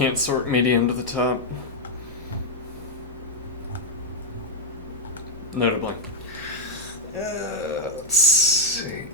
can't sort medium to the top. Notably. Let's see.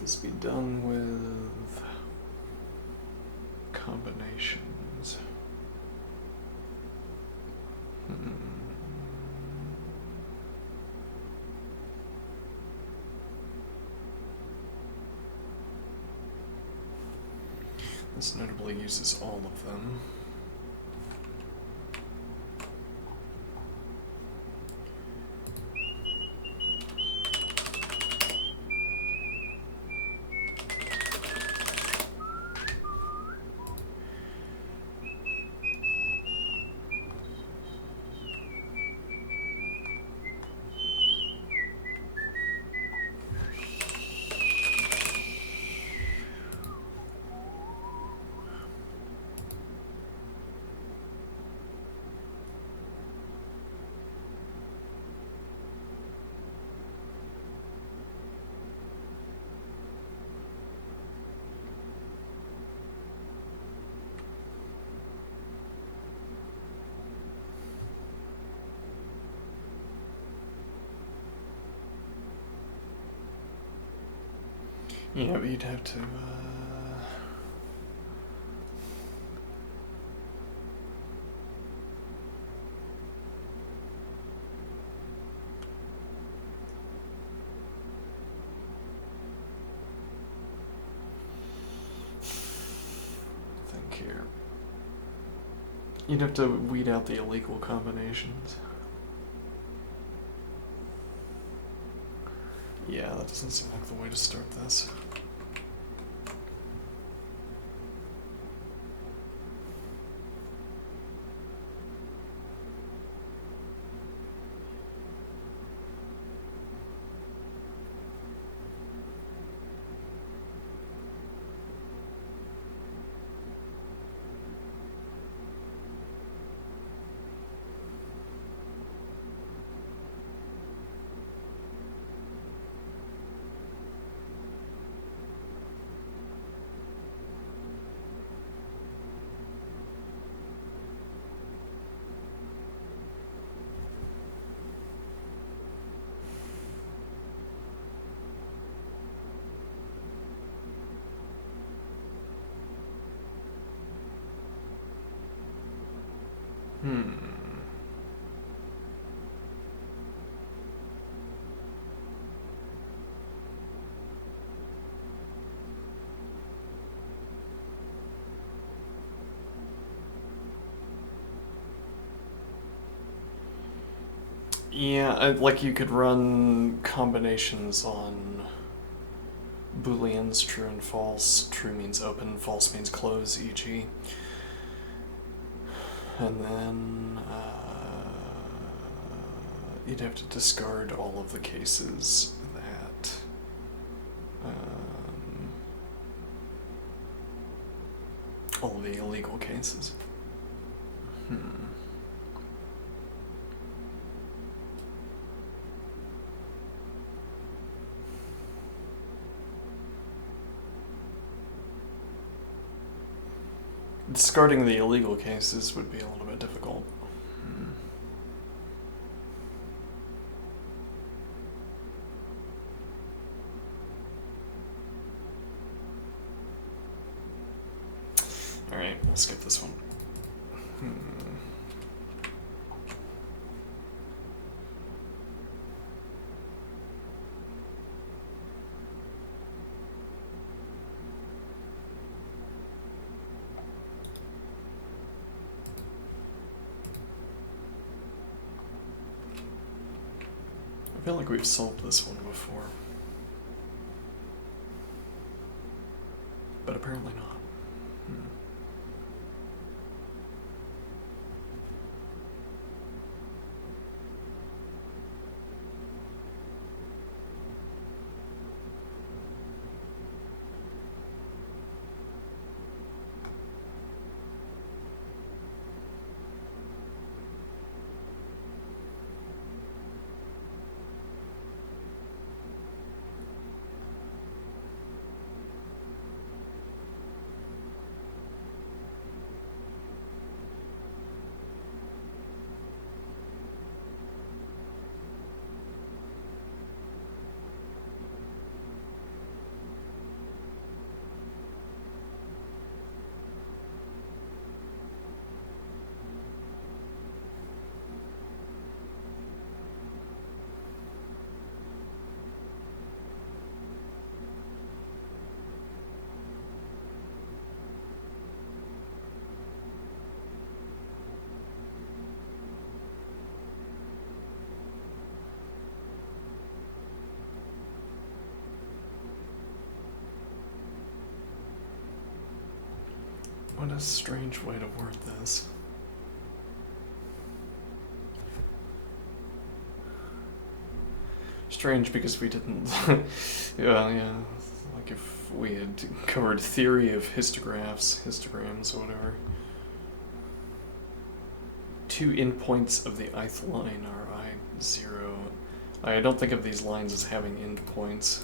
This be done with combinations. This notably uses all of them. Yeah, but you'd have to, think here. You'd have to weed out the illegal combinations. Yeah, that doesn't seem like the way to start this. Yeah, like you could run combinations on Booleans, true and false. True means open, false means close, e.g. And then you'd have to discard all of the cases that all of the illegal cases. discarding the illegal cases would be a little bit difficult. Alright, we'll skip this one. I feel like we've solved this one before. But apparently not. What a strange way to word this. Strange because we didn't... yeah, like if we had covered theory of histograms or whatever. 2 endpoints of the ith line are I0. I don't think of these lines as having endpoints.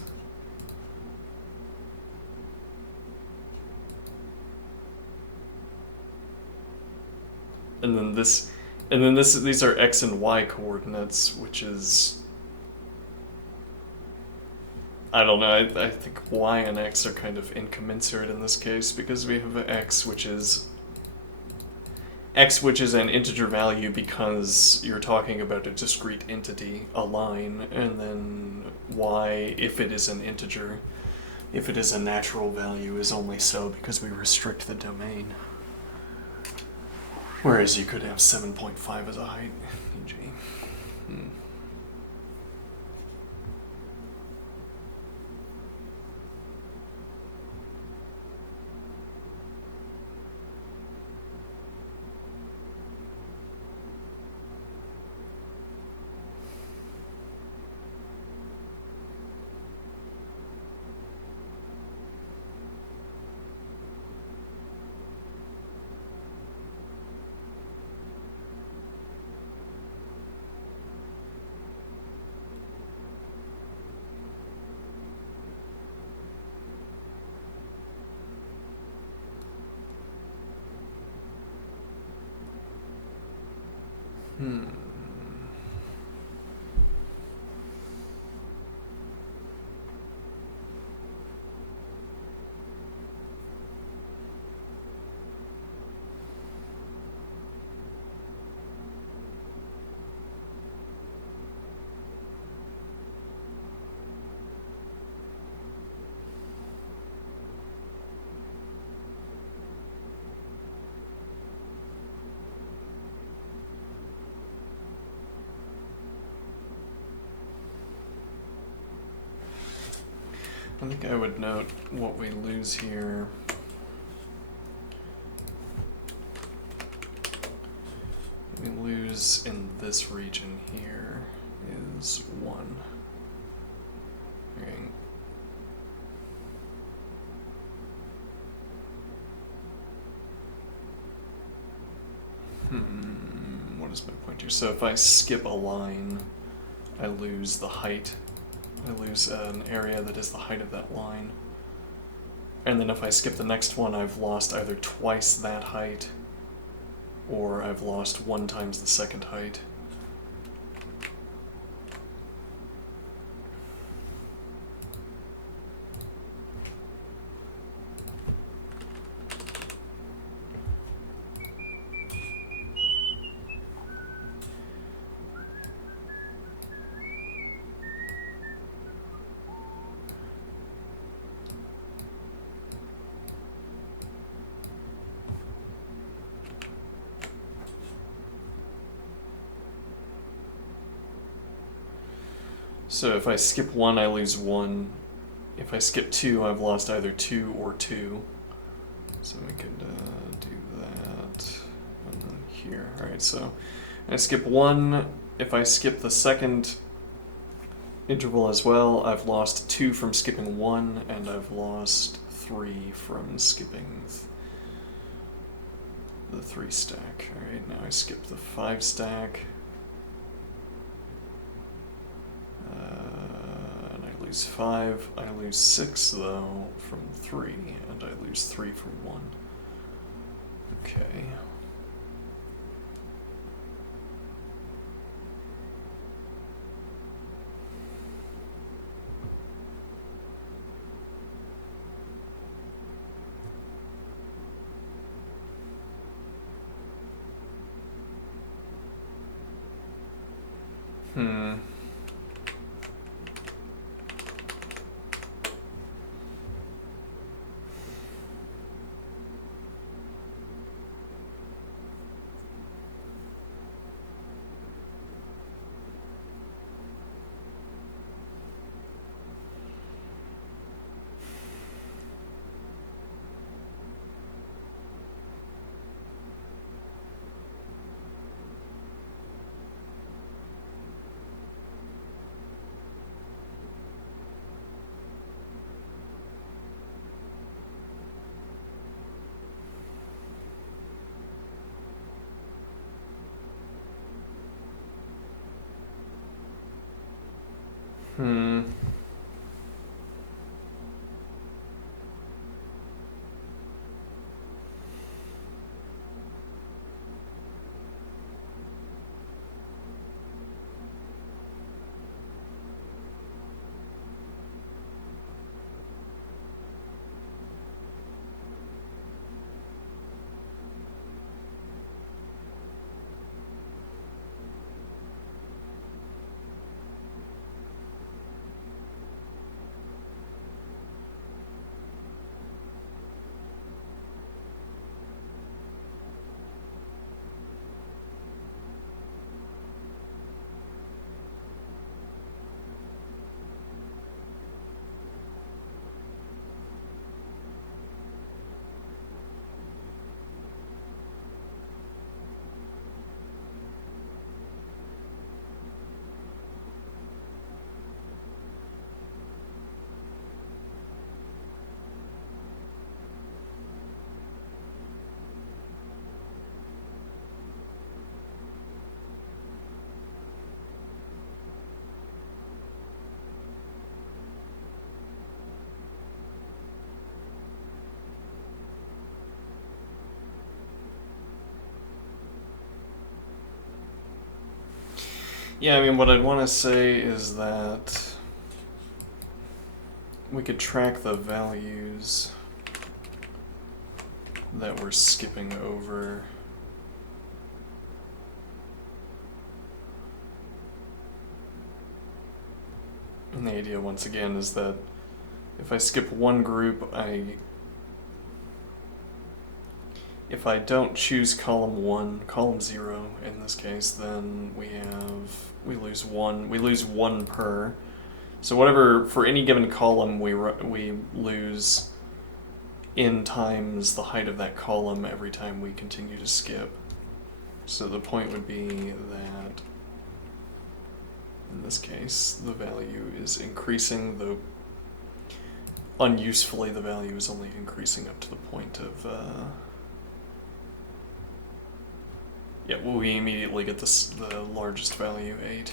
And then these are x and y coordinates, which is, I don't know, I think y and x are kind of incommensurate in this case, because we have x which is an integer value because you're talking about a discrete entity, a line, and then y, if it is an integer, if it is a natural value, is only so because we restrict the domain. Whereas you could have 7.5 as a height, e.g. I think I would note what we lose here. We lose in this region here is 1. Okay. What is my point here? So if I skip a line, I lose the height. I lose an area that is the height of that line. and then if I skip the next one, I've lost either twice that height, or I've lost 1 times the second height. So if I skip 1, I lose 1. If I skip 2, I've lost either 2 or 2. So we could do that. And then here. Alright, so I skip 1. If I skip the second interval as well, I've lost 2 from skipping 1, and I've lost 3 from skipping the 3 stack. Alright, now I skip the 5 stack. And I lose 5. I lose 6 though from 3, and I lose 3 from 1. Okay. Yeah, I mean, what I'd want to say is that we could track the values that we're skipping over. And the idea, once again, is that if I skip one group, if I don't choose column 1, column 0 in this case, then we lose 1 per. So whatever, for any given column, we lose n times the height of that column every time we continue to skip. So the point would be that in this case, the value is increasing, though unusefully the value is only increasing up to the point of yeah, well, we immediately get the largest value, 8.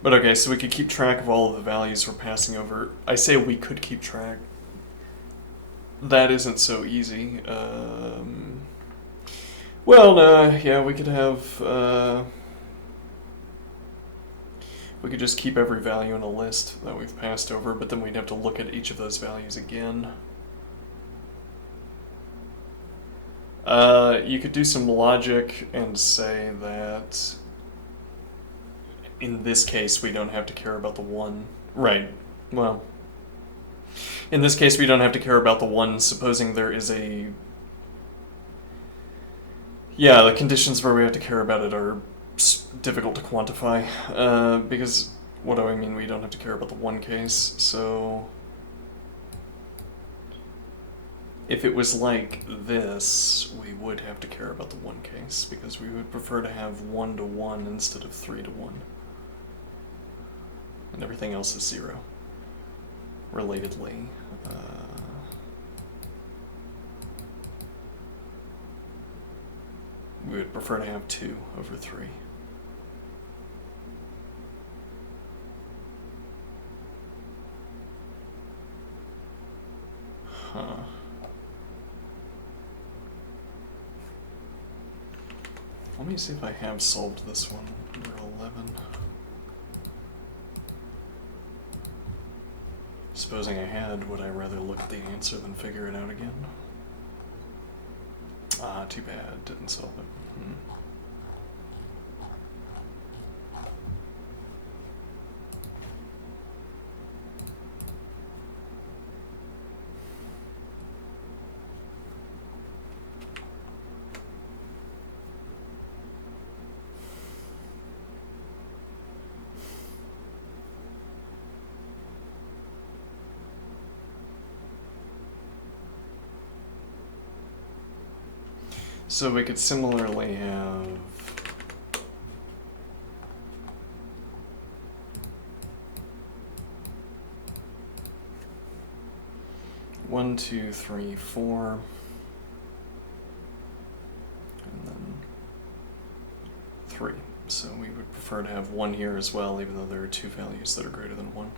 But okay, so we could keep track of all of the values we're passing over. I say we could keep track. That isn't so easy. Well, yeah, we could have... we could just keep every value in a list that we've passed over, but then we'd have to look at each of those values again. You could do some logic and say that in this case we don't have to care about the one. Right. Well, in this case we don't have to care about the one, supposing there is a... Yeah, the conditions where we have to care about it are difficult to quantify, because what do I mean we don't have to care about the one case? So if it was like this, we would have to care about the one case, because we would prefer to have 1 to 1 instead of 3 to 1. And everything else is 0. Relatedly, we would prefer to have 2 over 3. Huh. Let me see if I have solved this one, number 11. Supposing I had, would I rather look at the answer than figure it out again? Ah, too bad, didn't solve it. So we could similarly have one, two, three, four, and then 3. So we would prefer to have 1 here as well, even though there are 2 values that are greater than 1.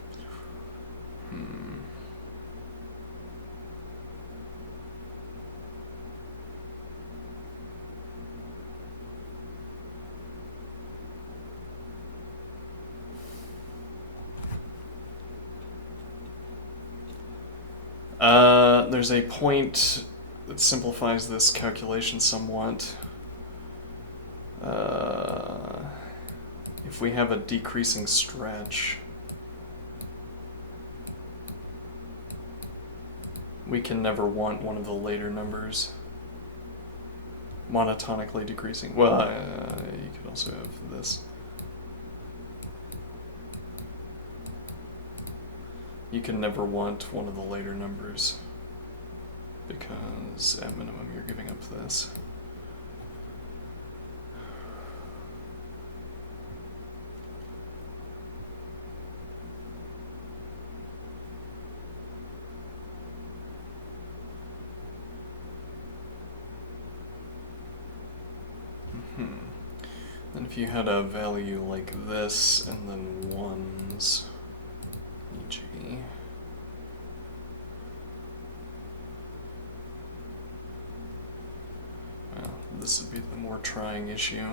There's a point that simplifies this calculation somewhat. If we have a decreasing stretch, we can never want one of the later numbers. Monotonically decreasing. Well, you could also have this. You can never want one of the later numbers, because at minimum you're giving up this. And if you had a value like this and then 1s, e.g. Well, this would be the more trying issue.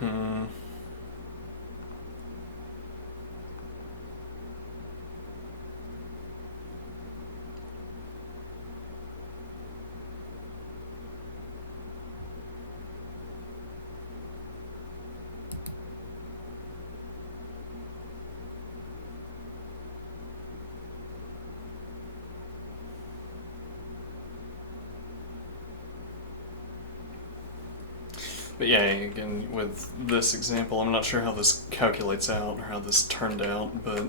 Hmm. But yeah, again, with this example, I'm not sure how this calculates out or how this turned out, but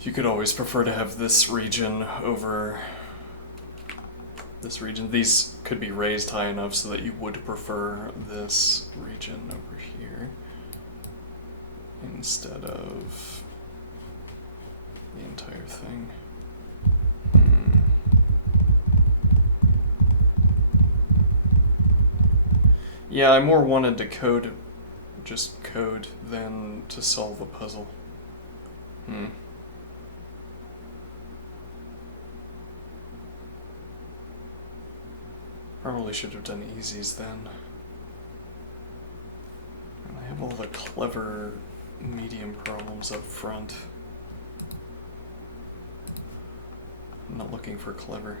you could always prefer to have this region over this region. These could be raised high enough so that you would prefer this region over here instead of the entire thing. Yeah, I more wanted to just code than to solve a puzzle. Probably should have done easies then. And I have all the clever medium problems up front. I'm not looking for clever.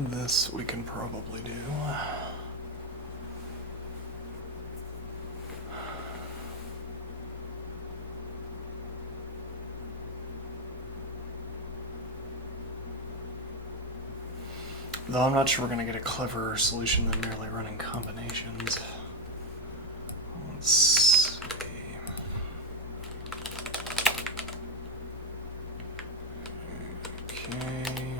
This we can probably do. Though I'm not sure we're going to get a cleverer solution than merely running combinations. Let's see. Okay.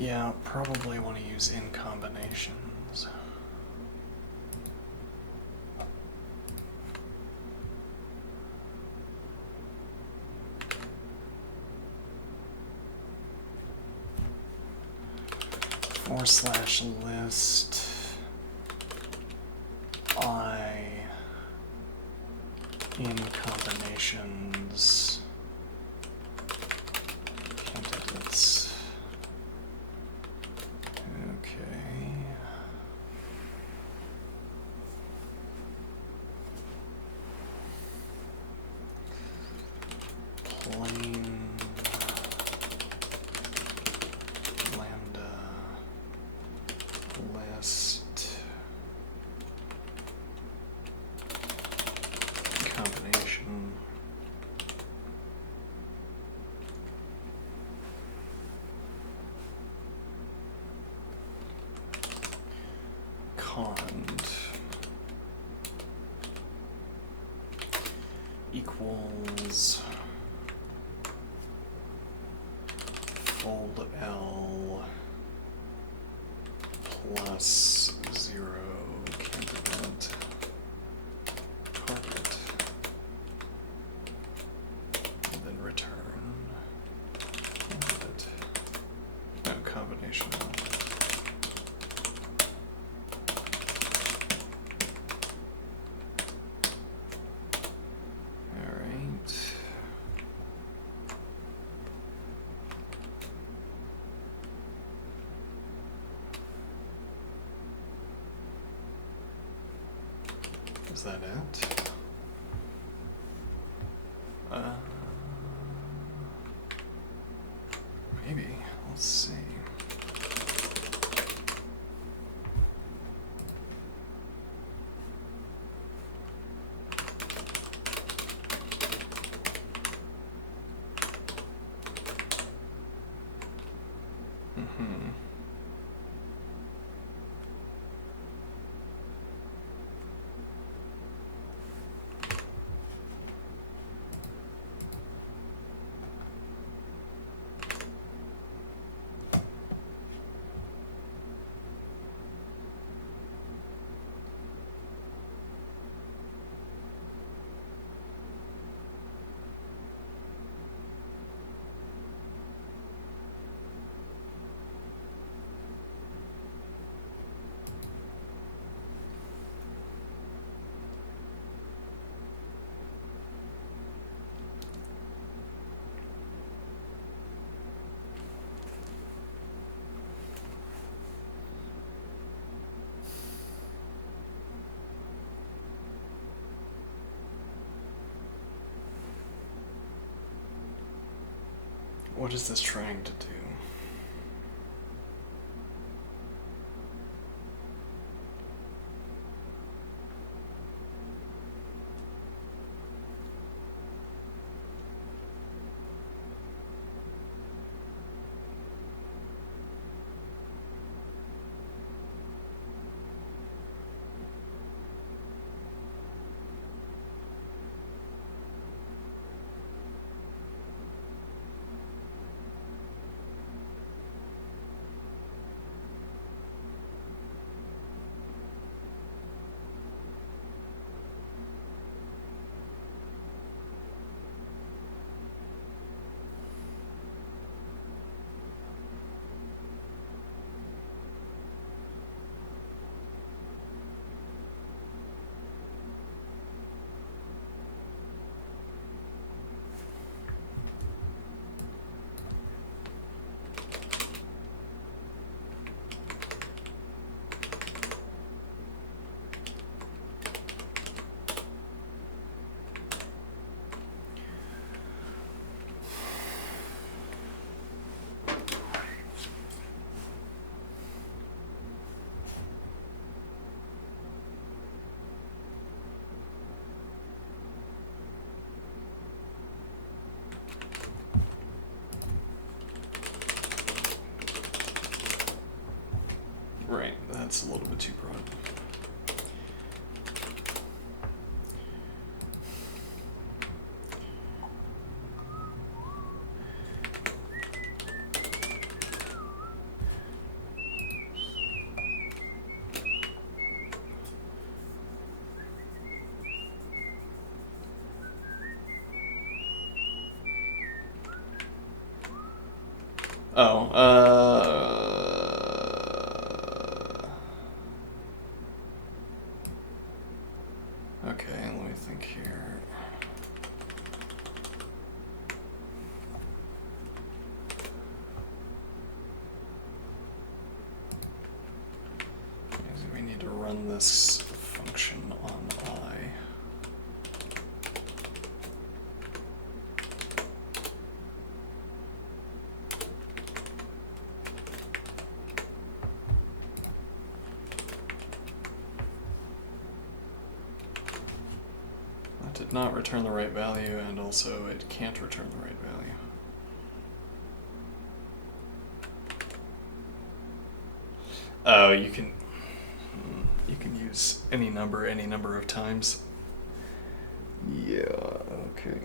Yeah, probably want to use in combinations. /list I in combinations candidates. Okay. Plain lambda list combination cond equals fold L plus 0 candidate target, and then return candidate. No, combination. Alright. Is that it? Maybe. Let's see. What is this trying to do? Right, that's a little bit too broad. Oh, okay, let me think here. We need to run this function on I. That did not return the right value, and also it can't return the right value. Oh, you can use any number of times. Yeah, okay.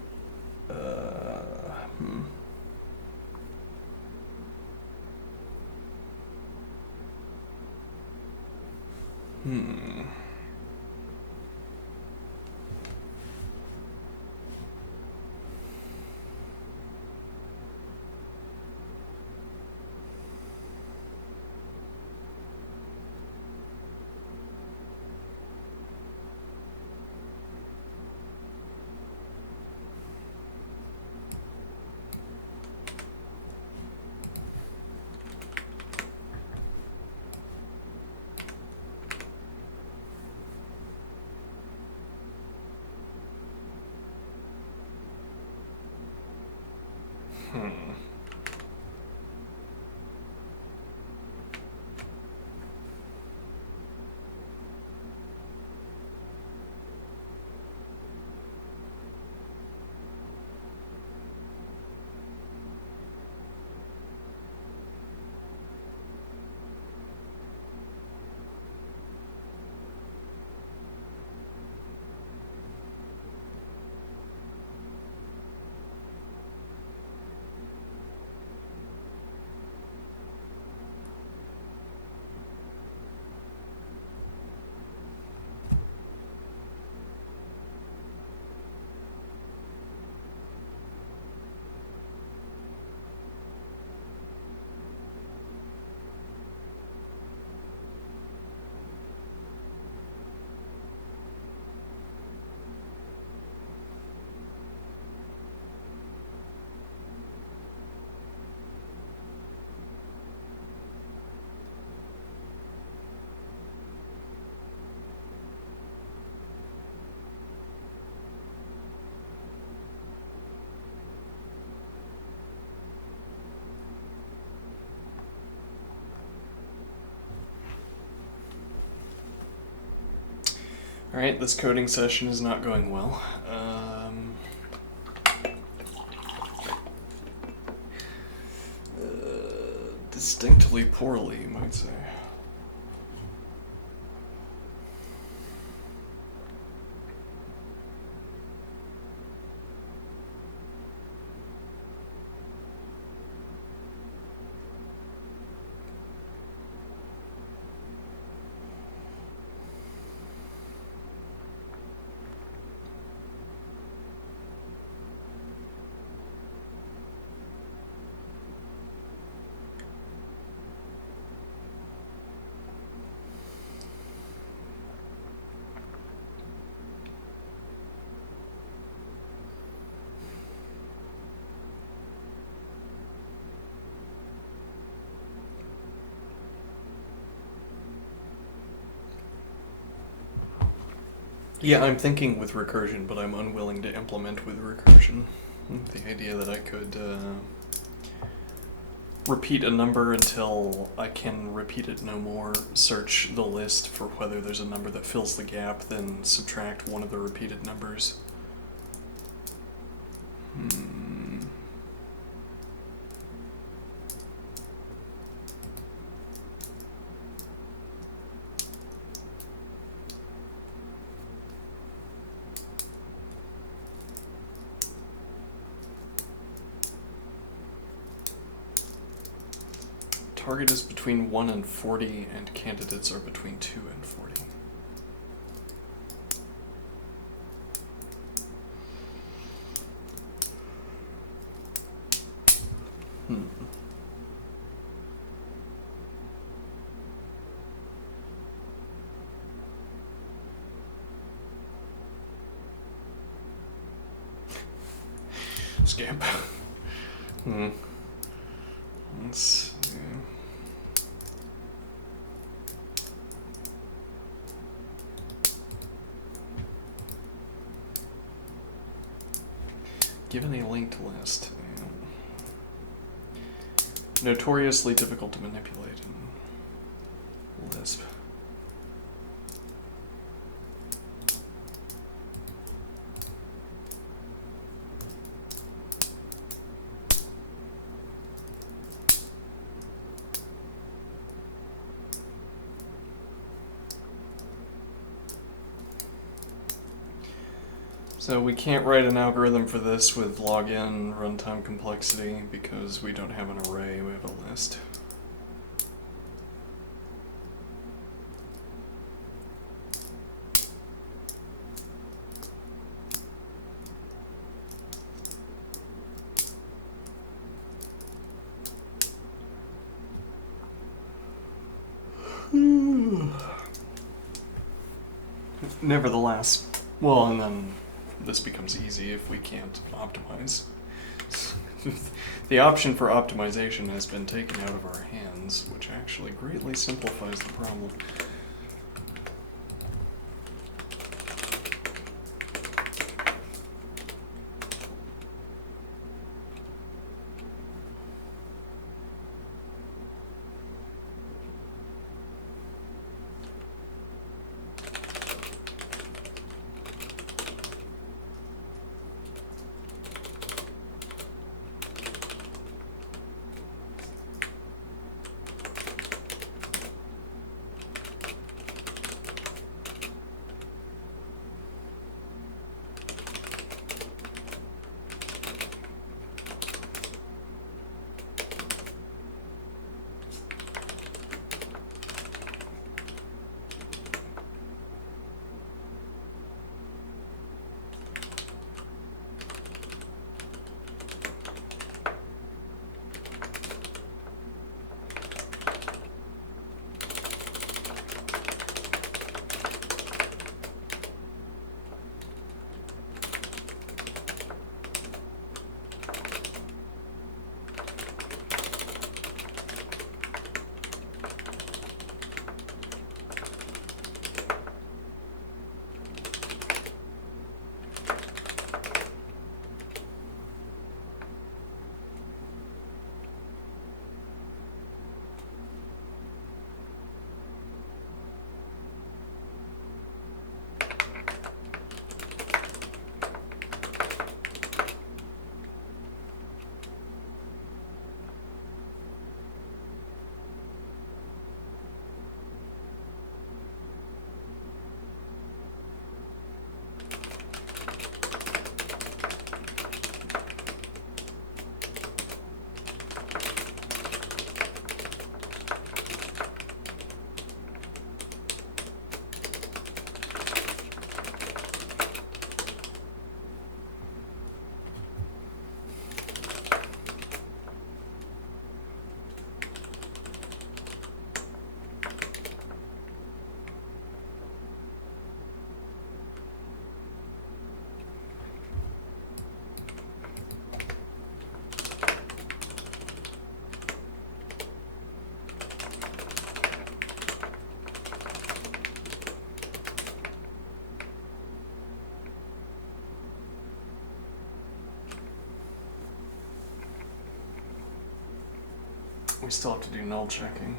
Alright, this coding session is not going well. Distinctly poorly, you might say. Yeah, I'm thinking with recursion, but I'm unwilling to implement with recursion. The idea that I could repeat a number until I can repeat it no more, search the list for whether there's a number that fills the gap, then subtract one of the repeated numbers. Target is between 1 and 40, and candidates are between 2 and 40. Scamp. Let's see. Given a linked list. Notoriously difficult to manipulate in Lisp. So we can't write an algorithm for this with login runtime complexity because we don't have an array, we have a list. Nevertheless, well, and then this becomes easy if we can't optimize. The option for optimization has been taken out of our hands, which actually greatly simplifies the problem. We still have to do null checking.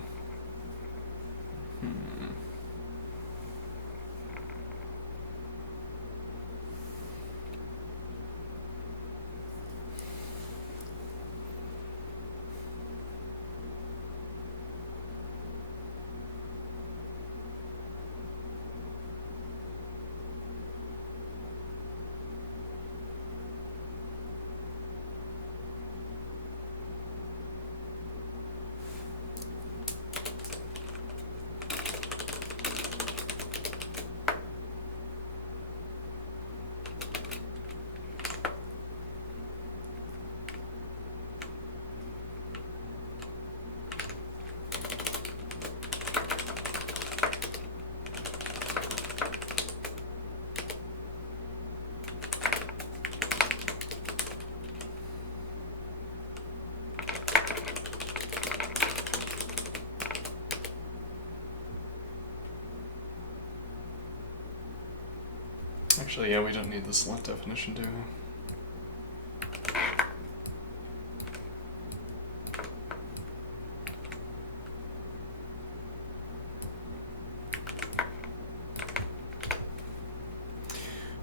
Actually, yeah, we don't need this let definition, do we?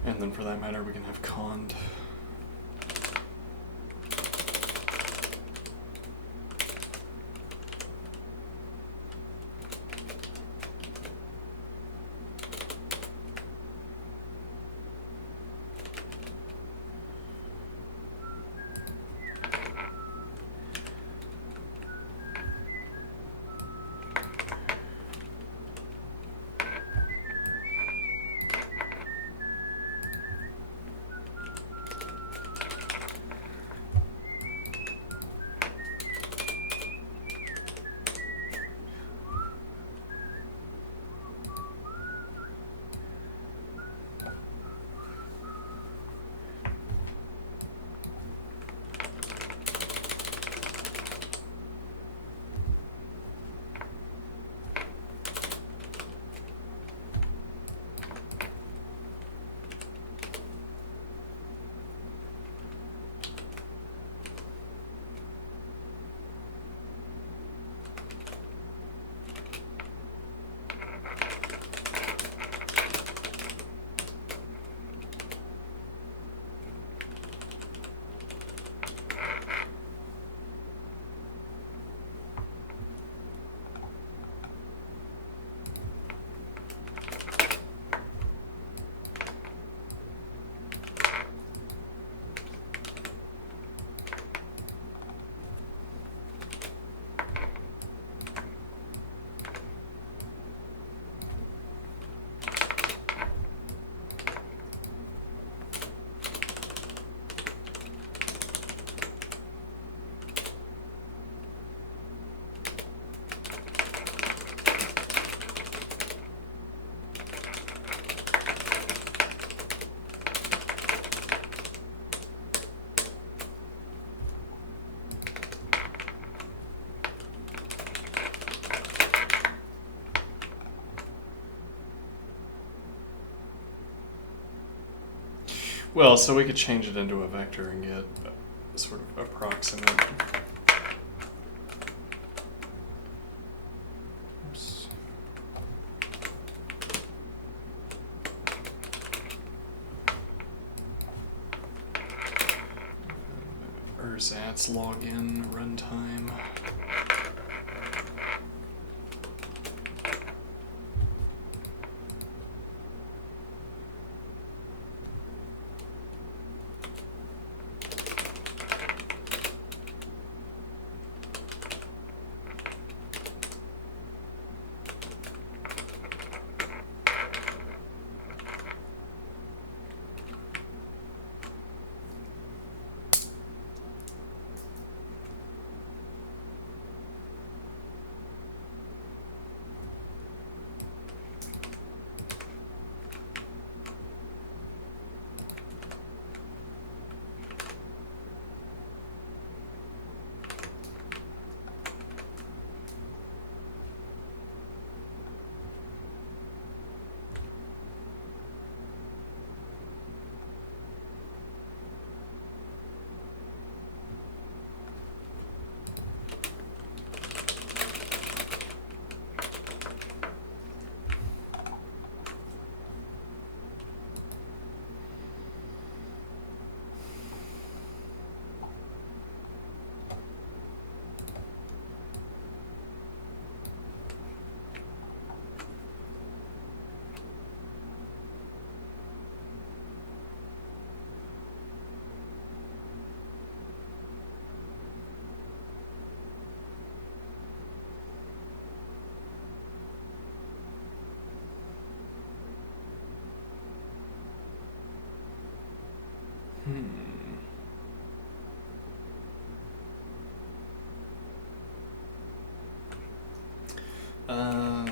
And then for that matter, we can have cond. Well, so we could change it into a vector and get sort of approximate. Oops. Ersatz login runtime.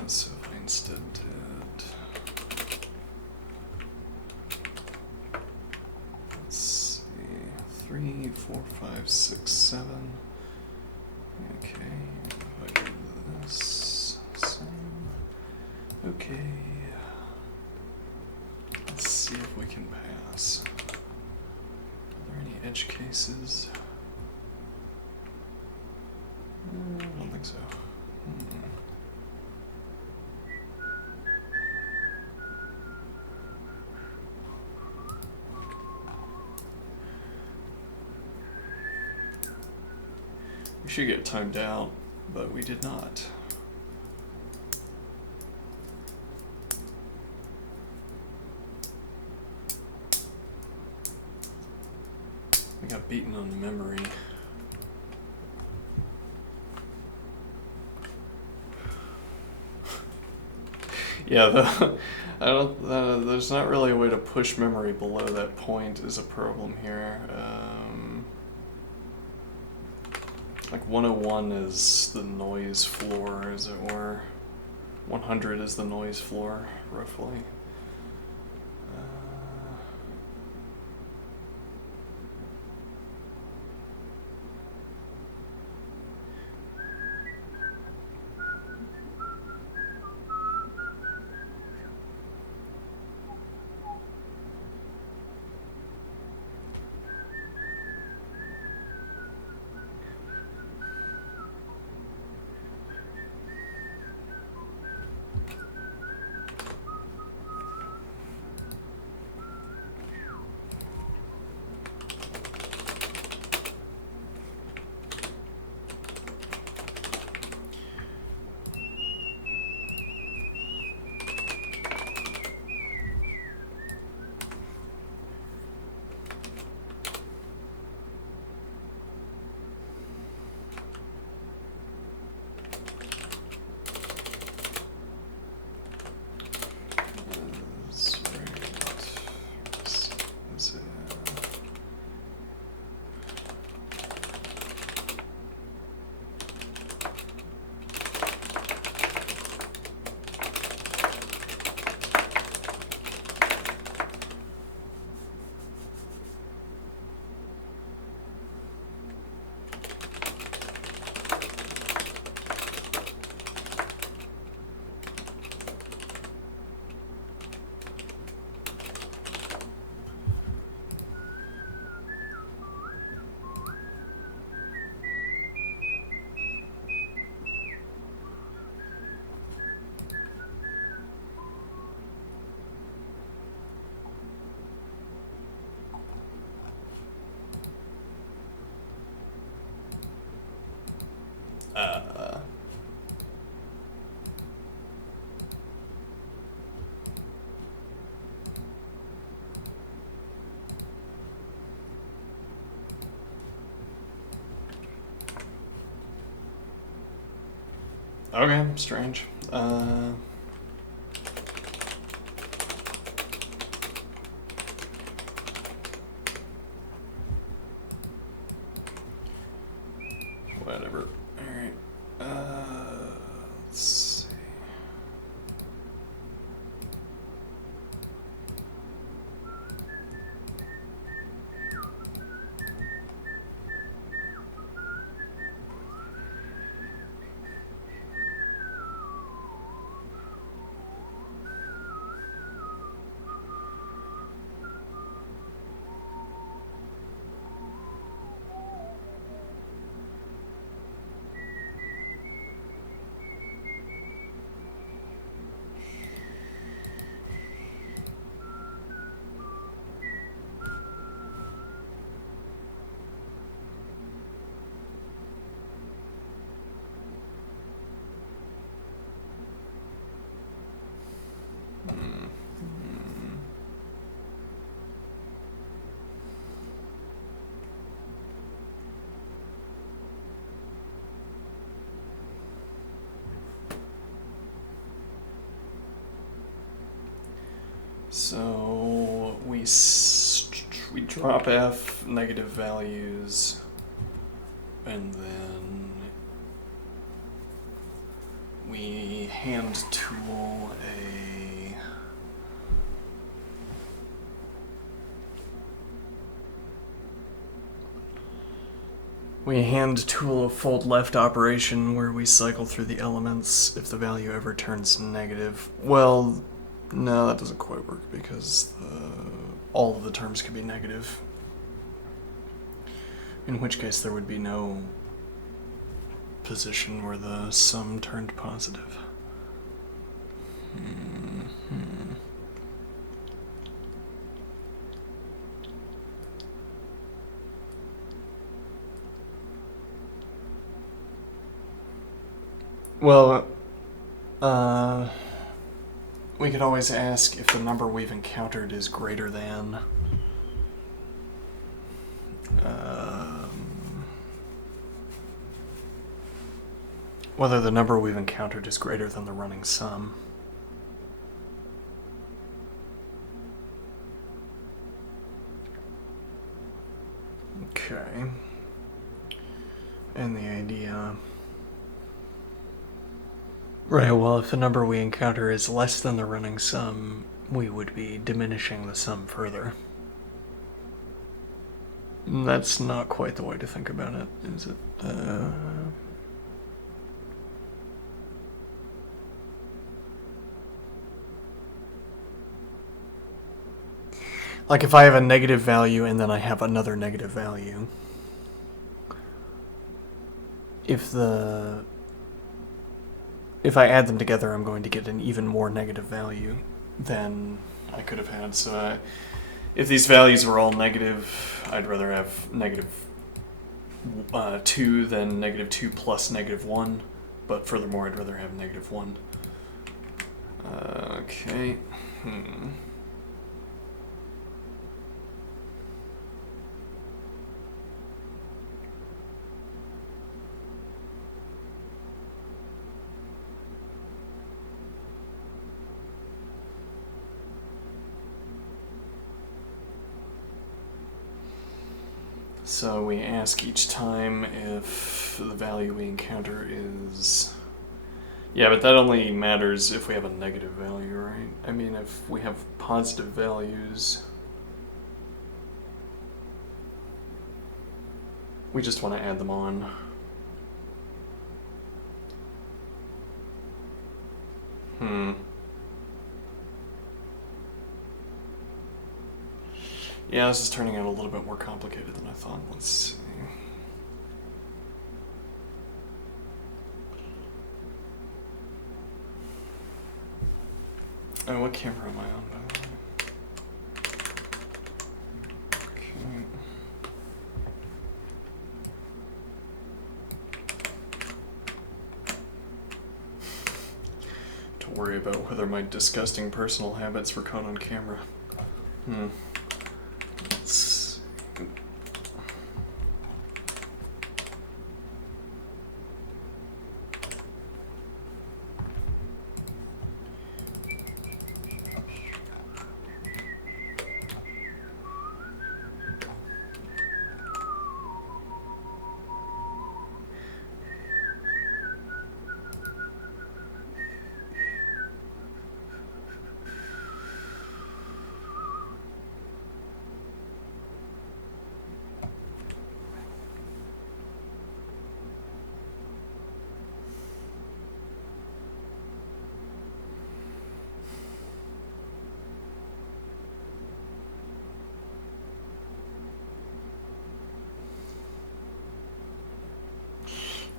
So if I instead did, let's see, 3, 4, 5, 6, 7. Okay, if I do this, same. Okay. Let's see if we can pass. Are there any edge cases? I don't think so. We should get timed out, but we did not. We got beaten on memory. Yeah, there's not really a way to push memory below that point is a problem here. Like 101 is the noise floor, as it were. 100 is the noise floor, roughly. Okay, strange. Whatever. Alright. Let's see. So we we drop f, negative values, and then we hand tool a fold left operation where we cycle through the elements if the value ever turns negative. Well, no, that doesn't quite work because all of the terms could be negative. In which case there would be no position where the sum turned positive. Well, we could always ask if the number we've encountered is greater than whether the number we've encountered is greater than the running sum. Okay. And the idea... Right, well, if the number we encounter is less than the running sum, we would be diminishing the sum further. That's not quite the way to think about it, is it? Like if I have a negative value and then I have another negative value, if I add them together, I'm going to get an even more negative value than I could have had. So if these values were all negative, I'd rather have negative 2 than negative 2 plus negative 1. But furthermore, I'd rather have negative 1. Okay. So we ask each time if the value we encounter is... Yeah, but that only matters if we have a negative value, right? I mean, if we have positive values, we just want to add them on. Yeah, this is turning out a little bit more complicated than I thought. Let's see. Oh, what camera am I on, by the way? Okay. To worry about whether my disgusting personal habits were caught on camera.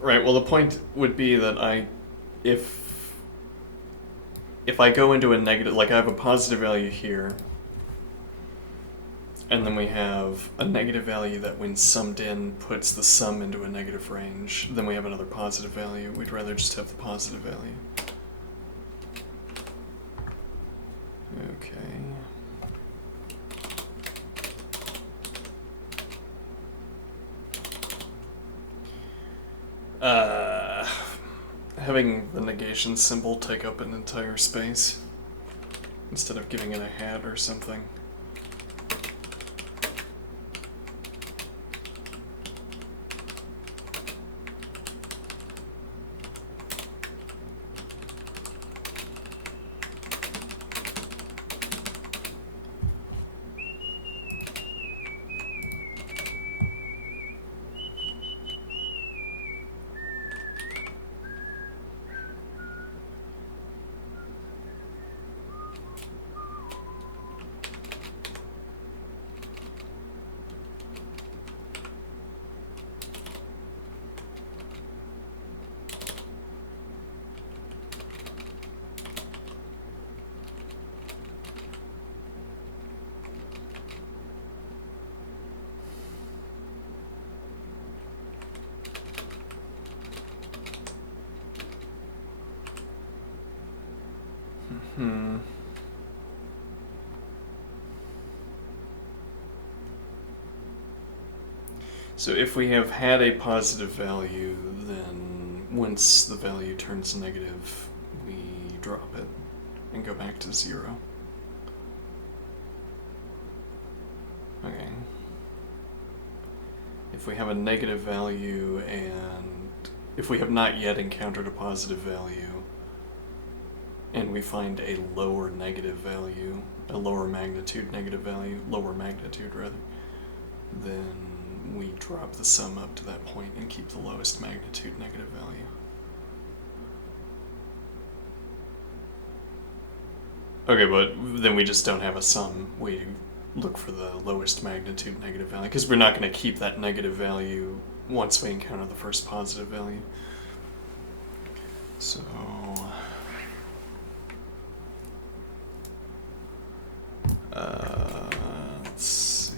Right, well the point would be that if I go into a negative, like I have a positive value here, and then we have a negative value that when summed in puts the sum into a negative range, then we have another positive value. We'd rather just have the positive value. Okay. Having the negation symbol take up an entire space instead of giving it a hat or something. So if we have had a positive value, then once the value turns negative, we drop it and go back to 0. Okay. If we have a negative value and if we have not yet encountered a positive value and we find a lower negative value, a lower magnitude negative value, lower magnitude rather, then we drop the sum up to that point and keep the lowest magnitude negative value. Okay, but then we just don't have a sum. We look for the lowest magnitude negative value, because we're not going to keep that negative value once we encounter the first positive value. So let's see.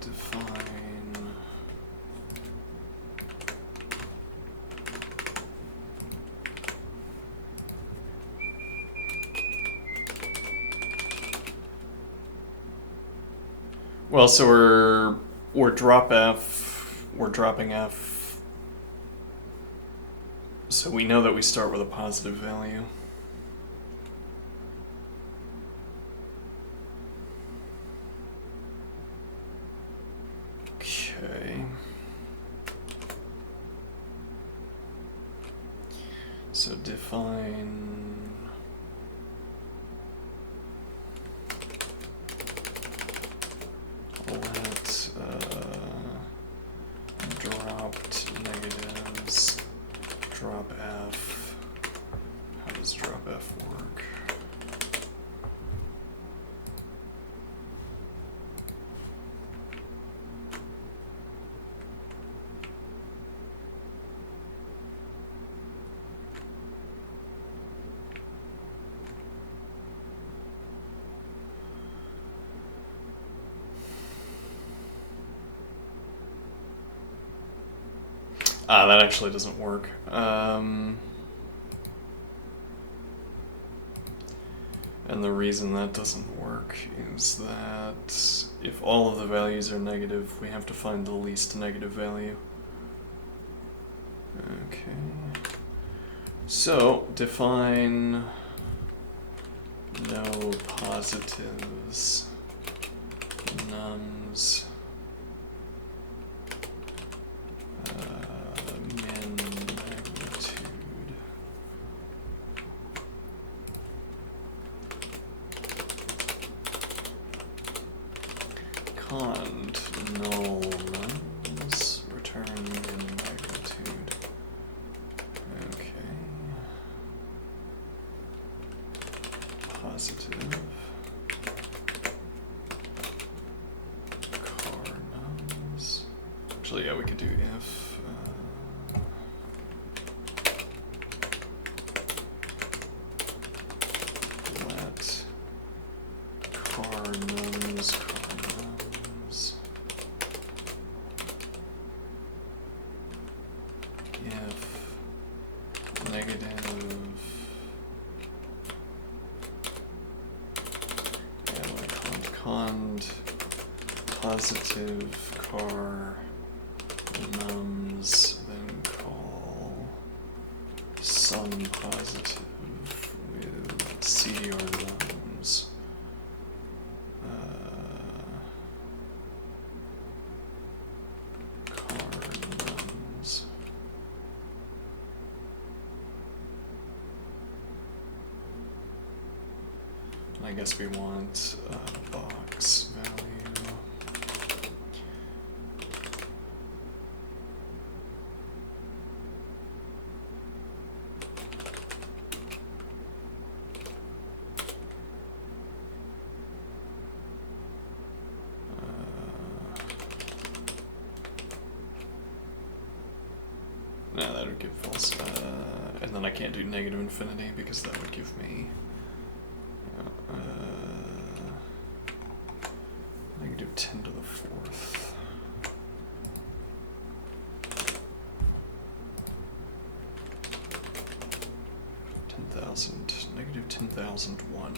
Define well, so we're dropping f. So we know that we start with a positive value. Okay. So define let dropped negatives drop f. How does drop f work? That actually doesn't work. And the reason that doesn't work is that if all of the values are negative, we have to find the least negative value. Okay. So define no positives, nums, min magnitude. Cond null nums, return min magnitude. Okay. Positive. Car nums. Actually, yeah, we could do if. Let car nums. If negative. Cond positive car nums, then call sum positive with CDR nums. Car nums. I guess we want box value. No, that would give false. And then I can't do negative infinity because that would give me negative 10 to the 4th. Negative 10,001.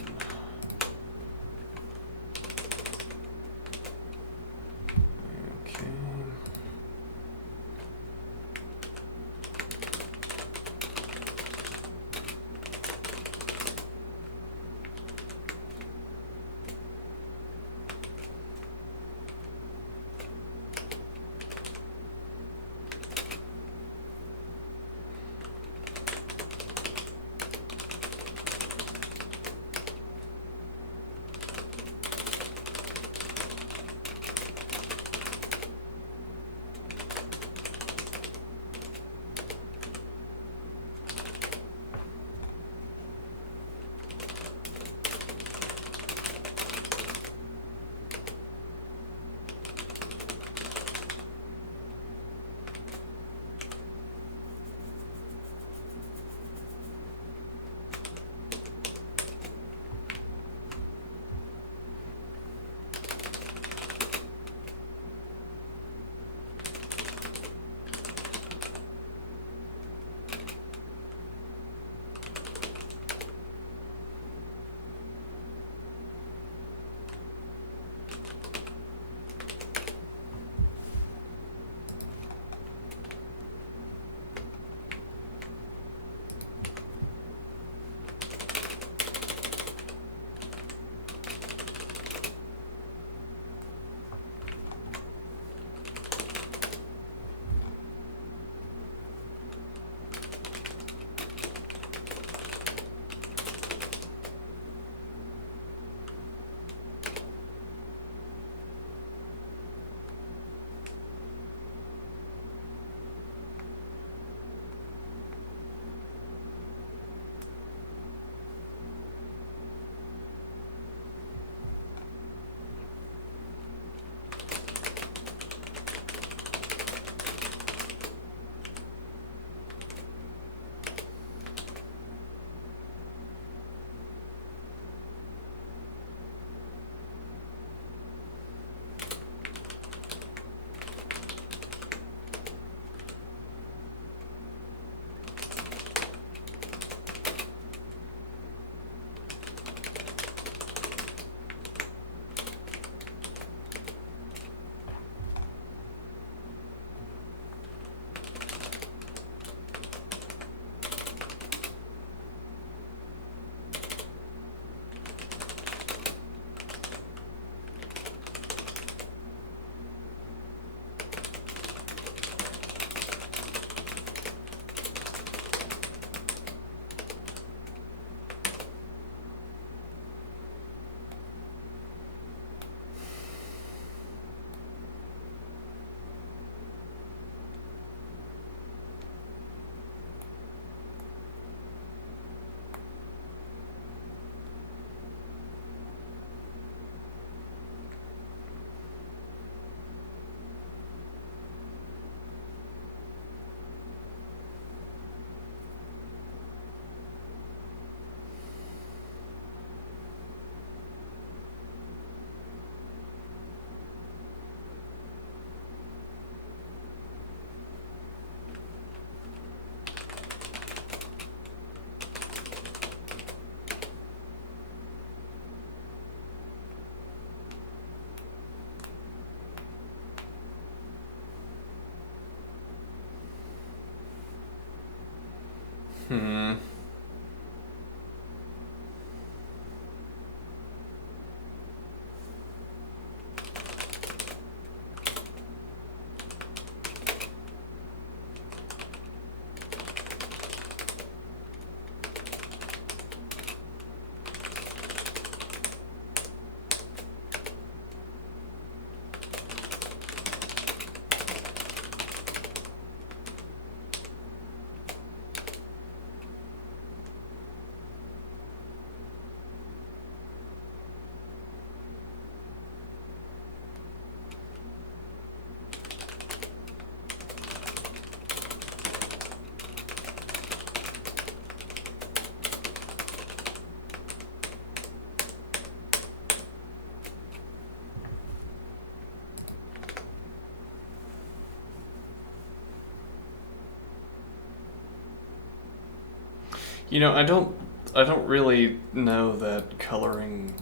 I don't really know that coloring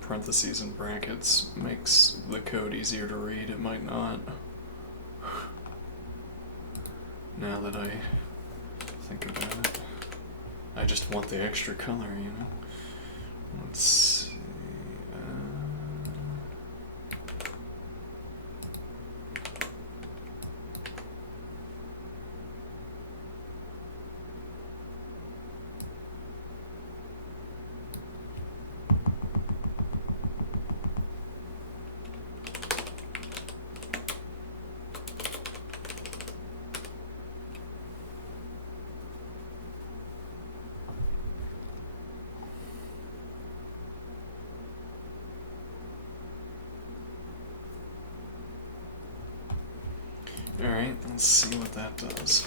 parentheses and brackets makes the code easier to read. It might not. Now that I think about it. I just want the extra color, Let's see. Alright, let's see what that does.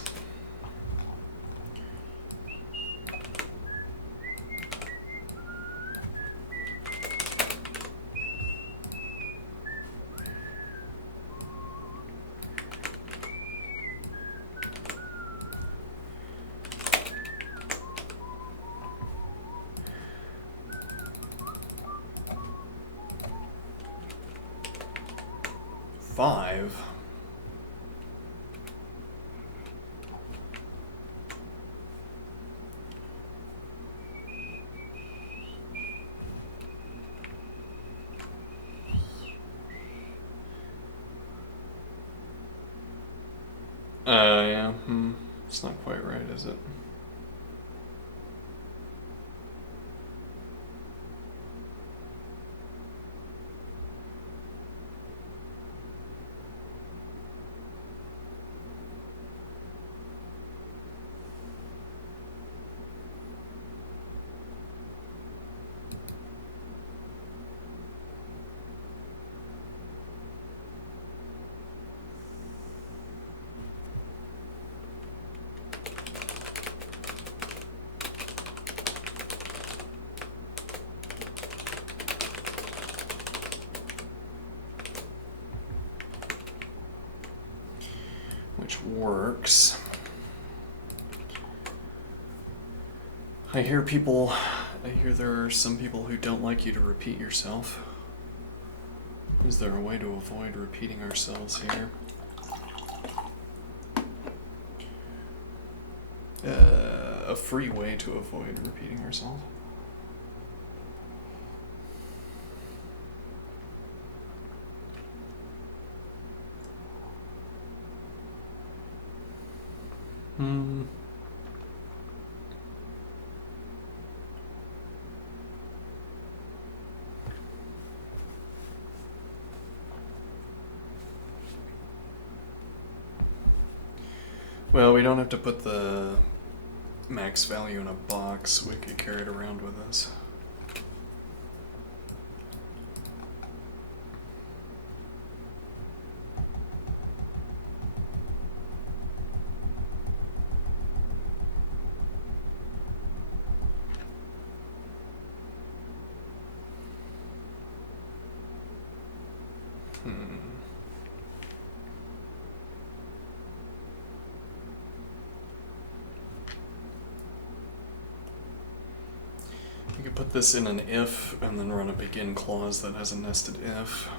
Five. Yeah, it's not quite right, is it? Which works. I hear there are some people who don't like you to repeat yourself. Is there a way to avoid repeating ourselves here? A free way to avoid repeating ourselves. Well, we don't have to put the max value in a box. We could carry it around with us. We could put this in an if and then run a begin clause that has a nested if.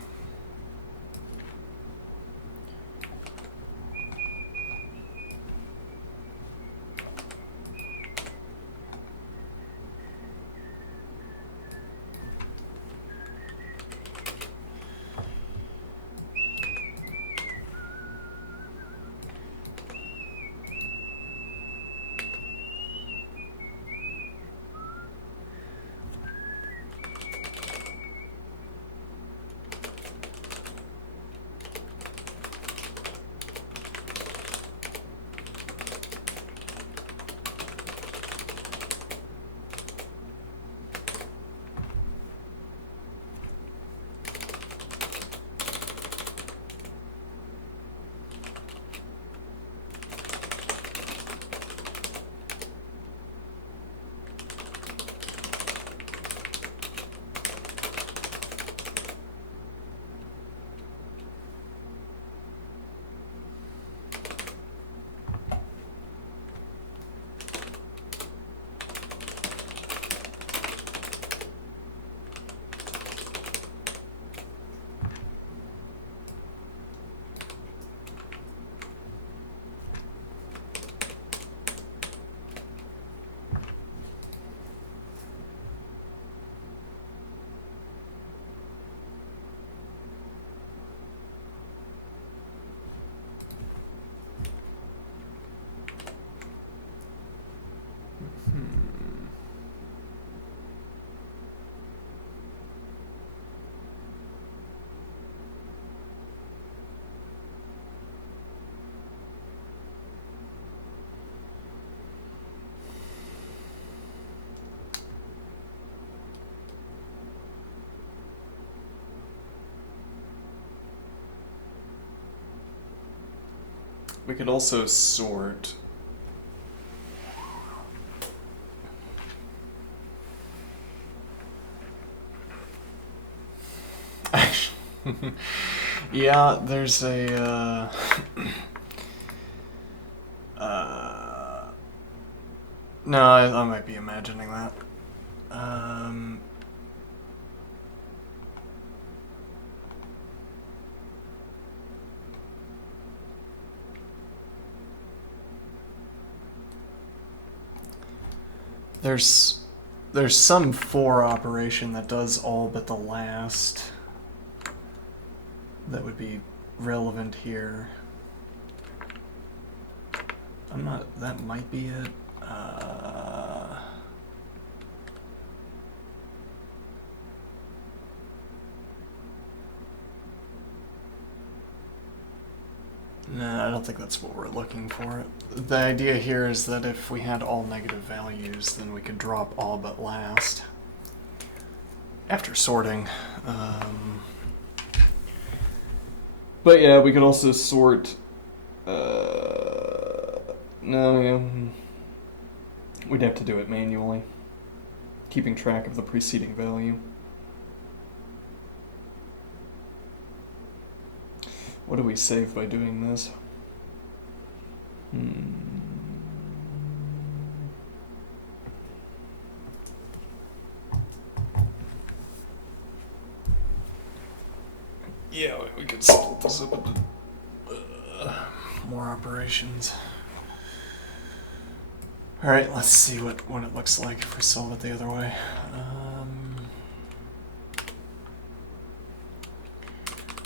We could also sort. Yeah, there's a no, I might be imagining that. There's some for operation that does all but the last that would be relevant here. That might be it. No, I don't think that's what we're looking for. The idea here is that if we had all negative values, then we could drop all but last after sorting. But yeah, we could also sort. No, yeah. We'd have to do it manually, keeping track of the preceding value. What do we save by doing this? Yeah, we could split this up into more operations. Alright, let's see what it looks like if we solve it the other way.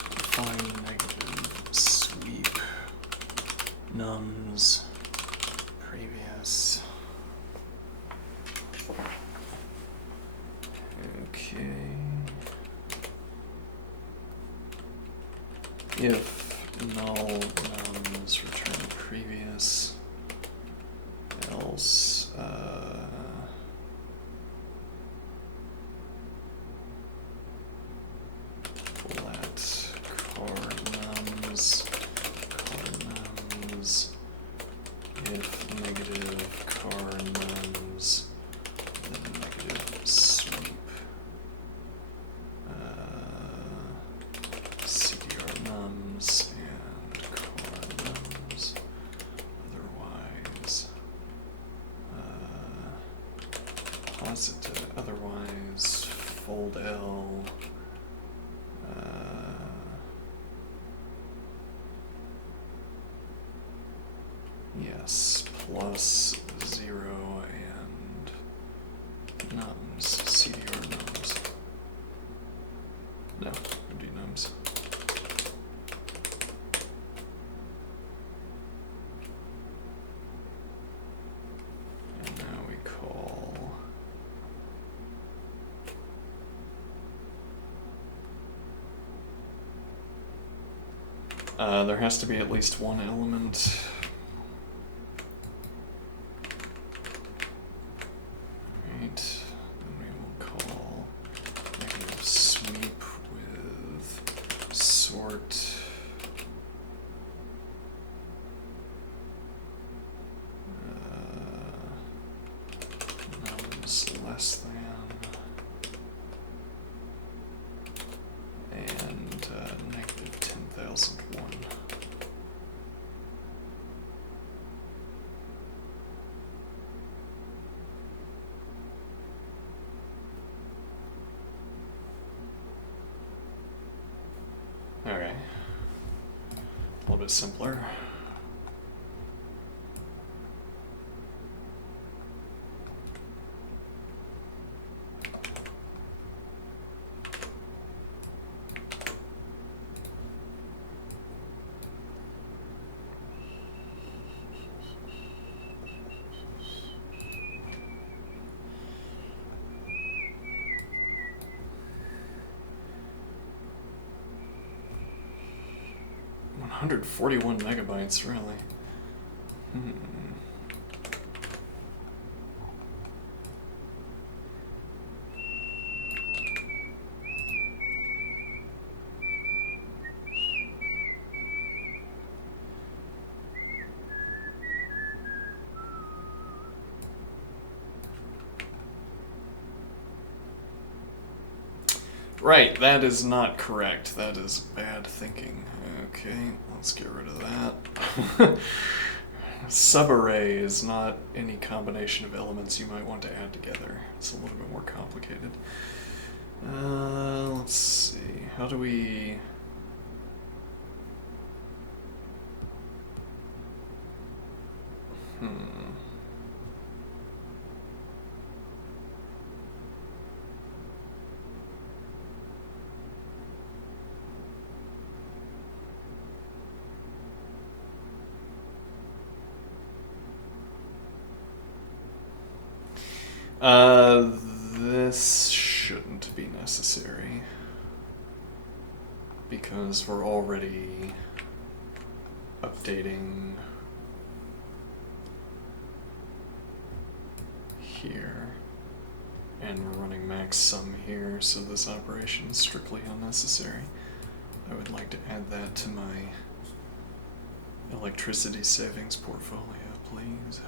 Define negative sweep nums previous. Okay. If null nums return previous, else let car nums if negative car nums then negative sweep CDR nums and car nums otherwise positive otherwise fold L yes plus 0 and nums CDR nums. No, we do nums. And now we call there has to be at least one element. Right, then we will call negative sweep with sort nums less than and negative 10,001. Okay, a little bit simpler. $141 megabytes, really. Right, that is not correct. That is bad thinking. Okay, let's get rid of that. Subarray is not any combination of elements you might want to add together. It's a little bit more complicated. Let's see. How do we... This shouldn't be necessary because we're already updating here and we're running max sum here, so this operation is strictly unnecessary. I would like to add that to my electricity savings portfolio, please.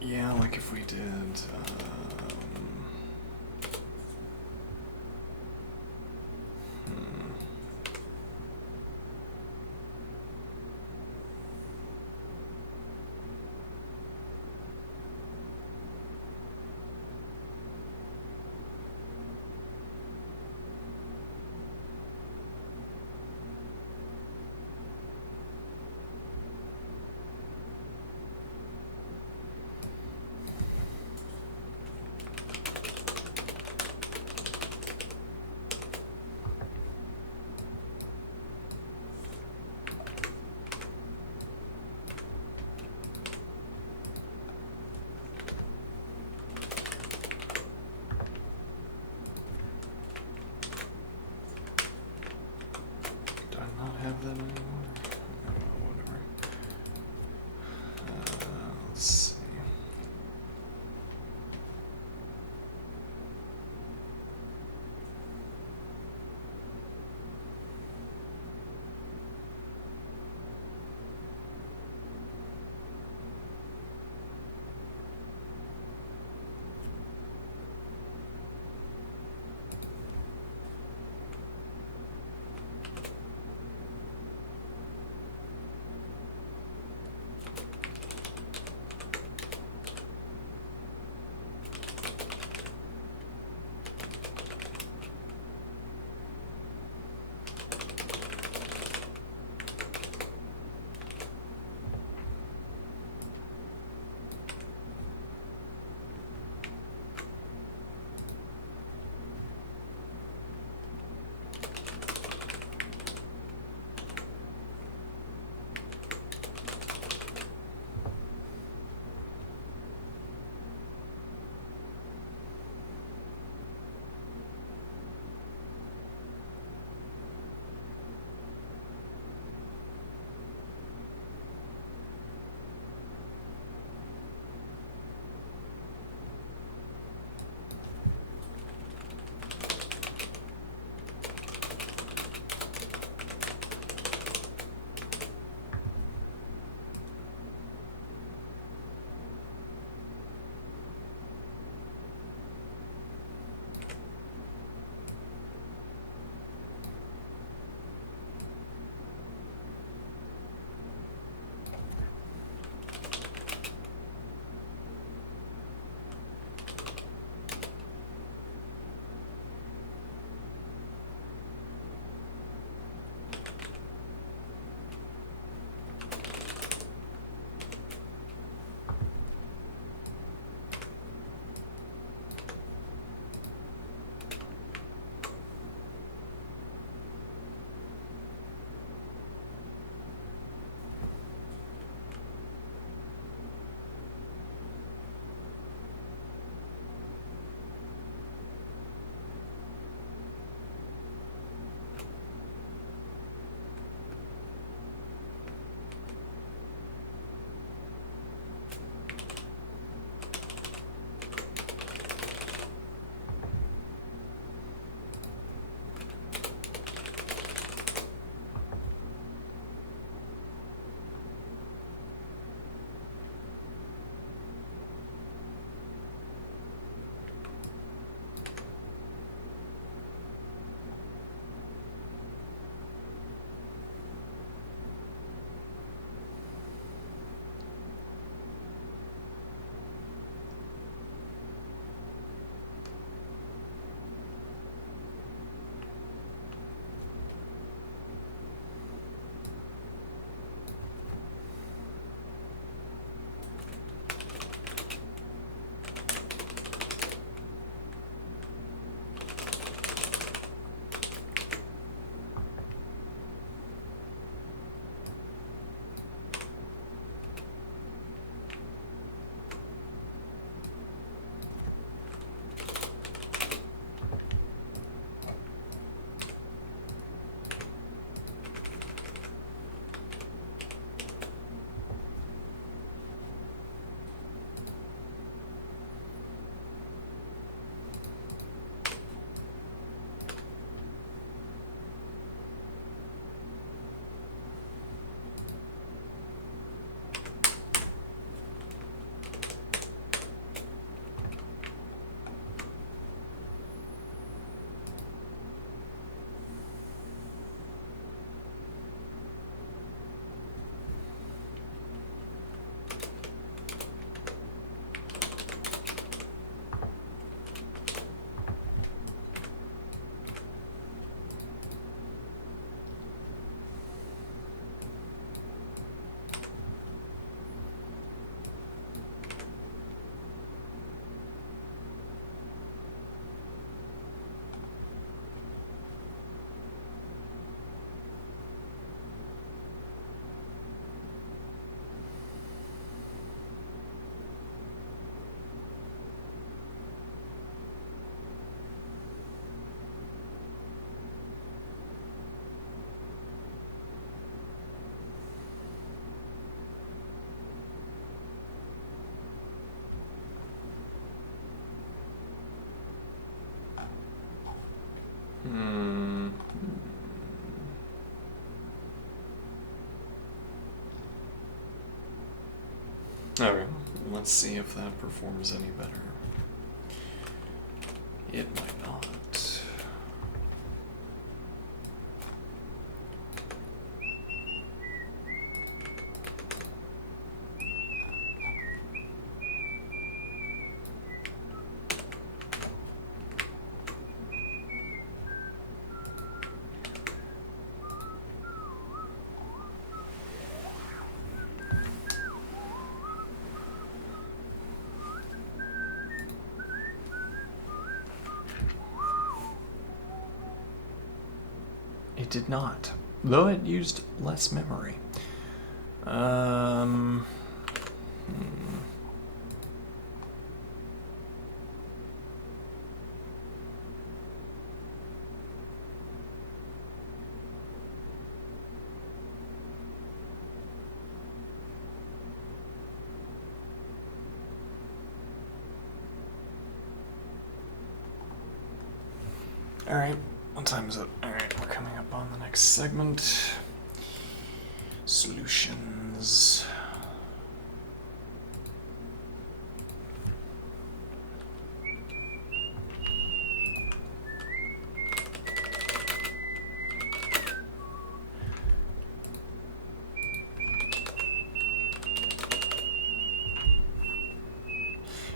Yeah, like if we did, Hmm. Okay, let's see if that performs any better. It might not. It did not, though it used less memory. Hmm. Alright, what time is it? Alright, we're coming up on the next segment. Solutions.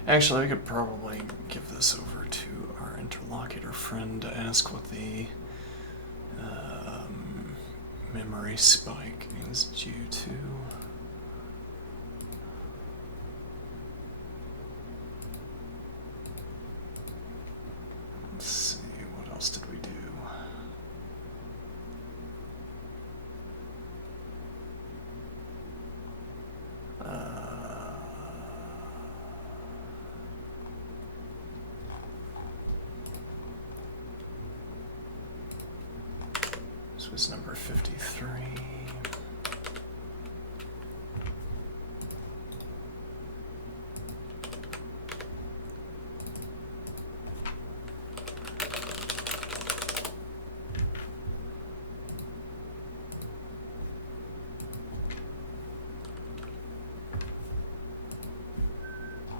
Actually, I could probably give this over to our interlocutor friend to ask what the memory spike is due to. Let's see, what else did we do? This was number 53.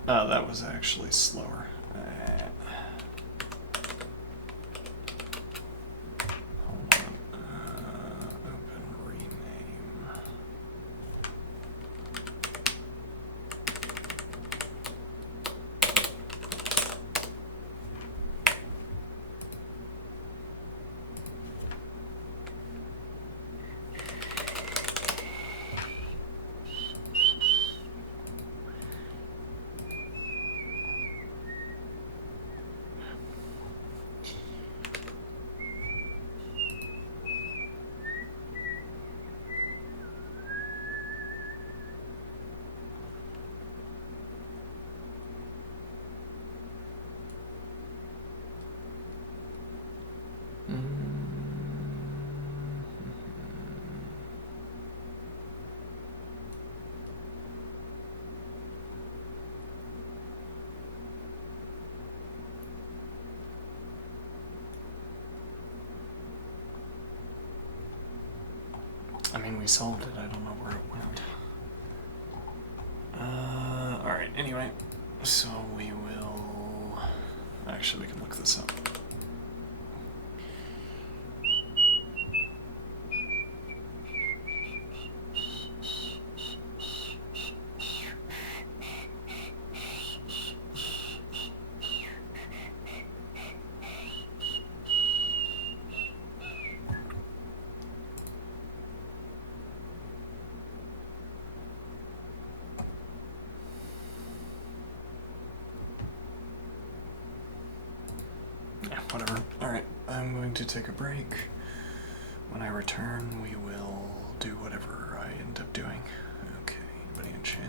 That was actually slower. Hold on. Open rename. I mean, we solved it. I don't know where it went. Alright, anyway. So we will... Actually, we can look this up. Yeah, whatever. Alright, I'm going to take a break. When I return, we will do whatever I end up doing. Okay, anybody in chat?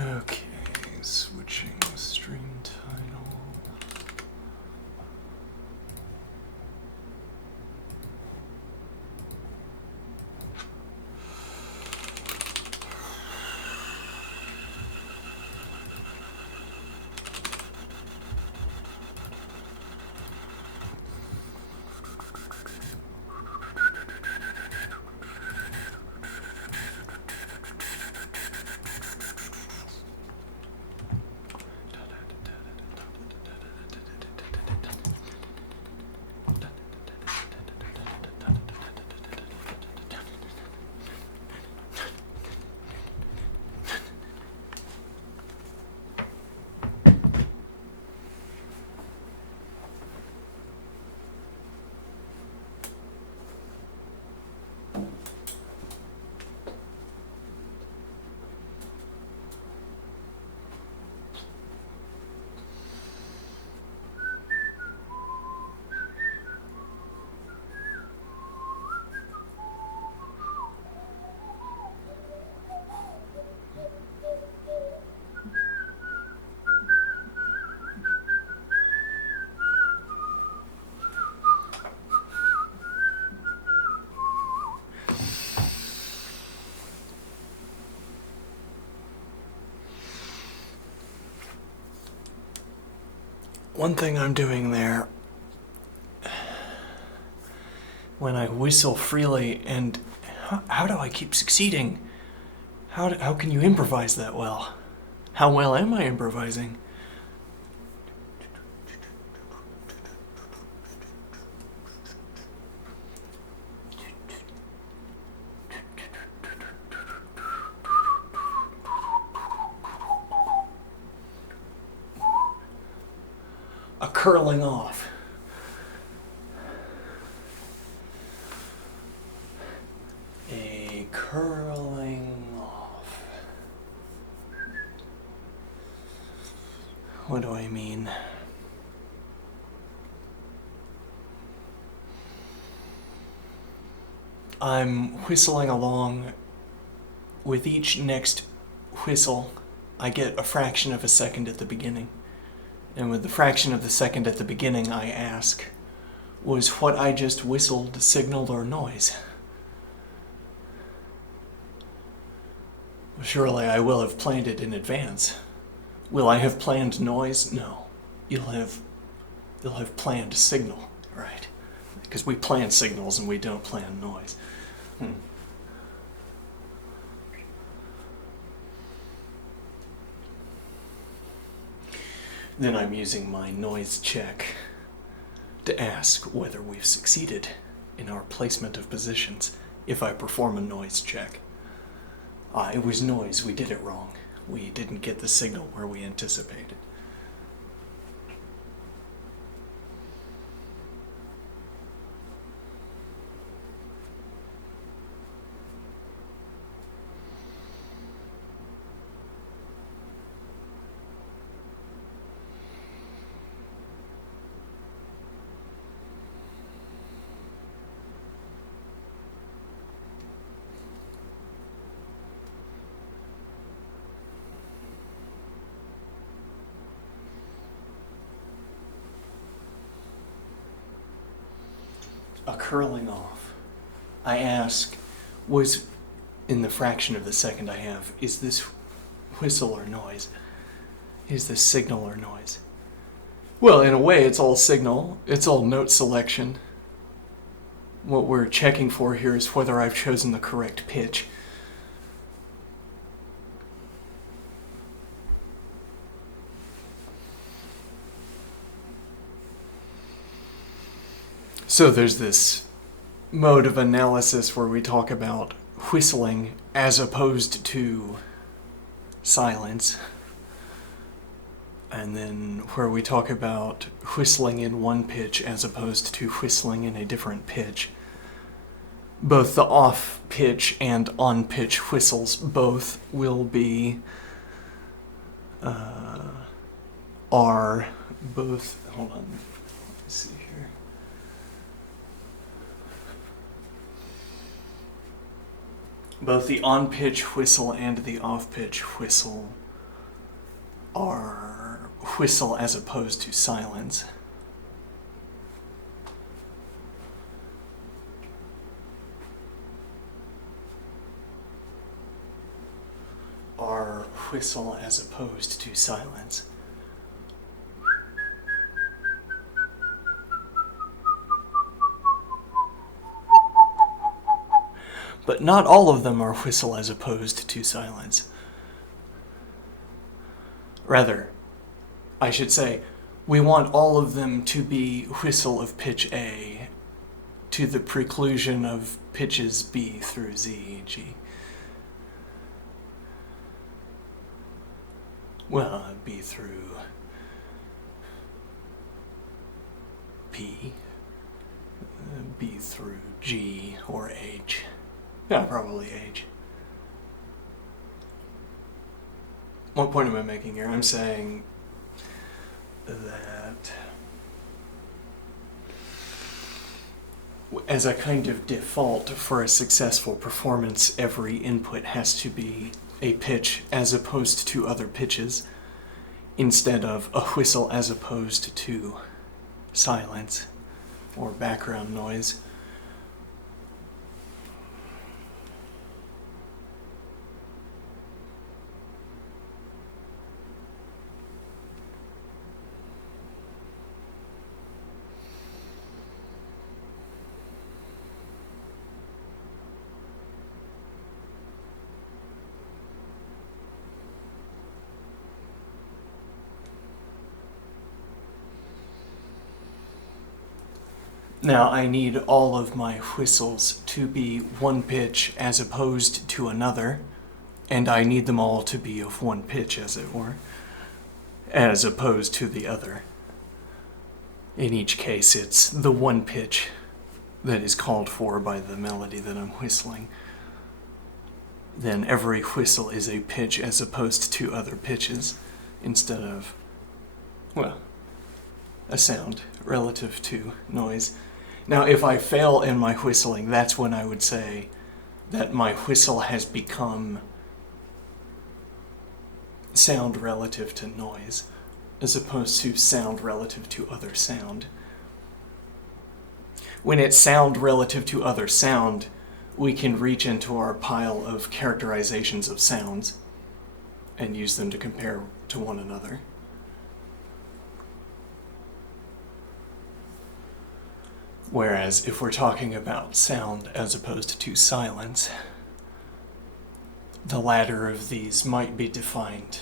Okay, switching stream title. One thing I'm doing there, when I whistle freely, and how do I keep succeeding? How can you improvise that well? How well am I improvising? A curling off. A curling off. What do I mean? I'm whistling along. With each next whistle, I get a fraction of a second at the beginning. And with the fraction of the second at the beginning, I ask, was what I just whistled signal or noise? Surely I will have planned it in advance. Will I have planned noise? No. You'll have planned signal, right? Because we plan signals and we don't plan noise. Then I'm using my noise check to ask whether we've succeeded in our placement of positions if I perform a noise check. It was noise, we did it wrong. We didn't get the signal where we anticipated. A curling off. I ask, was in the fraction of the second I have, is this whistle or noise? Is this signal or noise? Well, in a way, it's all signal. It's all note selection. What we're checking for here is whether I've chosen the correct pitch. So there's this mode of analysis where we talk about whistling as opposed to silence, and then where we talk about whistling in one pitch as opposed to whistling in a different pitch. Both the off-pitch and on-pitch whistles both will be, are both, hold on, let's see here. Both the on-pitch whistle and the off-pitch whistle are whistle as opposed to silence. Are whistle as opposed to silence. But not all of them are whistle as opposed to silence. Rather, I should say, we want all of them to be whistle of pitch A to the preclusion of pitches B through Z, G. Well, B through P, B through G or H. Yeah, probably H. What point am I making here? I'm saying that as a kind of default for a successful performance, every input has to be a pitch as opposed to other pitches, instead of a whistle as opposed to silence or background noise. Now I need all of my whistles to be one pitch as opposed to another, and I need them all to be of one pitch, as it were, as opposed to the other. In each case, it's the one pitch that is called for by the melody that I'm whistling. Then every whistle is a pitch as opposed to other pitches, instead of, well, a sound relative to noise. Now, if I fail in my whistling, that's when I would say that my whistle has become sound relative to noise, as opposed to sound relative to other sound. When it's sound relative to other sound, we can reach into our pile of characterizations of sounds and use them to compare to one another. Whereas if we're talking about sound as opposed to silence, the latter of these might be defined,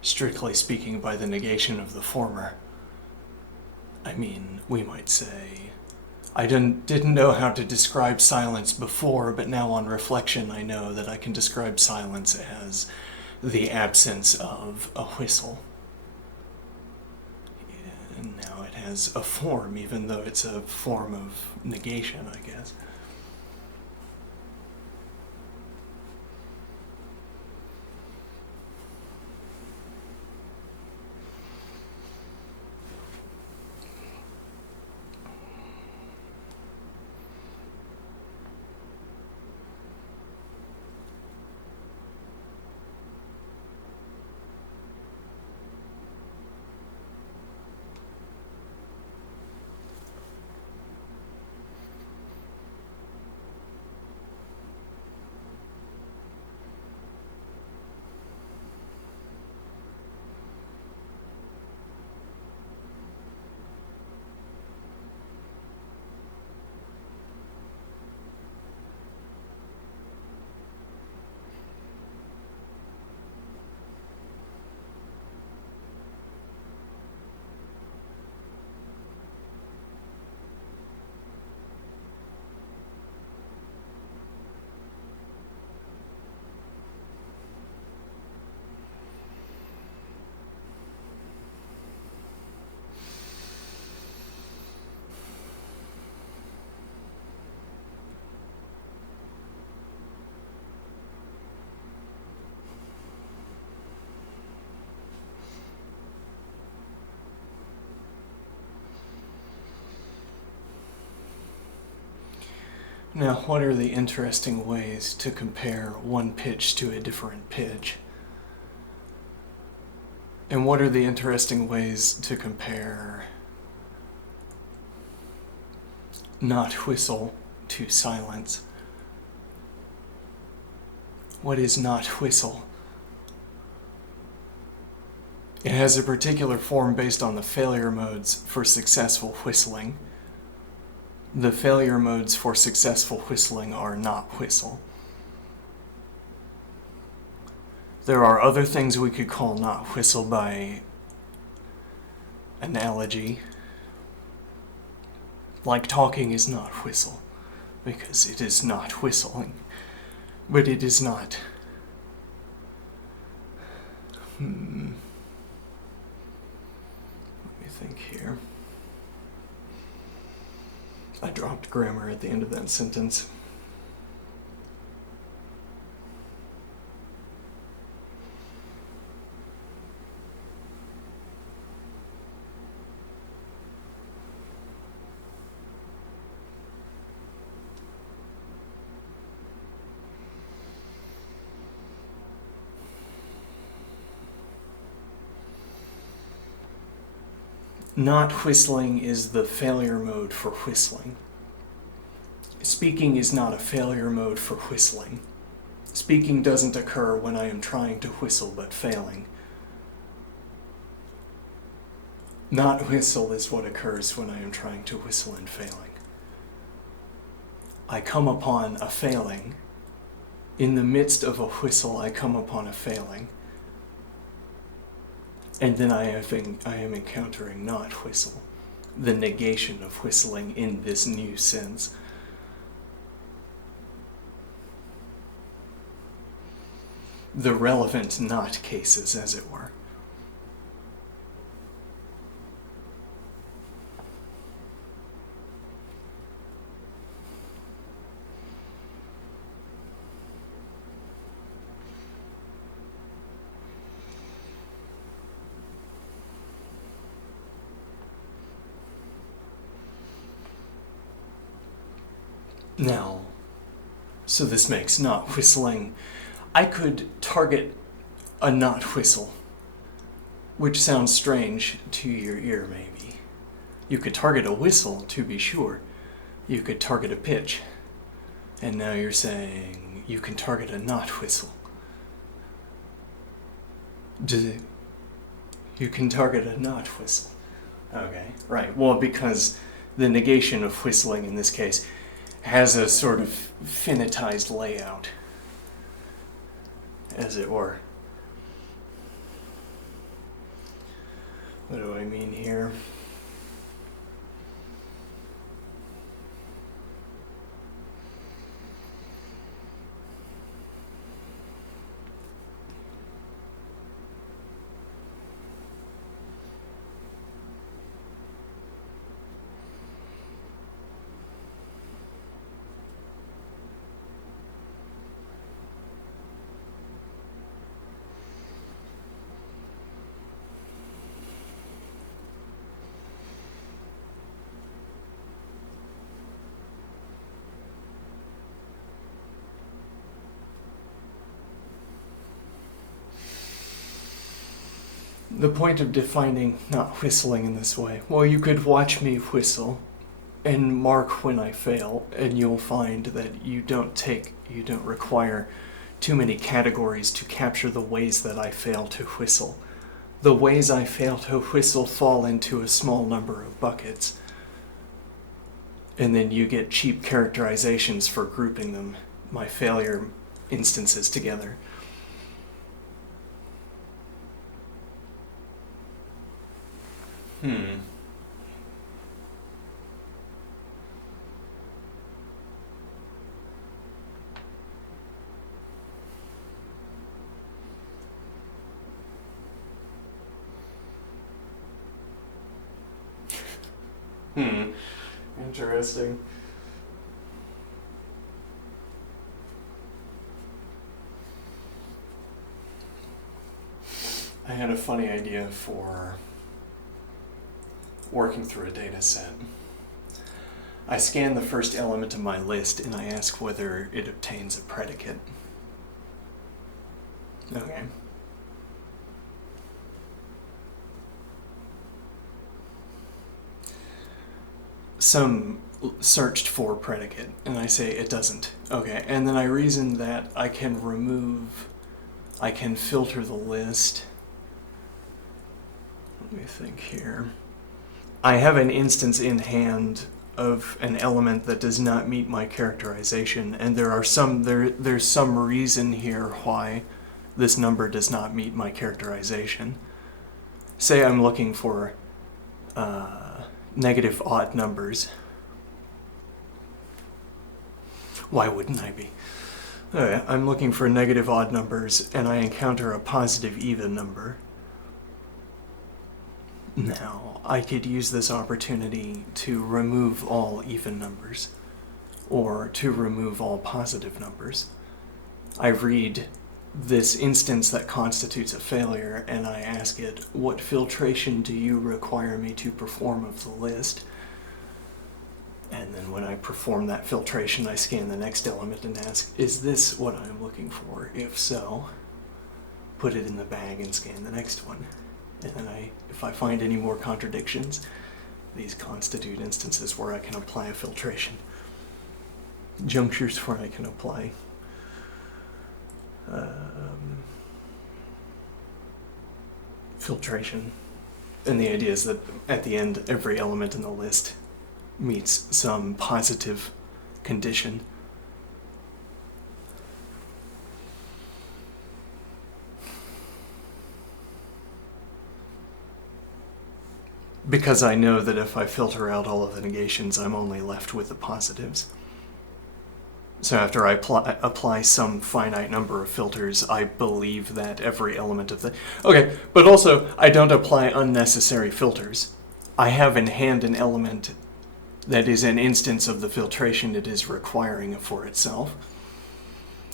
strictly speaking, by the negation of the former. I mean, we might say, I didn't know how to describe silence before, but now on reflection I know that I can describe silence as the absence of a whistle. And now it has a form, even though it's a form of negation, I guess. Now, what are the interesting ways to compare one pitch to a different pitch? And what are the interesting ways to compare not whistle to silence? What is not whistle? It has a particular form based on the failure modes for successful whistling. The failure modes for successful whistling are not whistle. There are other things we could call not whistle by analogy. Like talking is not whistle, because it is not whistling. But it is not. Let me think here. I dropped grammar at the end of that sentence. Not whistling is the failure mode for whistling. Speaking is not a failure mode for whistling. Speaking doesn't occur when I am trying to whistle but failing. Not whistle is what occurs when I am trying to whistle and failing. I come upon a failing. In the midst of a whistle, I come upon a failing. And then I am encountering not whistle, the negation of whistling in this new sense. The relevant not cases, as it were. Now, so this makes not whistling. I could target a not whistle, which sounds strange to your ear maybe. You could target a whistle, to be sure. You could target a pitch. And now you're saying you can target a not whistle. You can target a not whistle. Okay, right. Well, because the negation of whistling in this case has a sort of finitized layout, as it were. What do I mean here? The point of defining not whistling in this way, well, you could watch me whistle and mark when I fail, and you'll find that you don't require too many categories to capture the ways that I fail to whistle. The ways I fail to whistle fall into a small number of buckets, and then you get cheap characterizations for grouping them, my failure instances, together. Interesting. I had a funny idea for working through a data set. I scan the first element of my list and I ask whether it obtains a predicate. Okay. some searched for predicate, and I say it doesn't. Okay, and then I reason that I can filter the list. Let me think here. I have an instance in hand of an element that does not meet my characterization, and there's some reason here why this number does not meet my characterization. Say I'm looking for negative odd numbers. Why wouldn't I be? Okay, I'm looking for negative odd numbers, and I encounter a positive even number. Now, I could use this opportunity to remove all even numbers, or to remove all positive numbers. I read this instance that constitutes a failure, and I ask it, what filtration do you require me to perform of the list? And then when I perform that filtration, I scan the next element and ask, is this what I'm looking for? If so, put it in the bag and scan the next one. And then if I find any more contradictions, these constitute instances where I can apply a filtration. Junctures where I can apply filtration. And the idea is that at the end, every element in the list meets some positive condition. Because I know that if I filter out all of the negations, I'm only left with the positives. So after I apply some finite number of filters, I believe that every element of the... Okay, but also, I don't apply unnecessary filters. I have in hand an element that is an instance of the filtration it is requiring for itself.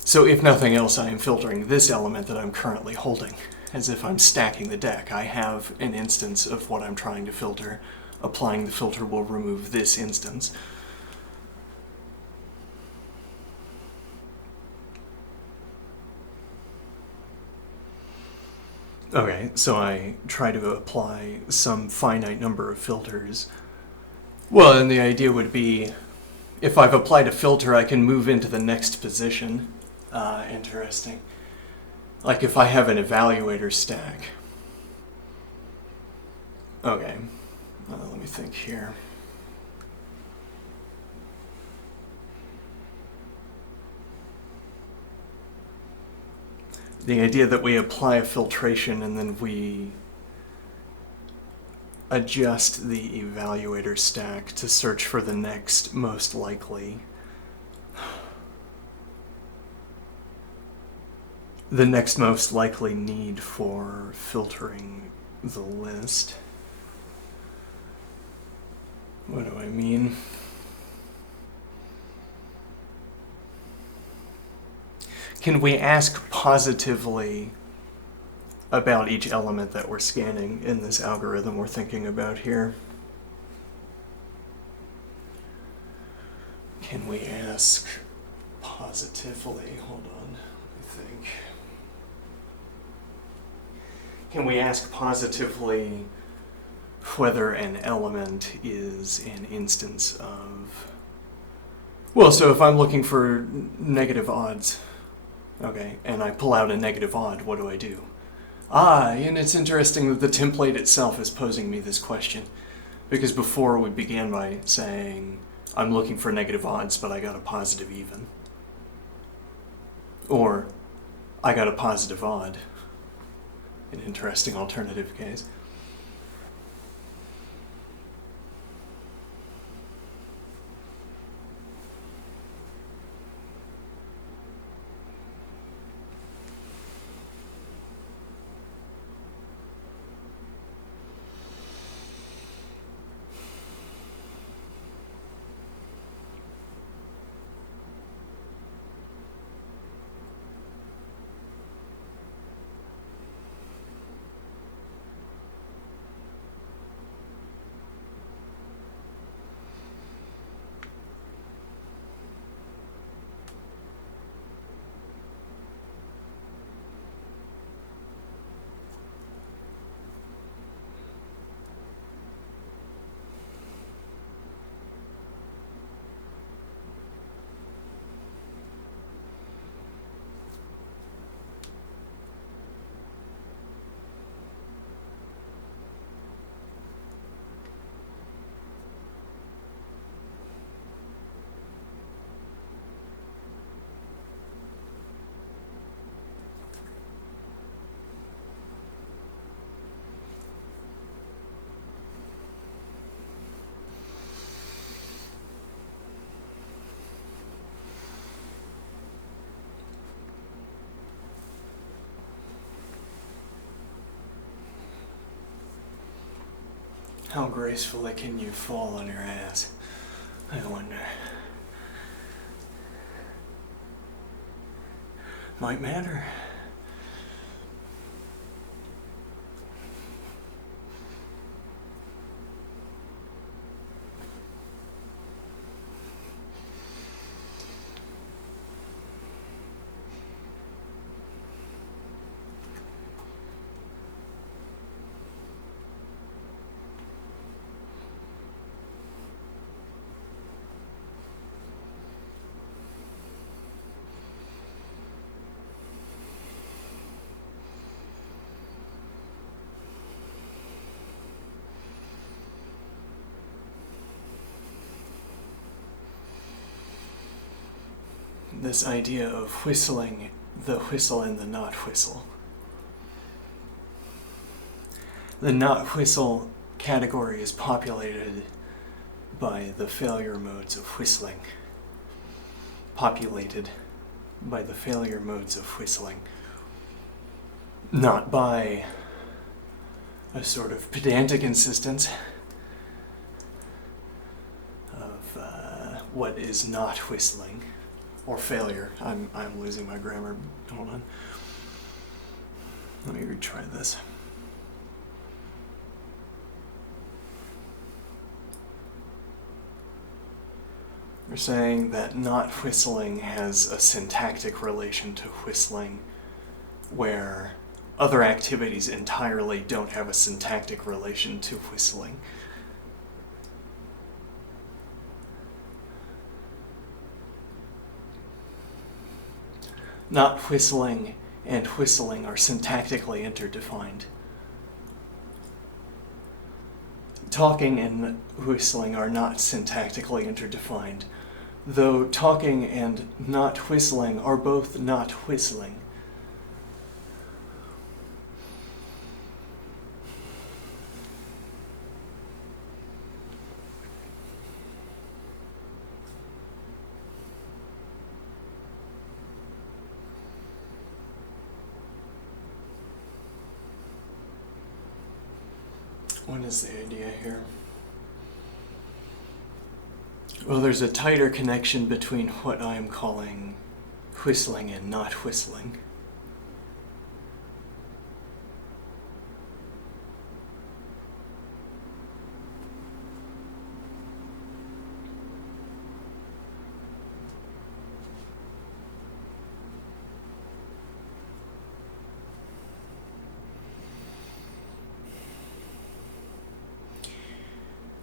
So if nothing else, I am filtering this element that I'm currently holding, as if I'm stacking the deck. I have an instance of what I'm trying to filter. Applying the filter will remove this instance. Okay, so I try to apply some finite number of filters. Well, and the idea would be, if I've applied a filter, I can move into the next position. Interesting. Like if I have an evaluator stack. Okay, let me think here. The idea that we apply a filtration and then we adjust the evaluator stack to search for the next most likely. The next most likely need for filtering the list. What do I mean? Can we ask positively about each element that we're scanning in this algorithm we're thinking about here? Can we ask positively? Hold on, let me think. Can we ask positively whether an element is an instance of... Well, so if I'm looking for negative odds, okay, and I pull out a negative odd, what do I do? And it's interesting that the template itself is posing me this question, because before we began by saying, I'm looking for negative odds, but I got a positive even. Or, I got a positive odd. An interesting alternative case. How gracefully can you fall on your ass? I wonder. Might matter. This idea of whistling, the whistle and the not whistle. The not whistle category is populated by the failure modes of whistling. Populated by the failure modes of whistling. Not by a sort of pedantic insistence of what is not whistling. Or failure. I'm losing my grammar. Hold on. Let me retry this. We're saying that not whistling has a syntactic relation to whistling, where other activities entirely don't have a syntactic relation to whistling. Not whistling and whistling are syntactically interdefined. Talking and whistling are not syntactically interdefined, though talking and not whistling are both not whistling. What is the idea here? Well, there's a tighter connection between what I'm calling whistling and not whistling.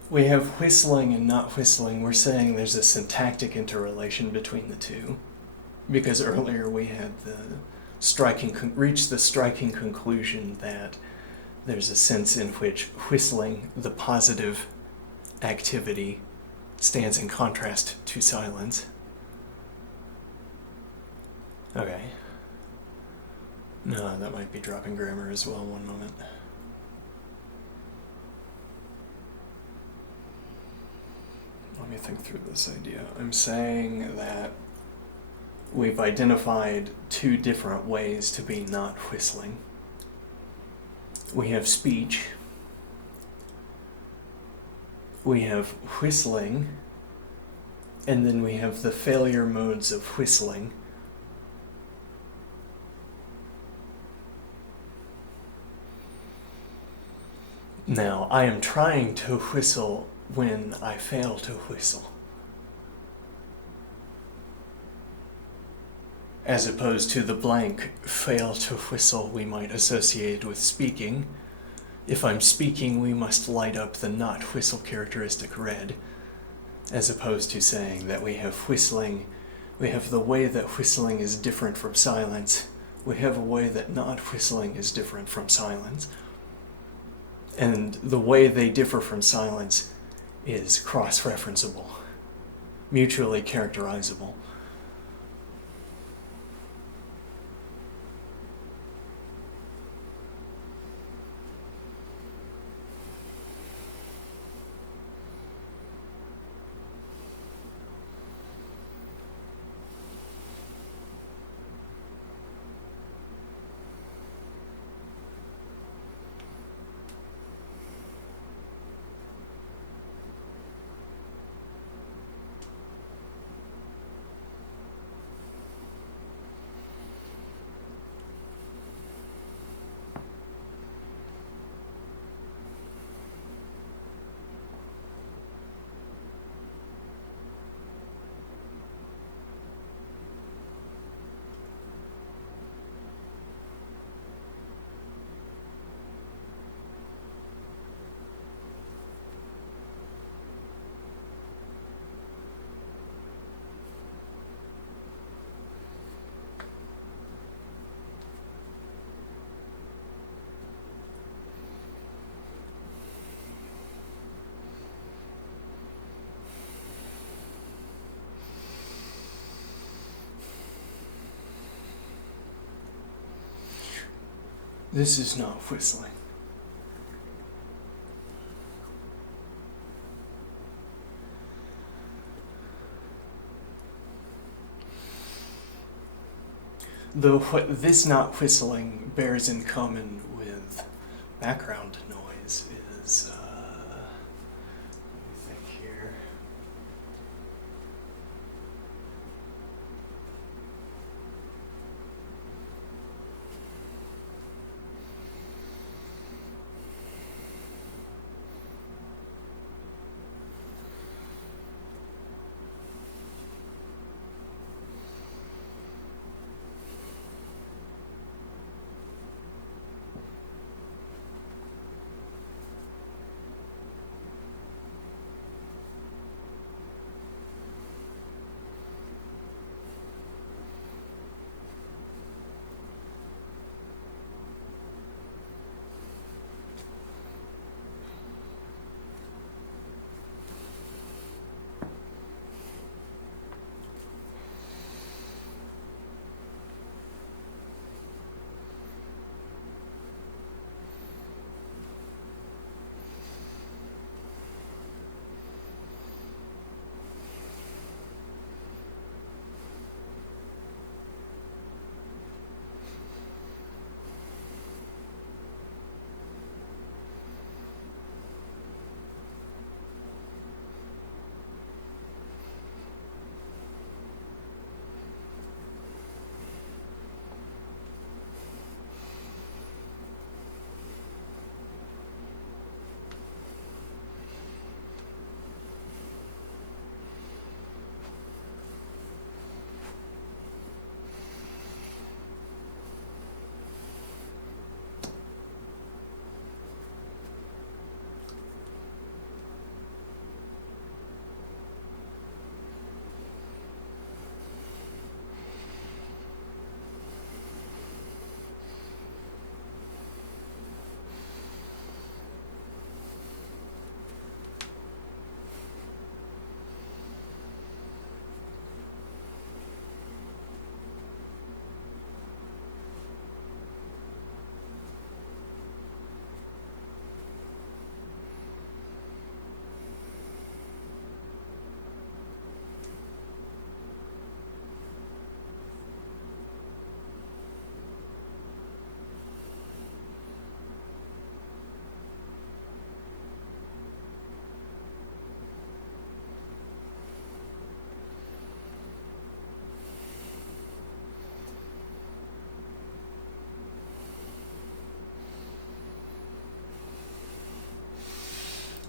We have whistling and not whistling. We're saying there's a syntactic interrelation between the two. Because earlier we had reached the striking conclusion that there's a sense in which whistling, the positive activity, stands in contrast to silence. Okay. No, that might be dropping grammar as well. One moment. Let me think through this idea. I'm saying that we've identified two different ways to be not whistling. We have speech. We have whistling. And then we have the failure modes of whistling. Now, I am trying to whistle when I fail to whistle, as opposed to the blank fail to whistle we might associate with speaking. If I'm speaking, we must light up the not whistle characteristic red, as opposed to saying that we have whistling, we have the way that whistling is different from silence, we have a way that not whistling is different from silence, and the way they differ from silence is cross-referenceable, mutually characterizable. This is not whistling. Though what this not whistling bears in common with background noise is, let me think here.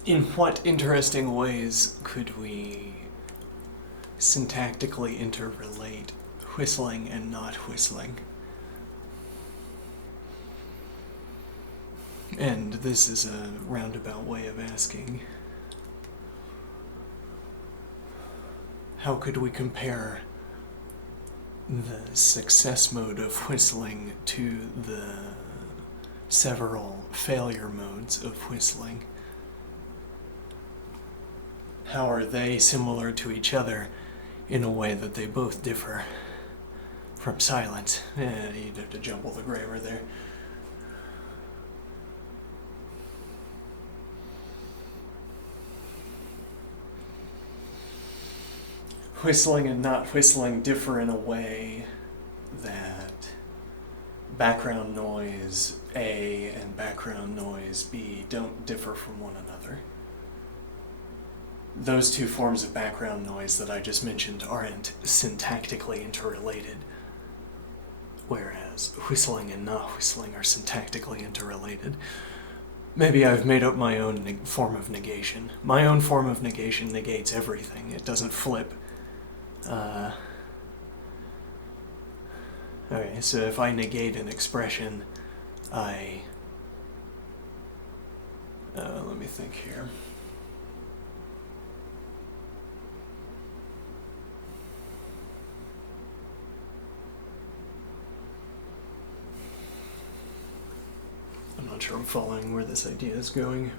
In what interesting ways could we syntactically interrelate whistling and not whistling? And this is a roundabout way of asking, how could we compare the success mode of whistling to the several failure modes of whistling? How are they similar to each other in a way that they both differ from silence? You'd have to jumble the grammar there. Whistling and not whistling differ in a way that background noise A and background noise B don't differ from one another. Those two forms of background noise that I just mentioned aren't syntactically interrelated, whereas whistling and not whistling are syntactically interrelated. Maybe I've made up my own form of negation. My own form of negation negates everything. It doesn't flip. Okay, so if I negate an expression, let me think here. I'm not sure I'm following where this idea is going.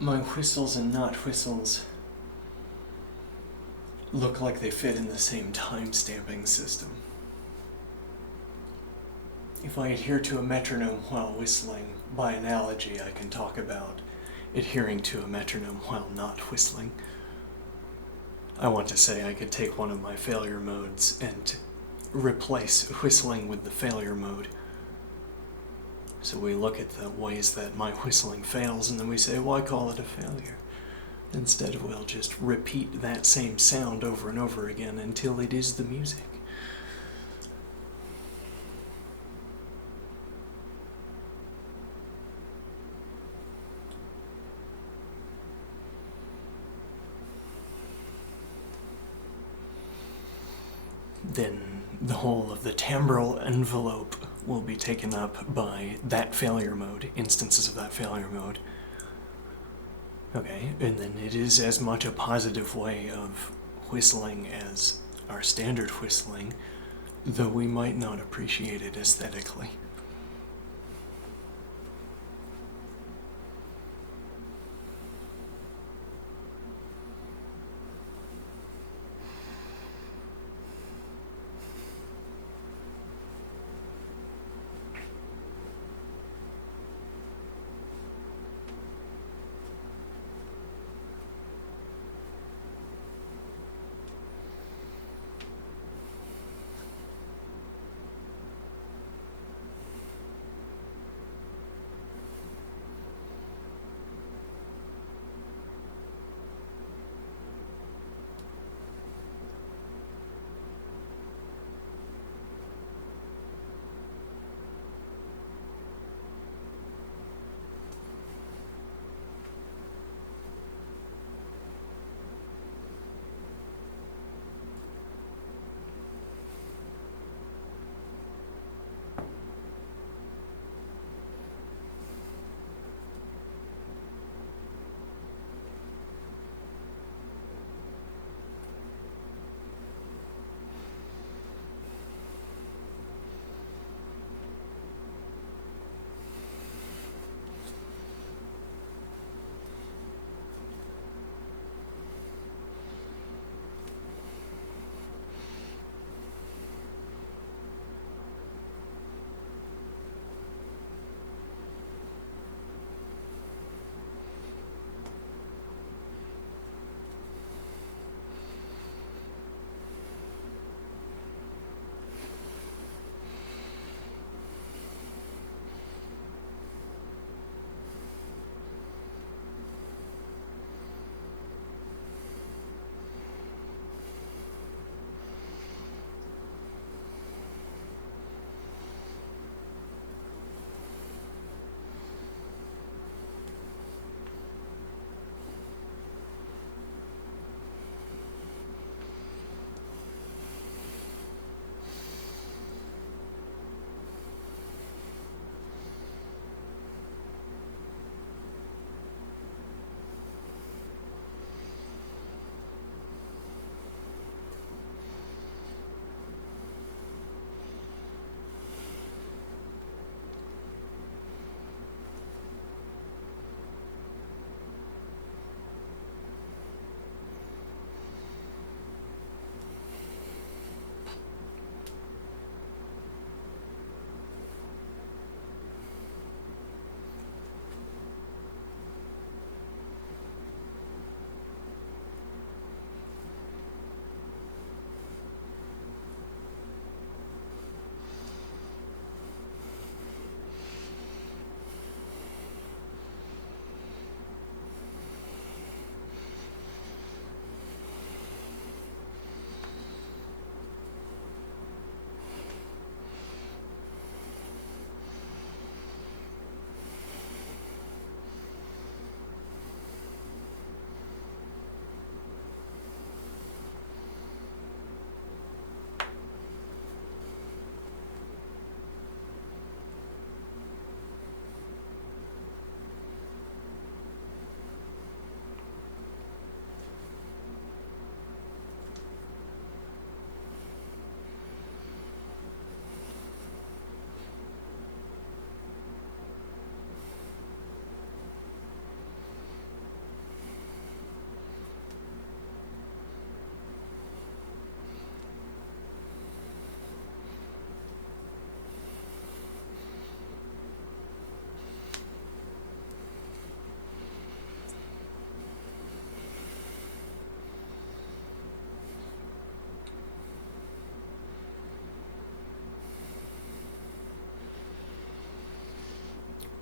my whistles and not whistles look like they fit in the same time-stamping system. If I adhere to a metronome while whistling, by analogy, I can talk about adhering to a metronome while not whistling. I want to say I could take one of my failure modes and replace whistling with the failure mode. So we look at the ways that my whistling fails, and then we say, why call it a failure? Instead, we'll just repeat that same sound over and over again until it is the music. Then the whole of the timbral envelope will be taken up by that failure mode, instances of that failure mode. Okay, and then it is as much a positive way of whistling as our standard whistling, though we might not appreciate it aesthetically.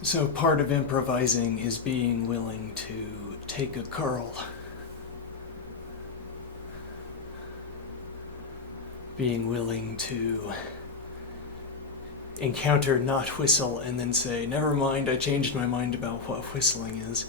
So part of improvising is being willing to take a curl. Being willing to encounter not whistle and then say, never mind, I changed my mind about what whistling is.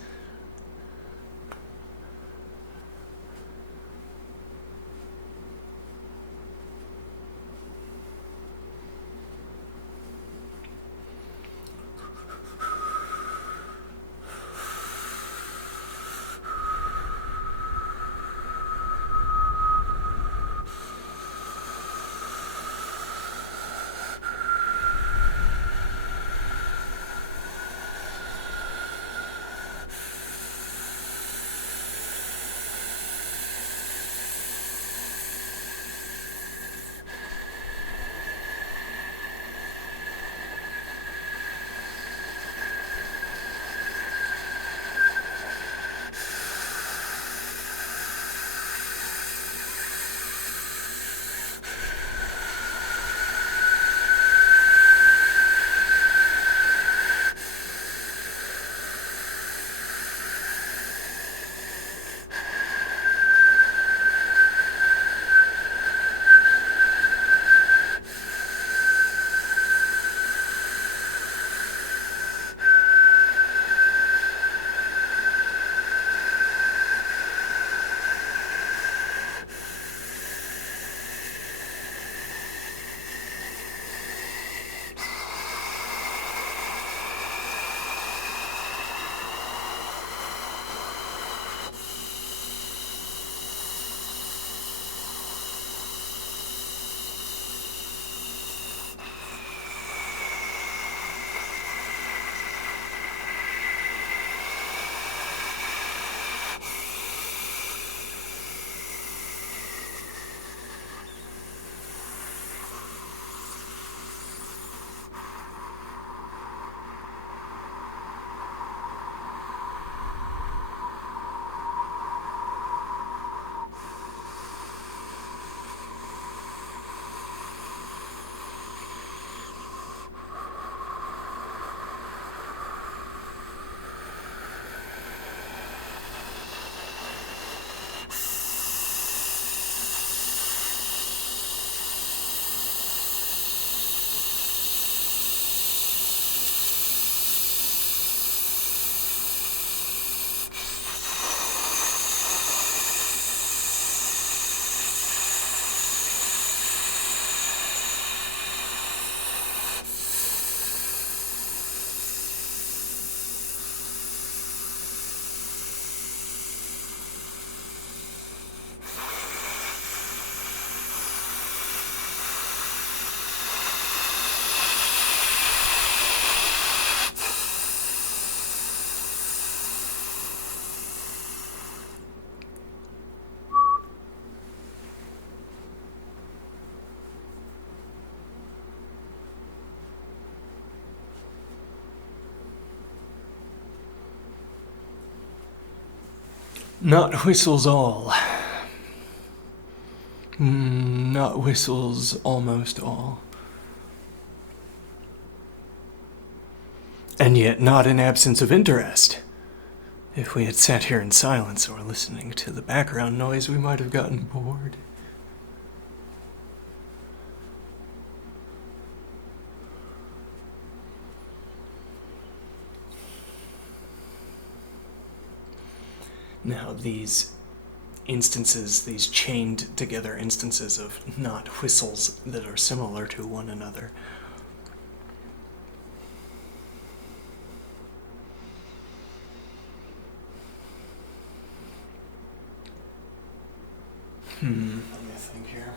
Not whistles all. Not whistles almost all. And yet not an absence of interest. If we had sat here in silence or listening to the background noise, we might have gotten bored. Now, these instances, these chained together instances of not whistles that are similar to one another, let me think here.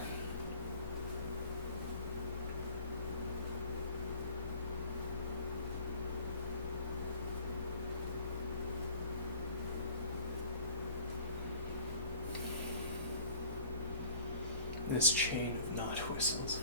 This chain of not whistles.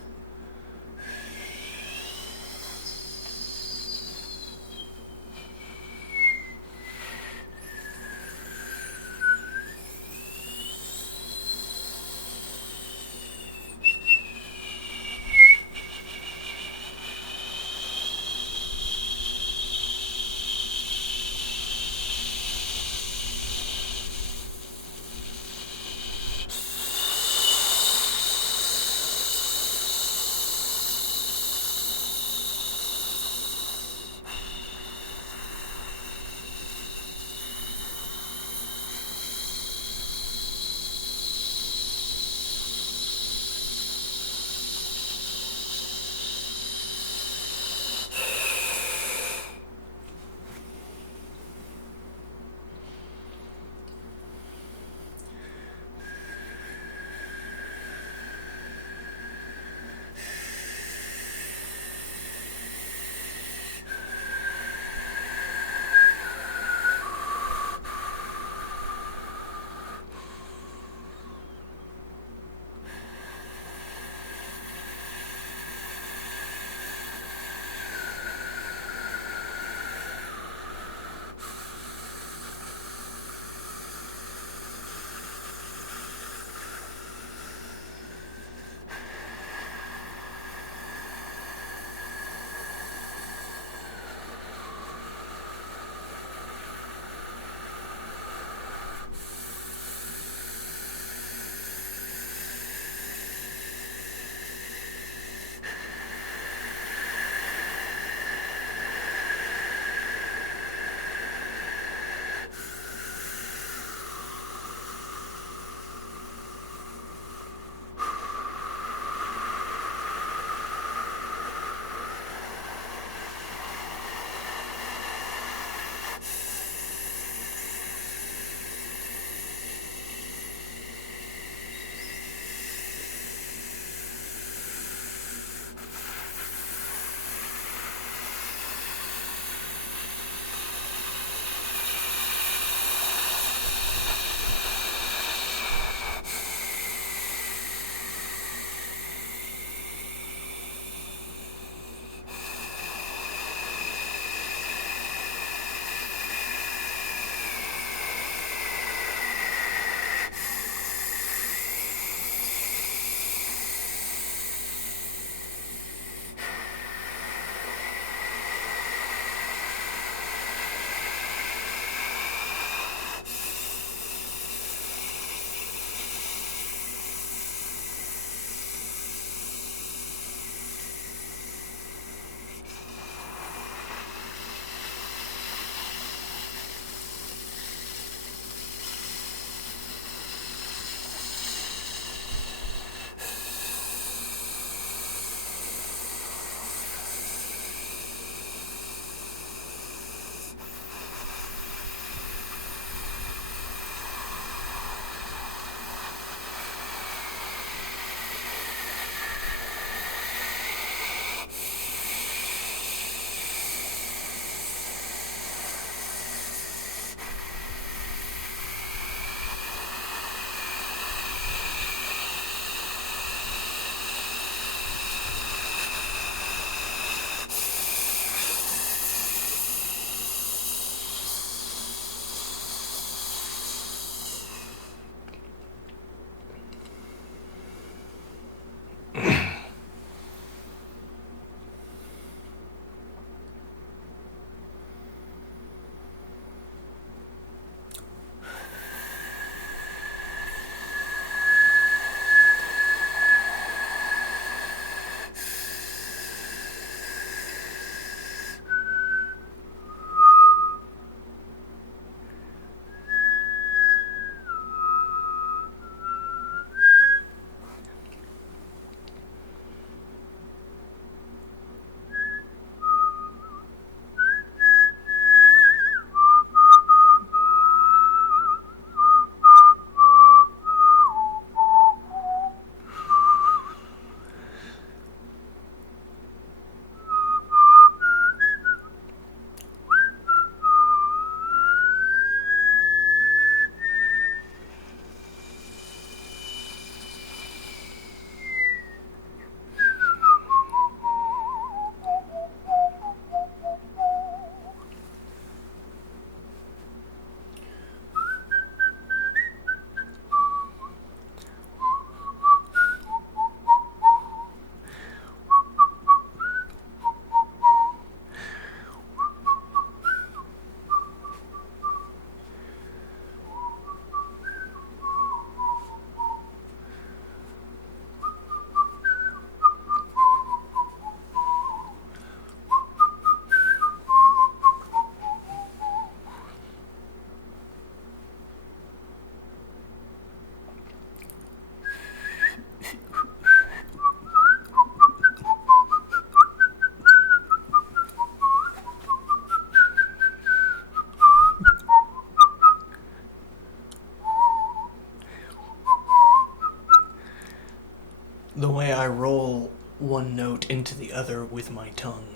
I roll one note into the other with my tongue.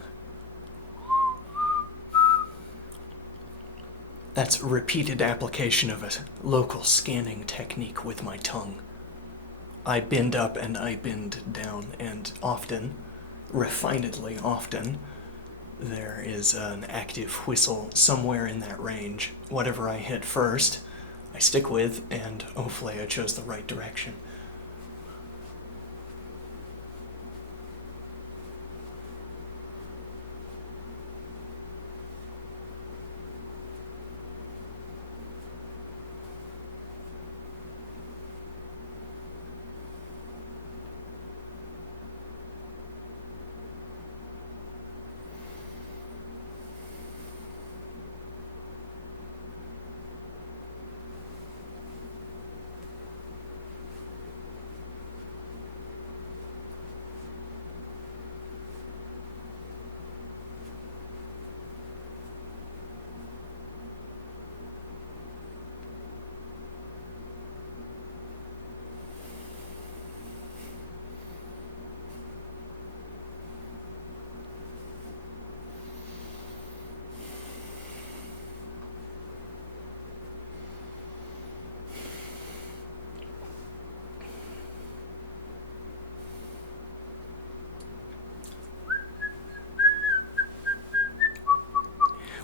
That's repeated application of a local scanning technique with my tongue. I bend up and I bend down, and often, refinedly often, there is an active whistle somewhere in that range. Whatever I hit first, I stick with, and hopefully I chose the right direction.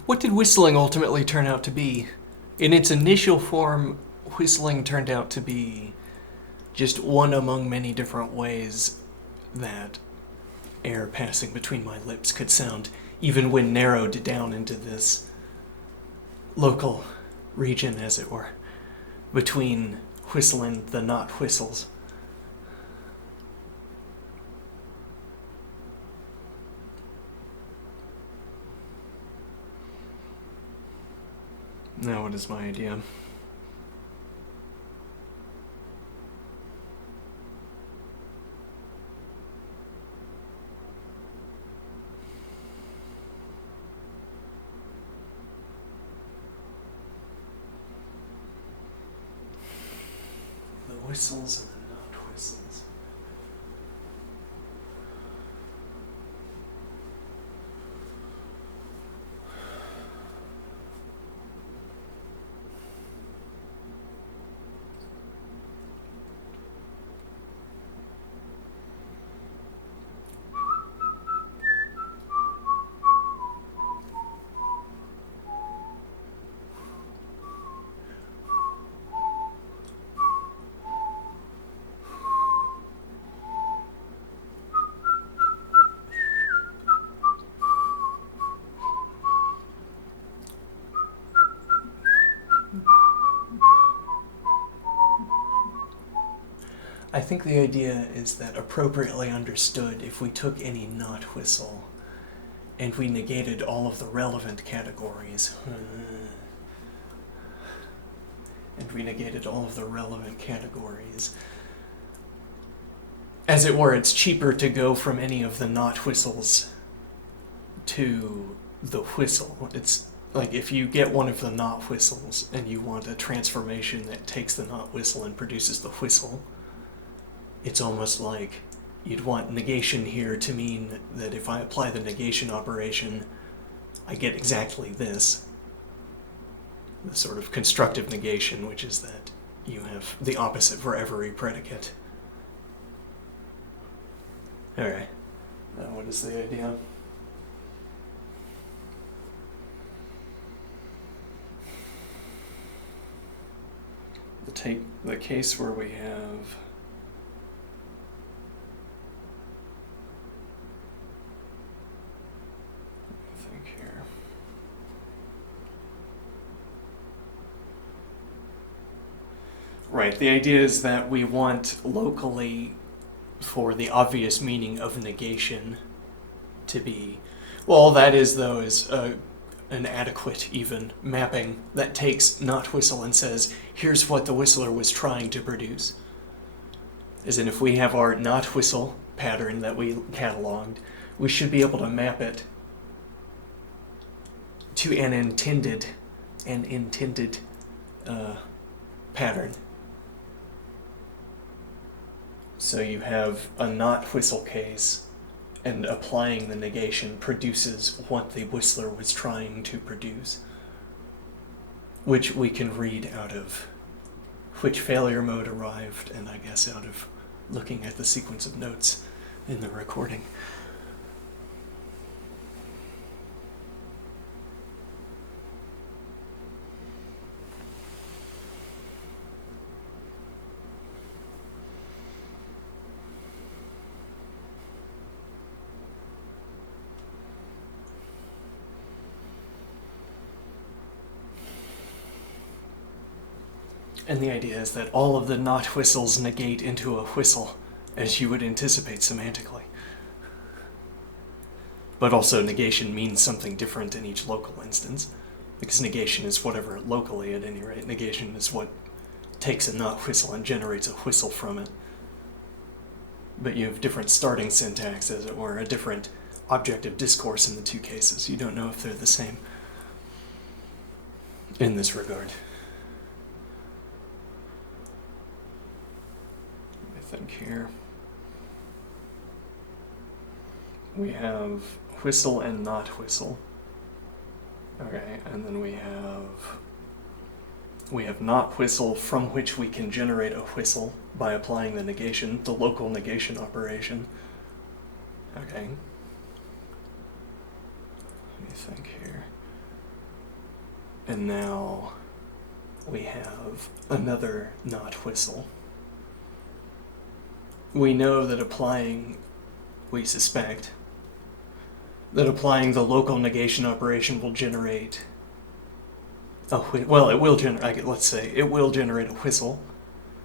What did whistling ultimately turn out to be? In its initial form, whistling turned out to be just one among many different ways that air passing between my lips could sound, even when narrowed down into this local region, as it were, between whistle and the not whistles. Now what is my idea? The whistles and the not whistles. I think the idea is that appropriately understood, if we took any not whistle and we negated all of the relevant categories, as it were, it's cheaper to go from any of the not whistles to the whistle. It's like if you get one of the not whistles and you want a transformation that takes the not whistle and produces the whistle, it's almost like you'd want negation here to mean that if I apply the negation operation, I get exactly this. The sort of constructive negation, which is that you have the opposite for every predicate. Alright, now what is the idea? The case where we have right, the idea is that we want locally for the obvious meaning of negation to be, well, all that is, though, is an adequate, even, mapping that takes not whistle and says, here's what the whistler was trying to produce. As in, if we have our not whistle pattern that we cataloged, we should be able to map it to an intended pattern. So you have a not whistle case, and applying the negation produces what the whistler was trying to produce, which we can read out of which failure mode arrived, and I guess out of looking at the sequence of notes in the recording. And the idea is that all of the not whistles negate into a whistle, as you would anticipate semantically. But also negation means something different in each local instance, because negation is whatever locally, at any rate. Negation is what takes a not whistle and generates a whistle from it. But you have different starting syntax, as it were, a different objective discourse in the two cases. You don't know if they're the same in this regard. I think here we have whistle and not whistle. Okay, and then we have not whistle, from which we can generate a whistle by applying the negation, the local negation operation. Okay. Let me think here. And now we have another not whistle. We know that we suspect that applying the local negation operation will generate it will generate a whistle.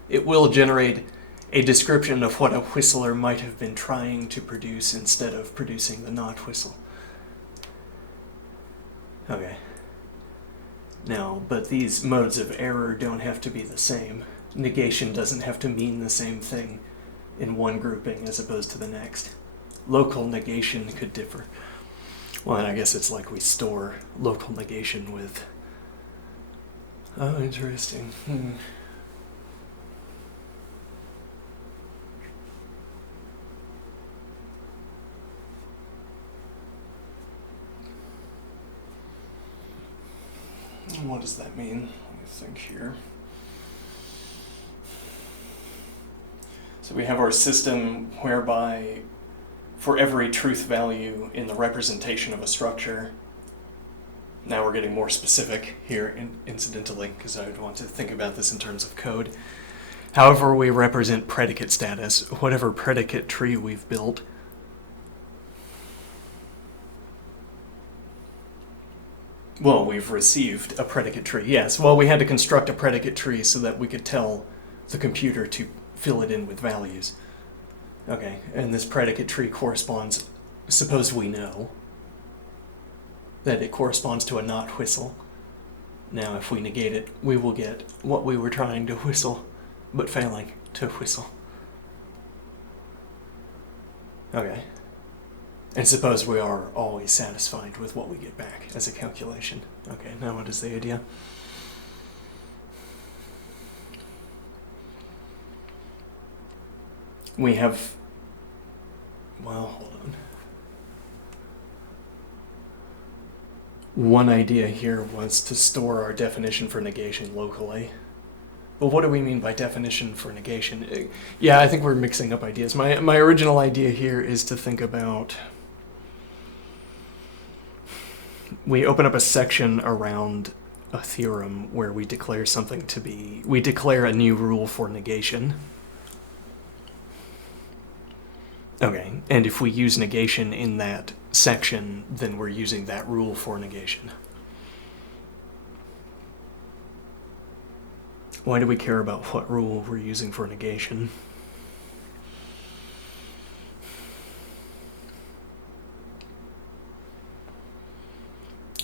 It will generate a description of what a whistler might have been trying to produce instead of producing the not whistle. Okay. Now, but these modes of error don't have to be the same. Negation doesn't have to mean the same thing in one grouping as opposed to the next. Local negation could differ. Well, and I guess it's like we store local negation with... Oh, interesting. What does that mean? Let me think here. So we have our system whereby for every truth value in the representation of a structure, now we're getting more specific here incidentally, because I would want to think about this in terms of code. However we represent predicate status, whatever predicate tree we've built, well, we've received a predicate tree, yes. Well, we had to construct a predicate tree so that we could tell the computer to fill it in with values. Okay, and this predicate tree corresponds, suppose we know that it corresponds to a not whistle. Now, if we negate it, we will get what we were trying to whistle, but failing to whistle. Okay. And suppose we are always satisfied with what we get back as a calculation. Okay, now what is the idea? We have... Well, hold on. One idea here was to store our definition for negation locally. But what do we mean by definition for negation? Yeah, I think we're mixing up ideas. My original idea here is to think about... We open up a section around a theorem where we declare something to be... We declare a new rule for negation. Okay, and if we use negation in that section, then we're using that rule for negation. Why do we care about what rule we're using for negation?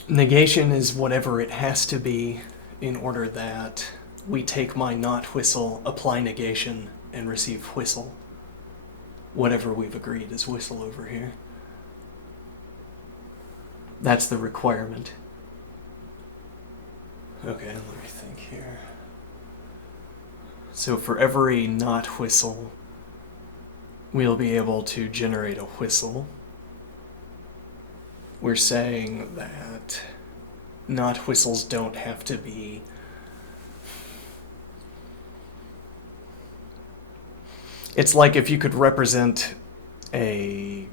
Negation is whatever it has to be in order that we take my not whistle, apply negation, and receive whistle. Whatever we've agreed is whistle over here. That's the requirement. Okay, let me think here. So for every not whistle, we'll be able to generate a whistle. We're saying that not whistles don't have to be it's like if you could represent an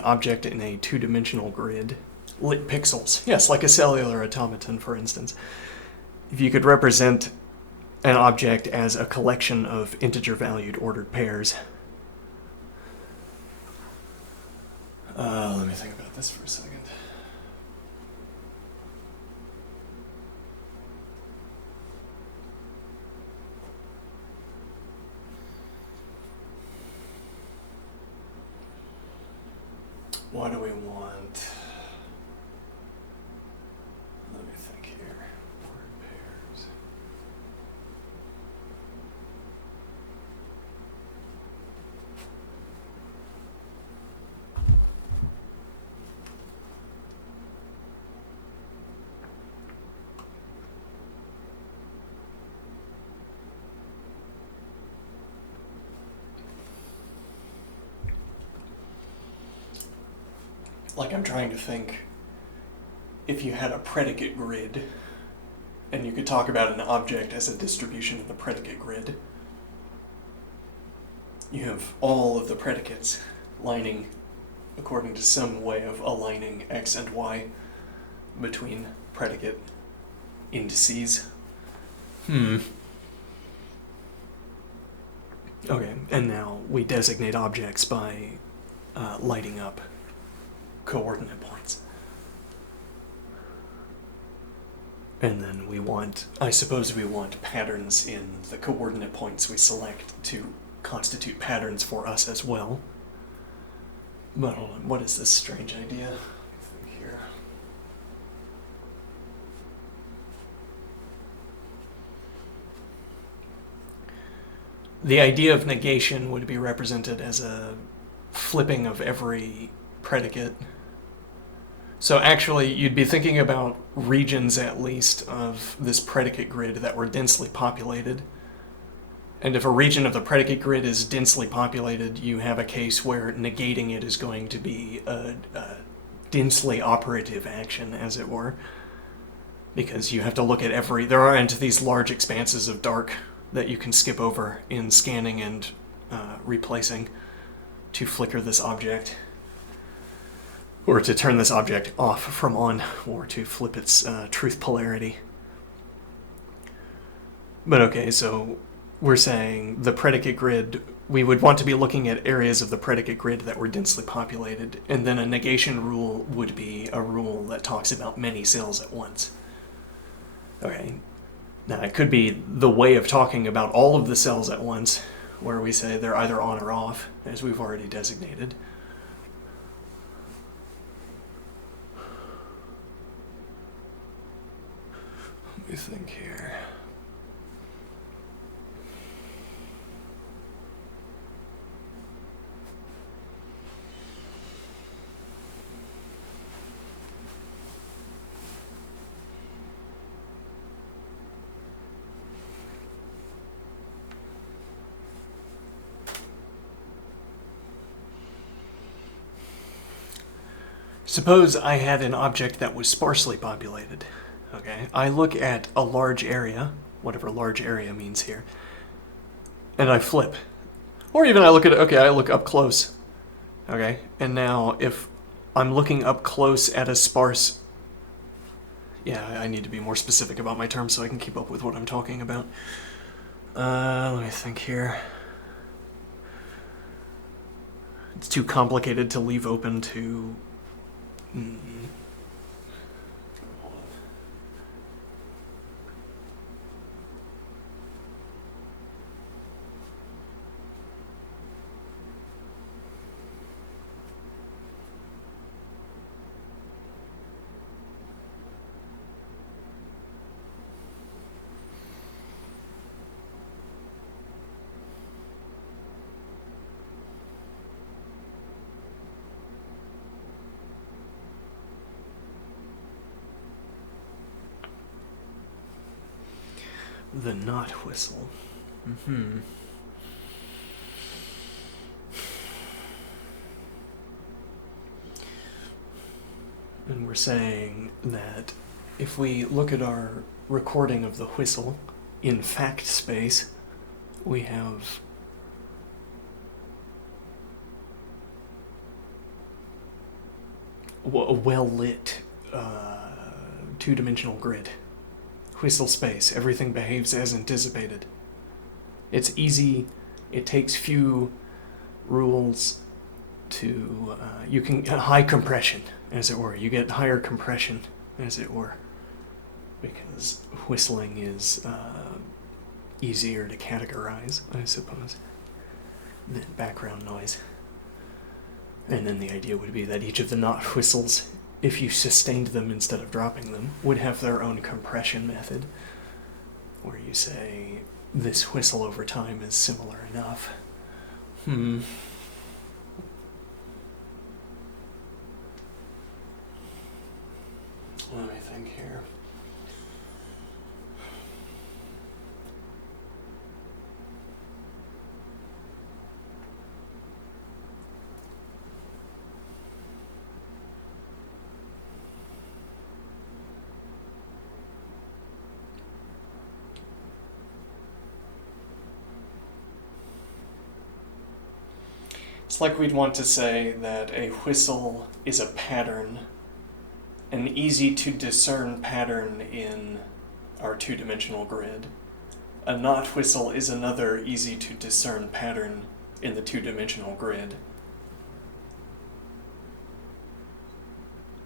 object in a two-dimensional grid, lit pixels, yes, like a cellular automaton, for instance. If you could represent an object as a collection of integer-valued ordered pairs. Let me think about this for a second. What do we want? Let me think here. Word pairs. Like, I'm trying to think, if you had a predicate grid, and you could talk about an object as a distribution of the predicate grid, you have all of the predicates lining according to some way of aligning x and y between predicate indices. Okay, and now we designate objects by lighting up coordinate points. And then I suppose we want patterns in the coordinate points we select to constitute patterns for us as well. But hold on, what is this strange idea? Let me think here. The idea of negation would be represented as a flipping of every predicate. So actually, you'd be thinking about regions, at least, of this predicate grid that were densely populated. And if a region of the predicate grid is densely populated, you have a case where negating it is going to be a densely operative action, as it were. Because you have to look at there aren't these large expanses of dark that you can skip over in scanning and replacing to flicker this object. Or to turn this object off from on, or to flip its truth polarity. But okay, so we're saying the predicate grid, we would want to be looking at areas of the predicate grid that were densely populated, and then a negation rule would be a rule that talks about many cells at once. Okay, now it could be the way of talking about all of the cells at once, where we say they're either on or off, as we've already designated. Let me think here. Suppose I had an object that was sparsely populated. Okay, I look at a large area, whatever large area means here, and I flip. Or even I look up close. Okay, and now if I'm looking up close at a sparse... Yeah, I need to be more specific about my terms so I can keep up with what I'm talking about. Let me think here. It's too complicated to leave open to... The knot whistle. And we're saying that if we look at our recording of the whistle in fact space, we have a well-lit two-dimensional grid. Whistle space, everything behaves as anticipated. It's easy, it takes few rules to, you can, high compression, as it were. You get higher compression, as it were, because whistling is easier to categorize, I suppose, than background noise. And then the idea would be that each of the not whistles, if you sustained them instead of dropping them, would have their own compression method, where you say, this whistle over time is similar enough. Let me think here. It's like we'd want to say that a whistle is a pattern, an easy to discern pattern in our two-dimensional grid. A not whistle is another easy to discern pattern in the two-dimensional grid.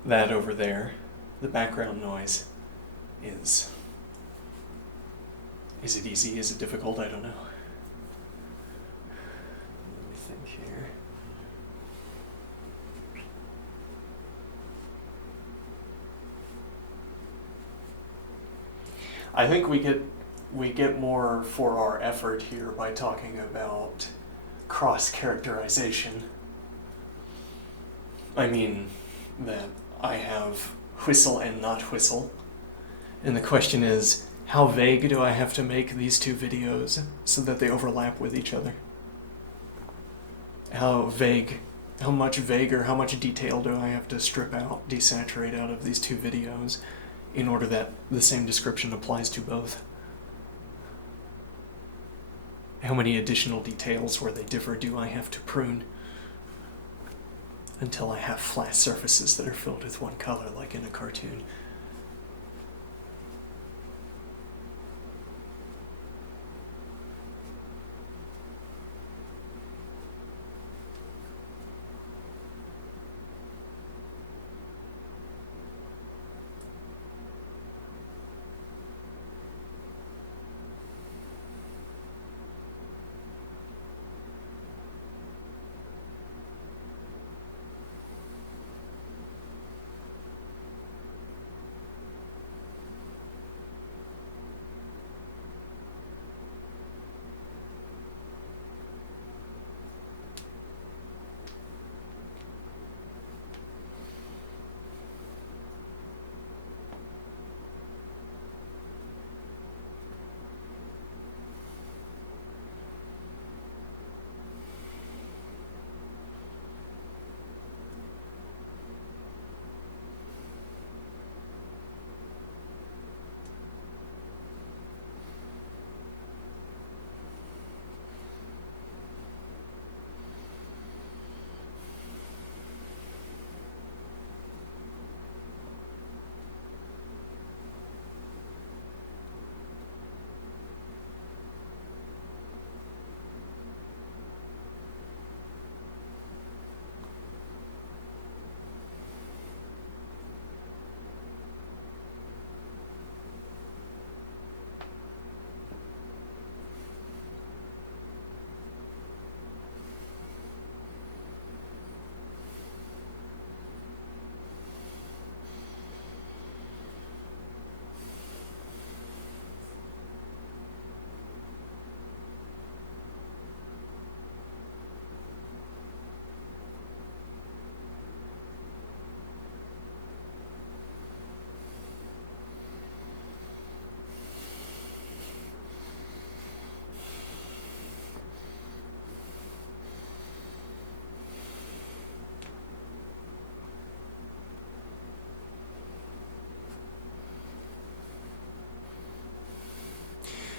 That over there, the background noise, is it easy? Is it difficult? I don't know. Let me think here. I think we get more for our effort here by talking about cross-characterization. I mean that I have whistle and not whistle, and the question is, how vague do I have to make these two videos so that they overlap with each other? How much vaguer, how much detail do I have to strip out, desaturate out of these two videos in order that the same description applies to both? How many additional details where they differ do I have to prune until I have flat surfaces that are filled with one color like in a cartoon?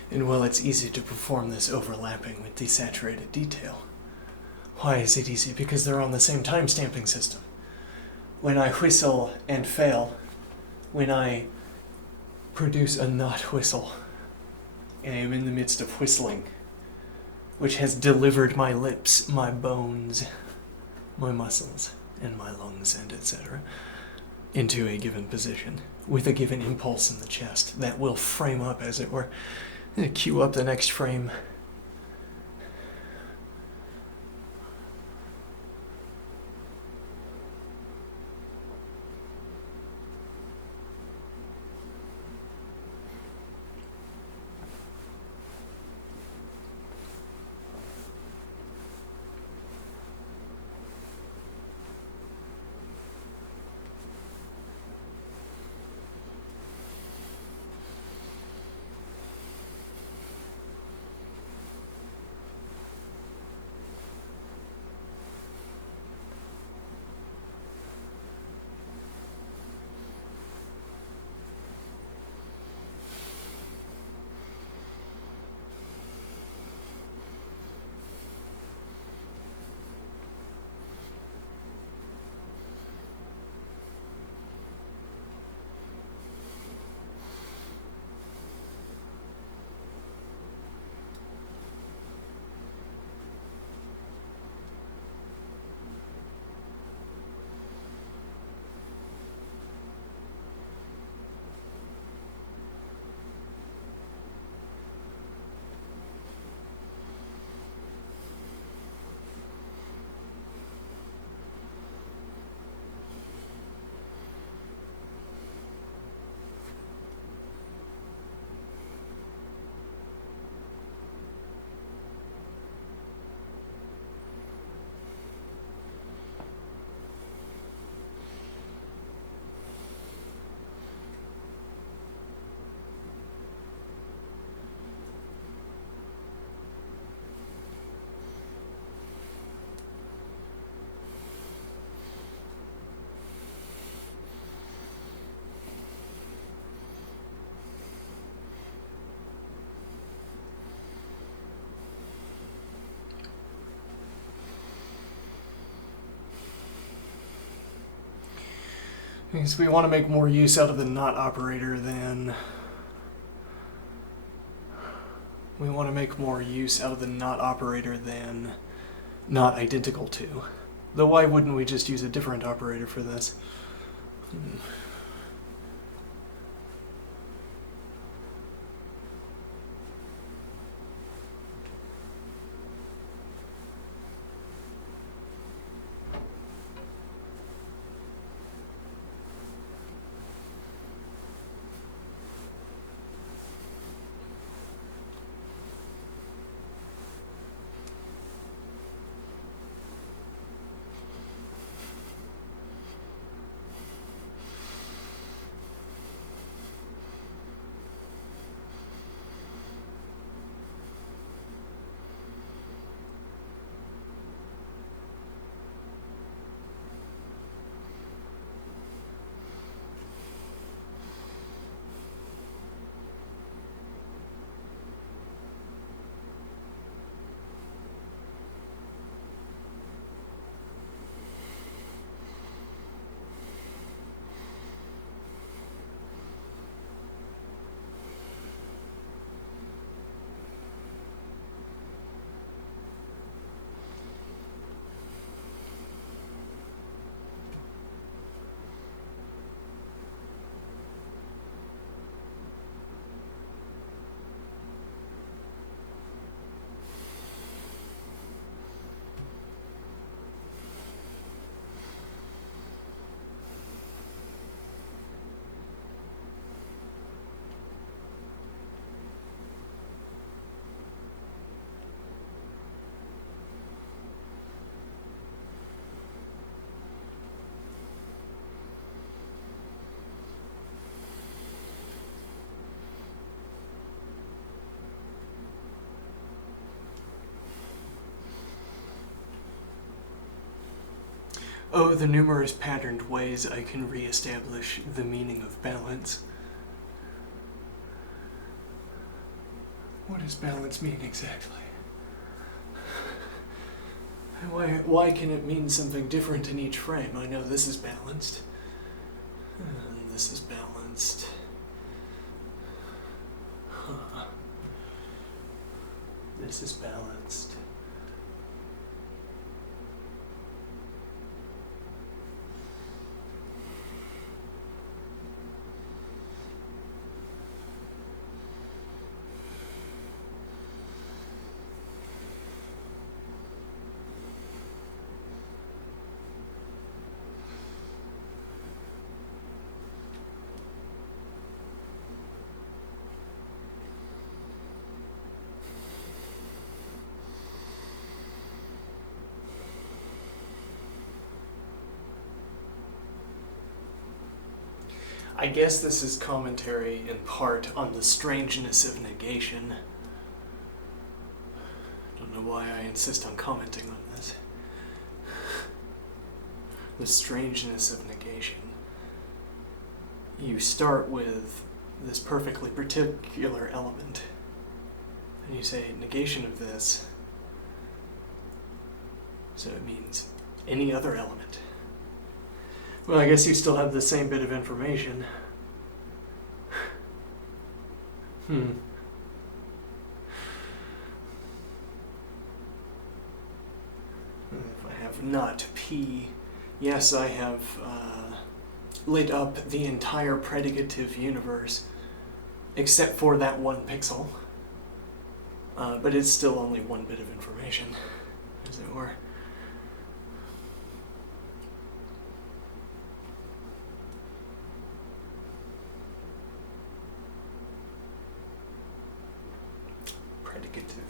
And well, it's easy to perform this overlapping with desaturated detail. Why is it easy? Because they're on the same time-stamping system. When I whistle and fail, when I produce a not whistle, I am in the midst of whistling, which has delivered my lips, my bones, my muscles, and my lungs, and etc., into a given position, with a given impulse in the chest that will frame up, as it were, cue up the next frame. Because we want to make more use out of the not operator than... We want to make more use out of the not operator than not identical to. Though why wouldn't we just use a different operator for this? Oh, the numerous patterned ways I can re-establish the meaning of balance. What does balance mean exactly? Why can it mean something different in each frame? I know this is balanced. And this is balanced. Huh. This is balanced. I guess this is commentary in part on the strangeness of negation. I don't know why I insist on commenting on this. The strangeness of negation. You start with this perfectly particular element, and you say negation of this, so it means any other element. Well, I guess you still have the same bit of information. If I have not P, yes, I have lit up the entire predicative universe, except for that one pixel. But it's still only one bit of information, as it were. Predicative.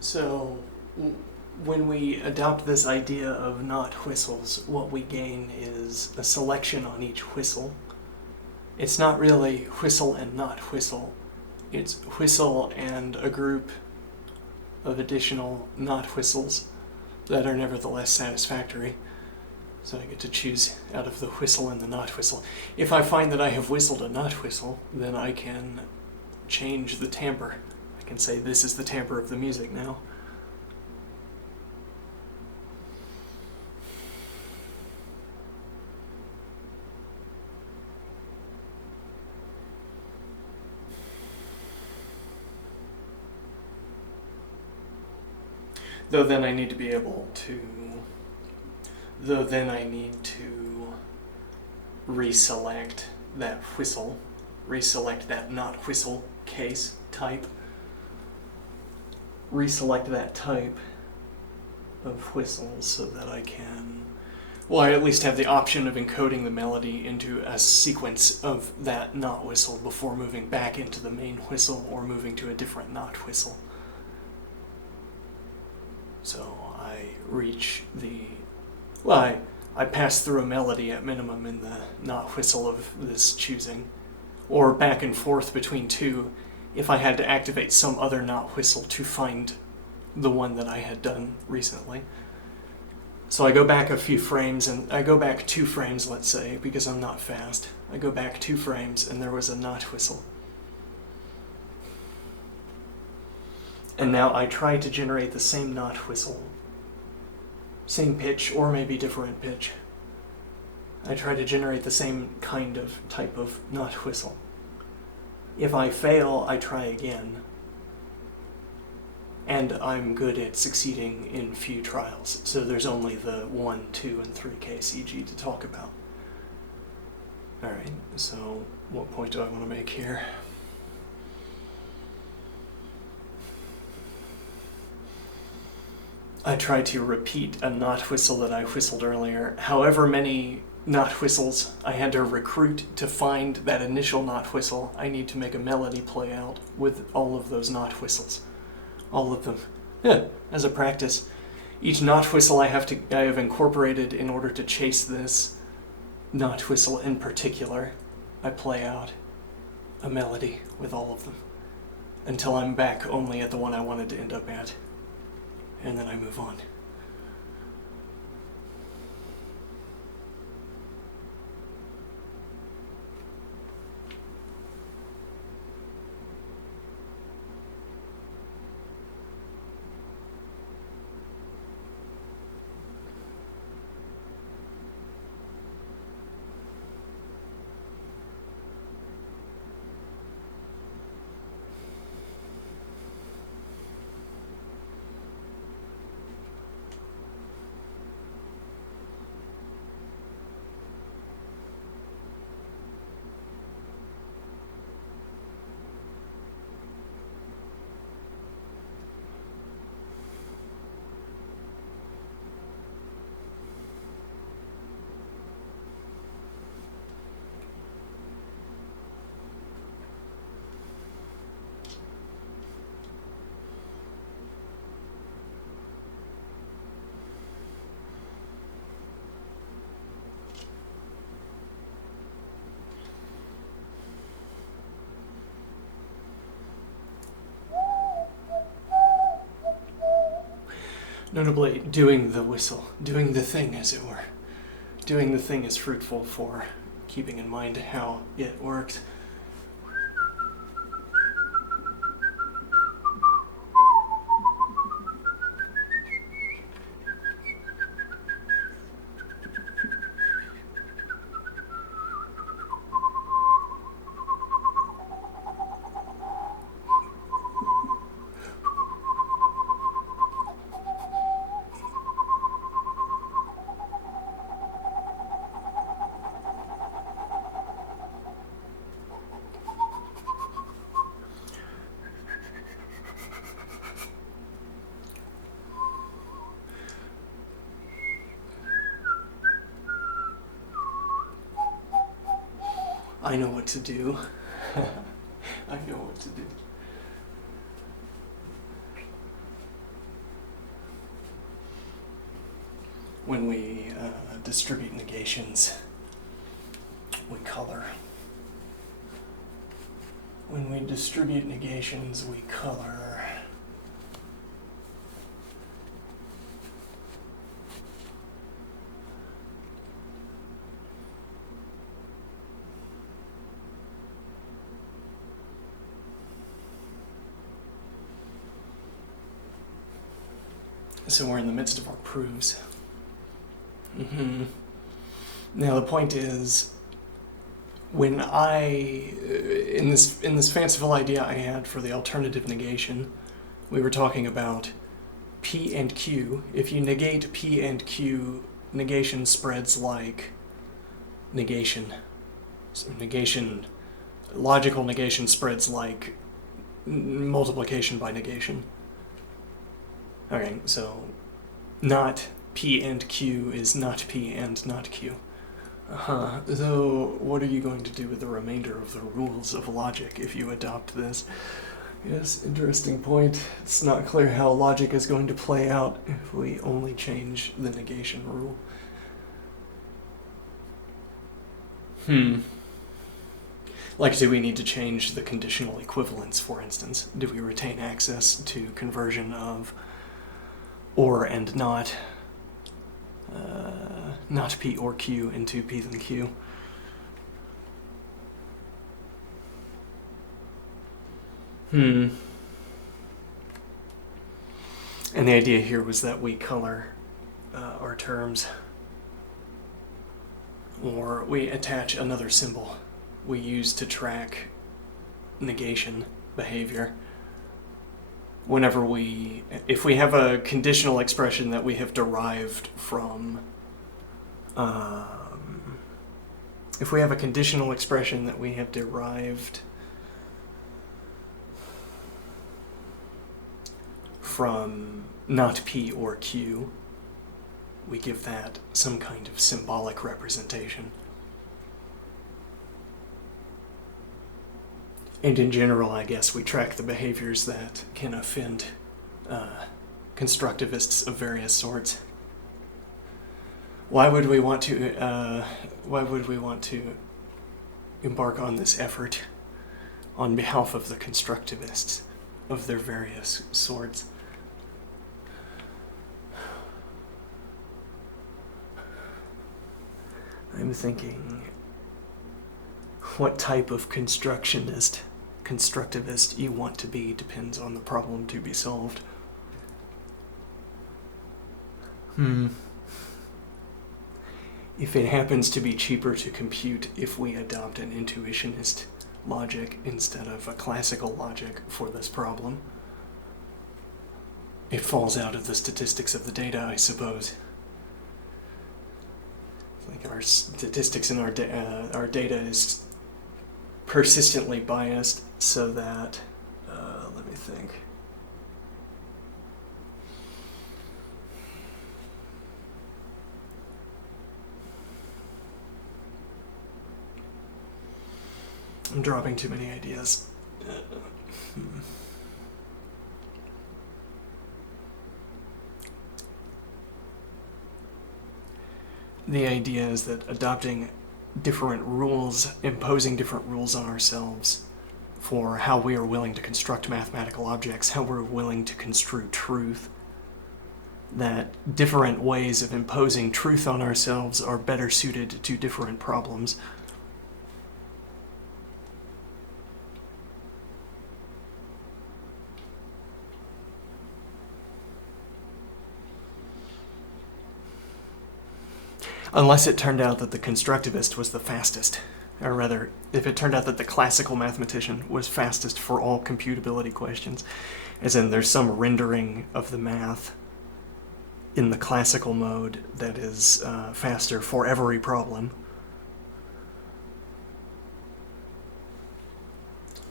So, when we adopt this idea of not whistles, what we gain is a selection on each whistle. It's not really whistle and not whistle. It's whistle and a group of additional not whistles that are nevertheless satisfactory. So I get to choose out of the whistle and the not whistle. If I find that I have whistled a not whistle, then I can change the timbre. I can say this is the timbre of the music now. Though then I need to reselect that whistle, reselect that not whistle case type, reselect that type of whistle so that I can, well, I at least have the option of encoding the melody into a sequence of that not whistle before moving back into the main whistle or moving to a different not whistle. So I reach I pass through a melody at minimum in the not whistle of this choosing, or back and forth between two if I had to activate some other not whistle to find the one that I had done recently. So I go back a few frames, and I go back 2 frames, let's say, because I'm not fast. I go back 2 frames and there was a not whistle. And now I try to generate the same not whistle. Same pitch, or maybe different pitch. I try to generate the same kind of type of not whistle. If I fail, I try again. And I'm good at succeeding in few trials, so there's only the 1, 2, and 3 case EG to talk about. Alright, so what point do I want to make here? I try to repeat a knot whistle that I whistled earlier. However many knot whistles I had to recruit to find that initial knot whistle, I need to make a melody play out with all of those knot whistles. All of them. Yeah, as a practice. Each knot whistle I have incorporated in order to chase this knot whistle in particular. I play out a melody with all of them until I'm back only at the one I wanted to end up at. And then I move on. Notably, doing the whistle, doing the thing, as it were. Doing the thing is fruitful for keeping in mind how it worked. I know what to do. I know what to do. When we distribute negations, we color. When we distribute negations, we color. So we're in the midst of our proofs. Now the point is, when in this fanciful idea I had for the alternative negation, we were talking about P and Q. If you negate P and Q, negation spreads like negation. So logical negation spreads like multiplication by negation. Okay, so not P and Q is not P and not Q. So what are you going to do with the remainder of the rules of logic if you adopt this? Yes, interesting point. It's not clear how logic is going to play out if we only change the negation rule. Like, do we need to change the conditional equivalence, for instance? Do we retain access to conversion of or and not P or Q into P than Q? And the idea here was that we color our terms, or we attach another symbol we use to track negation behavior. If we have a conditional expression that we have derived from if we have a conditional expression that we have derived from not P or Q, we give that some kind of symbolic representation. And in general, I guess we track the behaviors that can offend constructivists of various sorts. Why would we want to embark on this effort on behalf of the constructivists of their various sorts? I'm thinking, what type of constructivist you want to be depends on the problem to be solved. If it happens to be cheaper to compute if we adopt an intuitionist logic instead of a classical logic for this problem, it falls out of the statistics of the data, I suppose. Like our statistics in our data is persistently biased, so that let me think. I'm dropping too many ideas. The idea is that adopting different rules, imposing different rules on ourselves for how we are willing to construct mathematical objects, how we're willing to construe truth, that different ways of imposing truth on ourselves are better suited to different problems. Unless it turned out that the constructivist was the fastest. Or rather, if it turned out that the classical mathematician was fastest for all computability questions, as in there's some rendering of the math in the classical mode that is faster for every problem.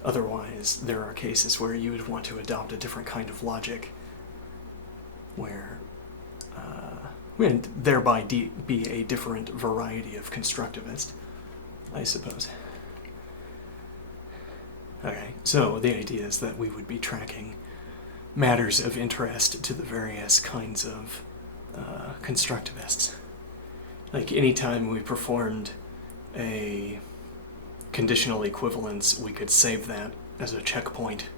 Otherwise, there are cases where you would want to adopt a different kind of logic, where and thereby be a different variety of constructivist, I suppose. Okay, so the idea is that we would be tracking matters of interest to the various kinds of constructivists. Like anytime we performed a conditional equivalence, we could save that as a checkpoint.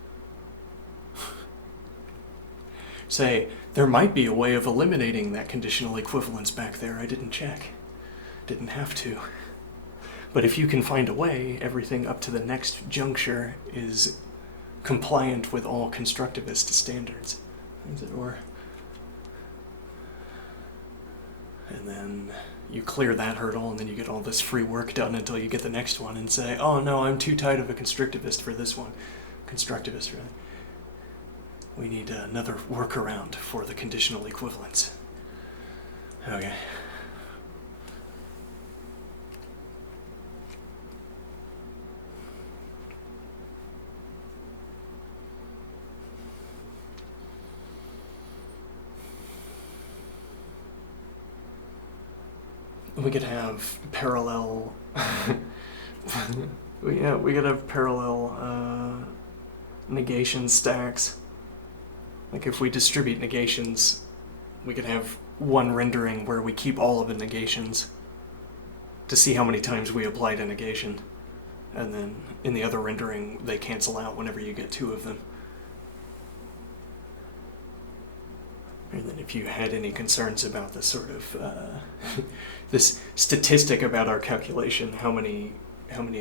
Say, there might be a way of eliminating that conditional equivalence back there. I didn't check. Didn't have to. But if you can find a way, everything up to the next juncture is compliant with all constructivist standards, as it were. And then you clear that hurdle, and then you get all this free work done until you get the next one and say, oh no, I'm too tight of a constructivist for this one. Constructivist, really. We need another workaround for the conditional equivalence. Okay. We could have parallel. we could have parallel negation stacks. Like if we distribute negations, we could have one rendering where we keep all of the negations to see how many times we applied a negation. And then in the other rendering, they cancel out whenever you get two of them. And then if you had any concerns about this sort of, this statistic about our calculation, how many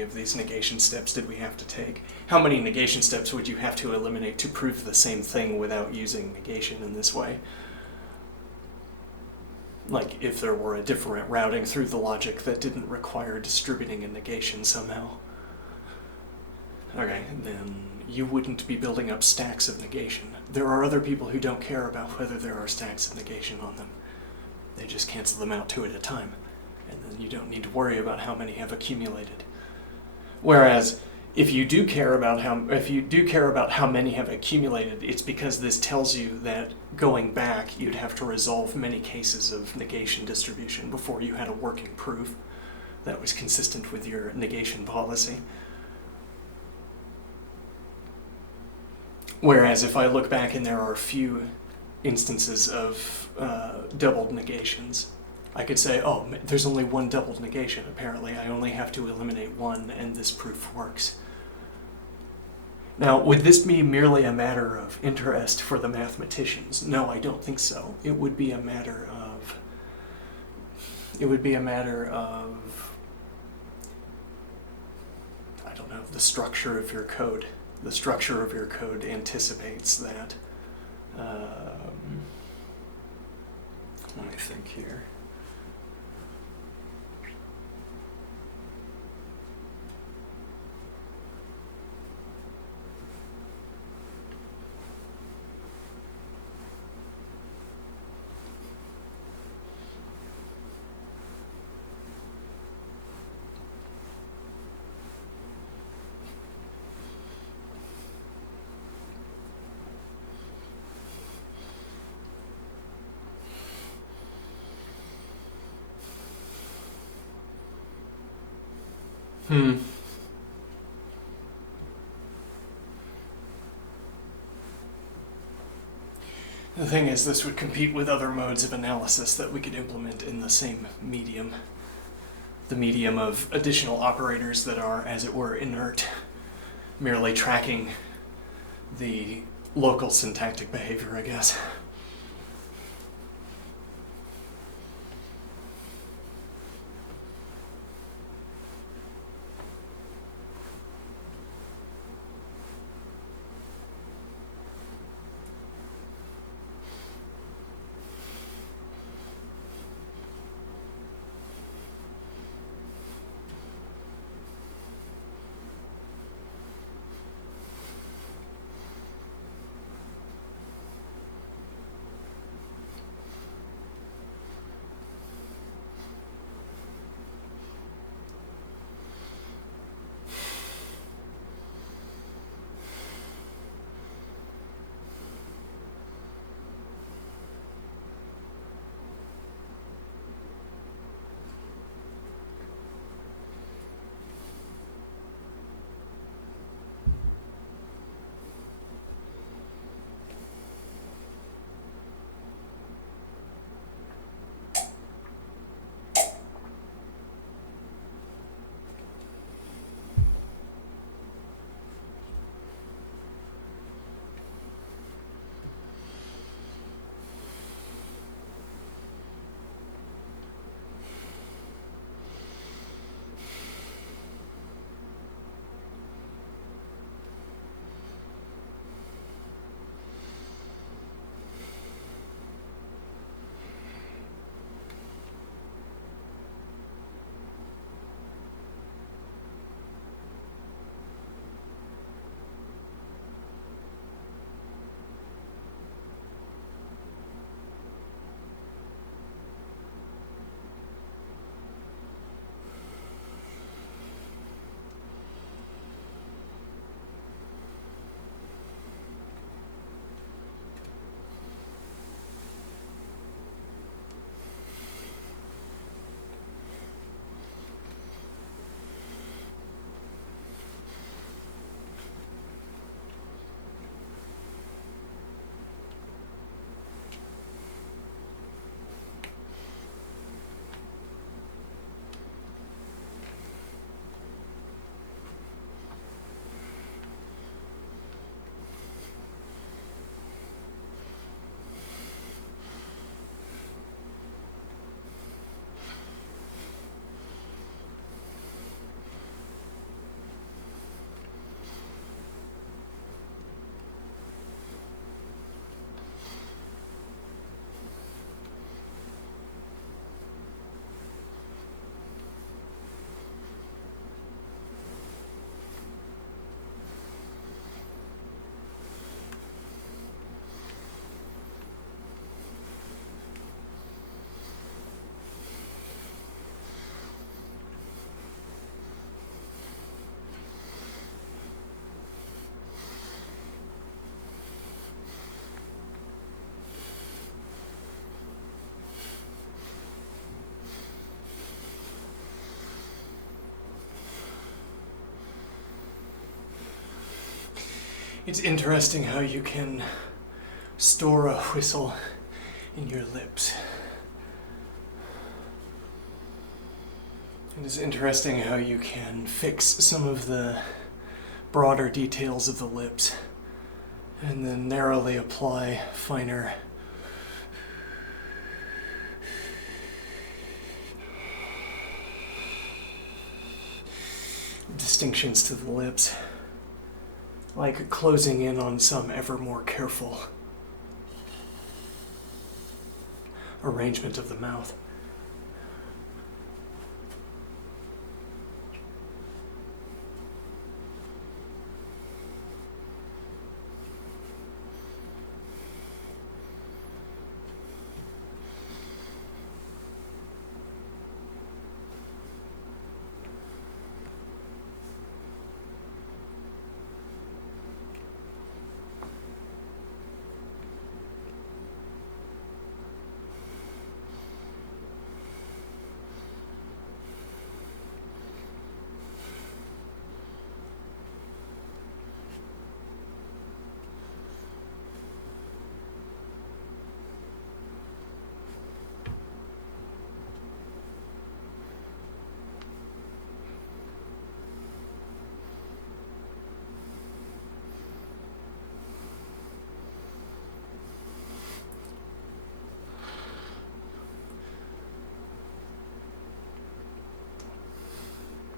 of these negation steps did we have to take? How many negation steps would you have to eliminate to prove the same thing without using negation in this way? Like if there were a different routing through the logic that didn't require distributing a negation somehow. Okay, then you wouldn't be building up stacks of negation. There are other people who don't care about whether there are stacks of negation on them. They just cancel them out two at a time. and then you don't need to worry about how many have accumulated. Whereas if you do care about how many have accumulated, it's because this tells you that going back, you'd have to resolve many cases of negation distribution before you had a working proof that was consistent with your negation policy. Whereas if I look back and there are a few instances of doubled negations, I could say, oh, there's only one doubled negation. Apparently, I only have to eliminate one, and this proof works. Now, would this be merely a matter of interest for the mathematicians? No, I don't think so. It would be a matter of I don't know, the structure of your code. The structure of your code anticipates that. Let me think here. The thing is, this would compete with other modes of analysis that we could implement in the same medium. The medium of additional operators that are, as it were, inert, merely tracking the local syntactic behavior, I guess. It's interesting how you can store a whistle in your lips. It is interesting how you can fix some of the broader details of the lips and then narrowly apply finer distinctions to the lips, like closing in on some ever more careful arrangement of the mouth.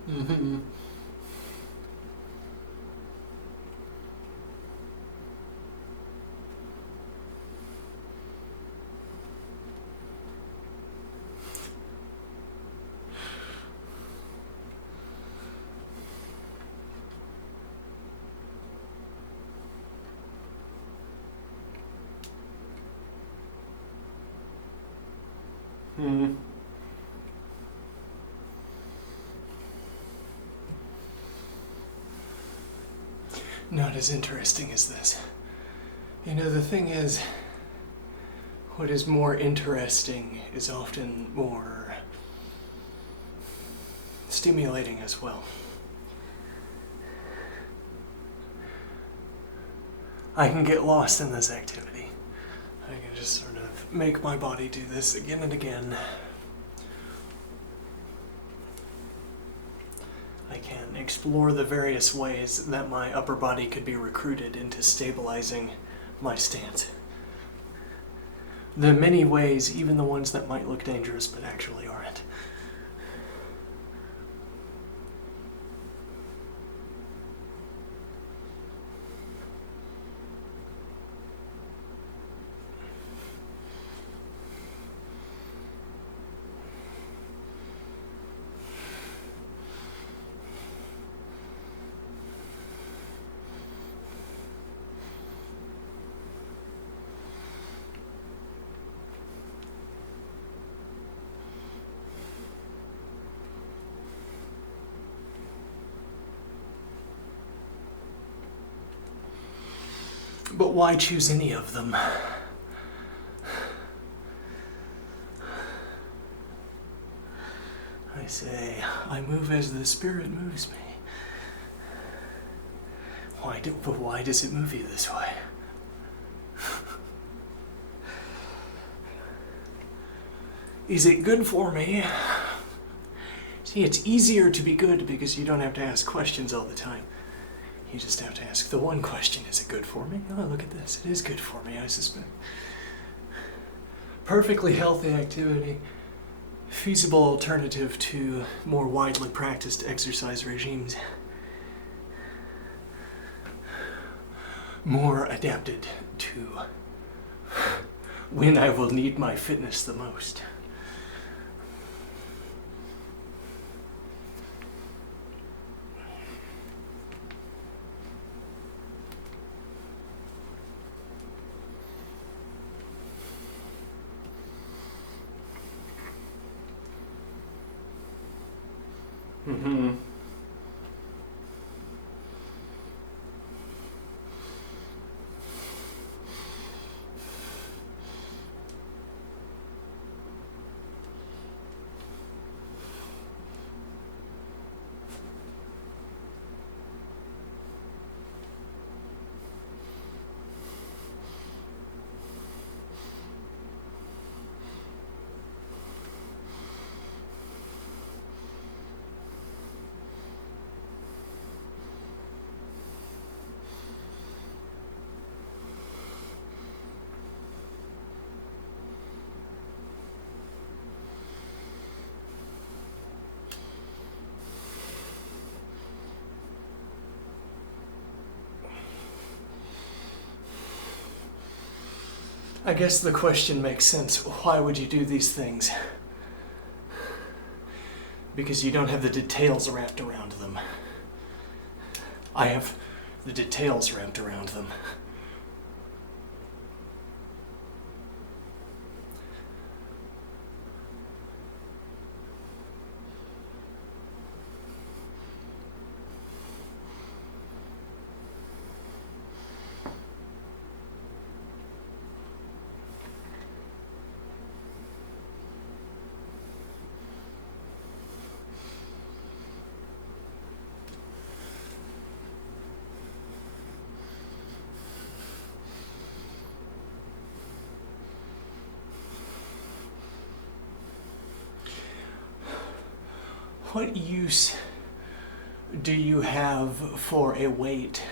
Mm-hmm. Mm-hmm. Not as interesting as this. You know, the thing is, what is more interesting is often more stimulating as well. I can get lost in this activity. I can just sort of make my body do this again and again. I can explore the various ways that my upper body could be recruited into stabilizing my stance. The many ways, even the ones that might look dangerous but actually aren't. But why choose any of them? I say, I move as the spirit moves me. But why does it move you this way? Is it good for me? See, it's easier to be good because you don't have to ask questions all the time. You just have to ask the one question, is it good for me? Oh, look at this. It is good for me, I suspect. Perfectly healthy activity. Feasible alternative to more widely practiced exercise regimes. More adapted to when I will need my fitness the most. Mm-hmm. I guess the question makes sense. Why would you do these things? Because you don't have the details wrapped around them. I have the details wrapped around them. What use do you have for a weight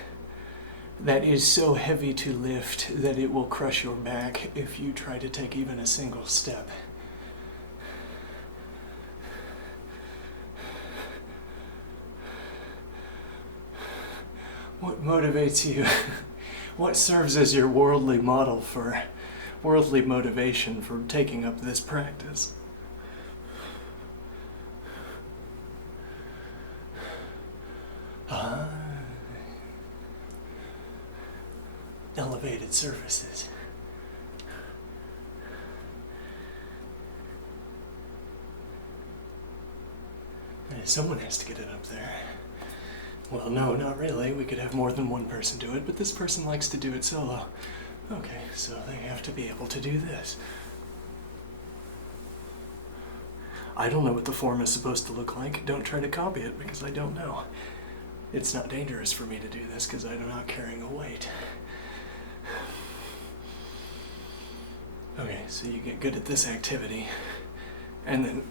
that is so heavy to lift that it will crush your back if you try to take even a single step? What motivates you? What serves as your worldly model for worldly motivation for taking up this practice? Elevated surfaces. Someone has to get it up there. Well, no, not really. We could have more than one person do it, but this person likes to do it solo. Okay, so they have to be able to do this. I don't know what the form is supposed to look like. Don't try to copy it because I don't know. It's not dangerous for me to do this because I'm not carrying a weight. Okay, so you get good at this activity, and then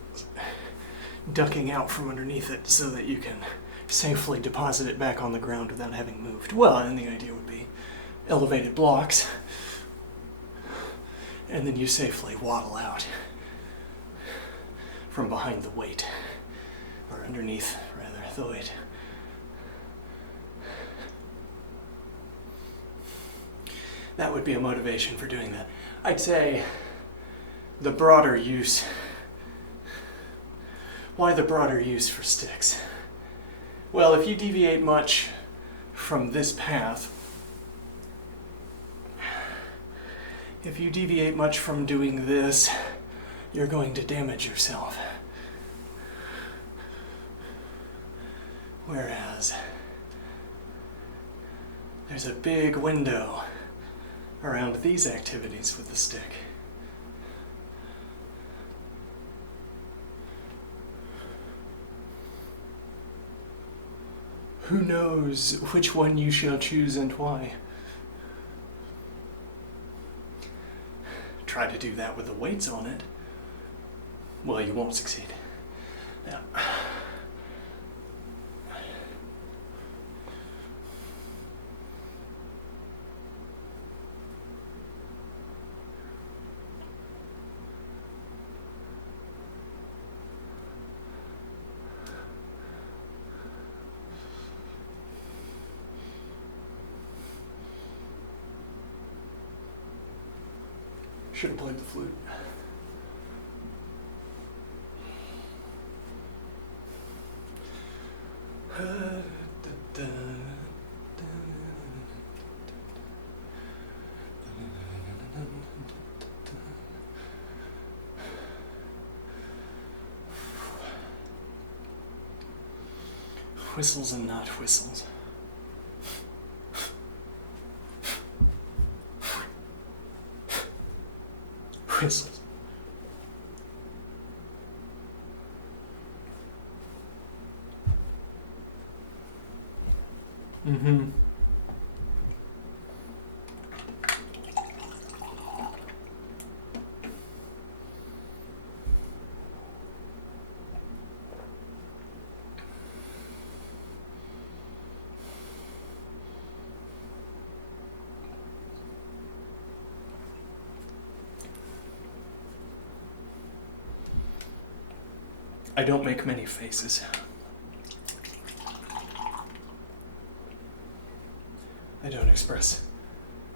ducking out from underneath it so that you can safely deposit it back on the ground without having moved. Well, and the idea would be elevated blocks, and then you safely waddle out from behind the weight, or underneath, rather, the weight. That would be a motivation for doing that. I'd say the broader use. Why the broader use for sticks? Well, if you deviate much from this path, if you deviate much from doing this, you're going to damage yourself. Whereas there's a big window around these activities with the stick. Who knows which one you shall choose and why? Try to do that with the weights on it. Well, you won't succeed. Yeah. Should have played the flute. Whistles and not whistles. Whistles. Mm-hmm. I don't make many faces. I don't express.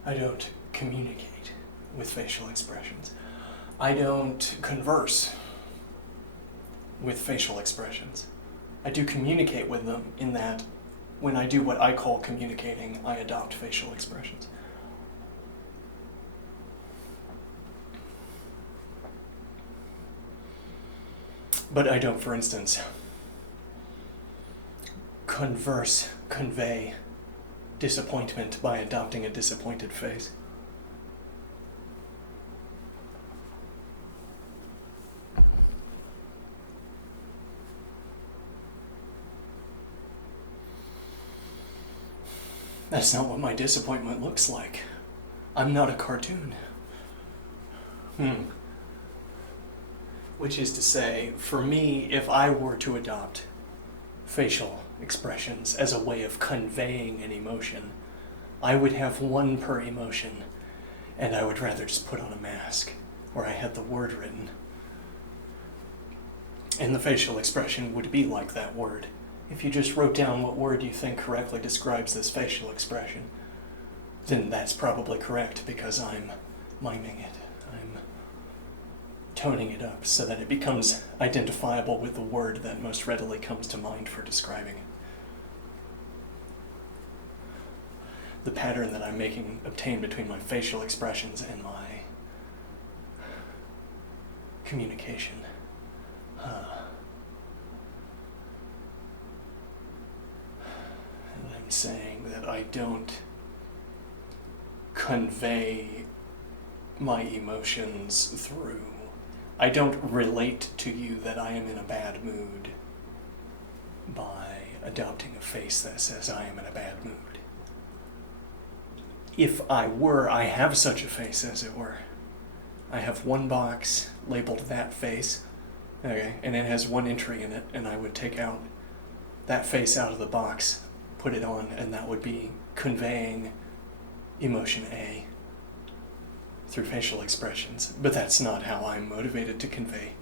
I don't communicate with facial expressions. I don't converse with facial expressions. I do communicate with them in that when I do what I call communicating, I adopt facial expressions. But I don't, for instance, convey disappointment by adopting a disappointed face. That's not what my disappointment looks like. I'm not a cartoon. Which is to say, for me, if I were to adopt facial expressions as a way of conveying an emotion, I would have one per emotion, and I would rather just put on a mask where I had the word written. And the facial expression would be like that word. If you just wrote down what word you think correctly describes this facial expression, then that's probably correct because I'm miming it. I'm toning it up so that it becomes identifiable with the word that most readily comes to mind for describing it. The pattern that I'm making obtain between my facial expressions and my communication. And I'm saying that I don't convey my emotions through. I don't relate to you that I am in a bad mood by adopting a face that says I am in a bad mood. If I were, I have such a face, as it were. I have one box labeled that face, okay, and it has one entry in it, and I would take out that face out of the box, put it on, and that would be conveying emotion A through facial expressions. But that's not how I'm motivated to convey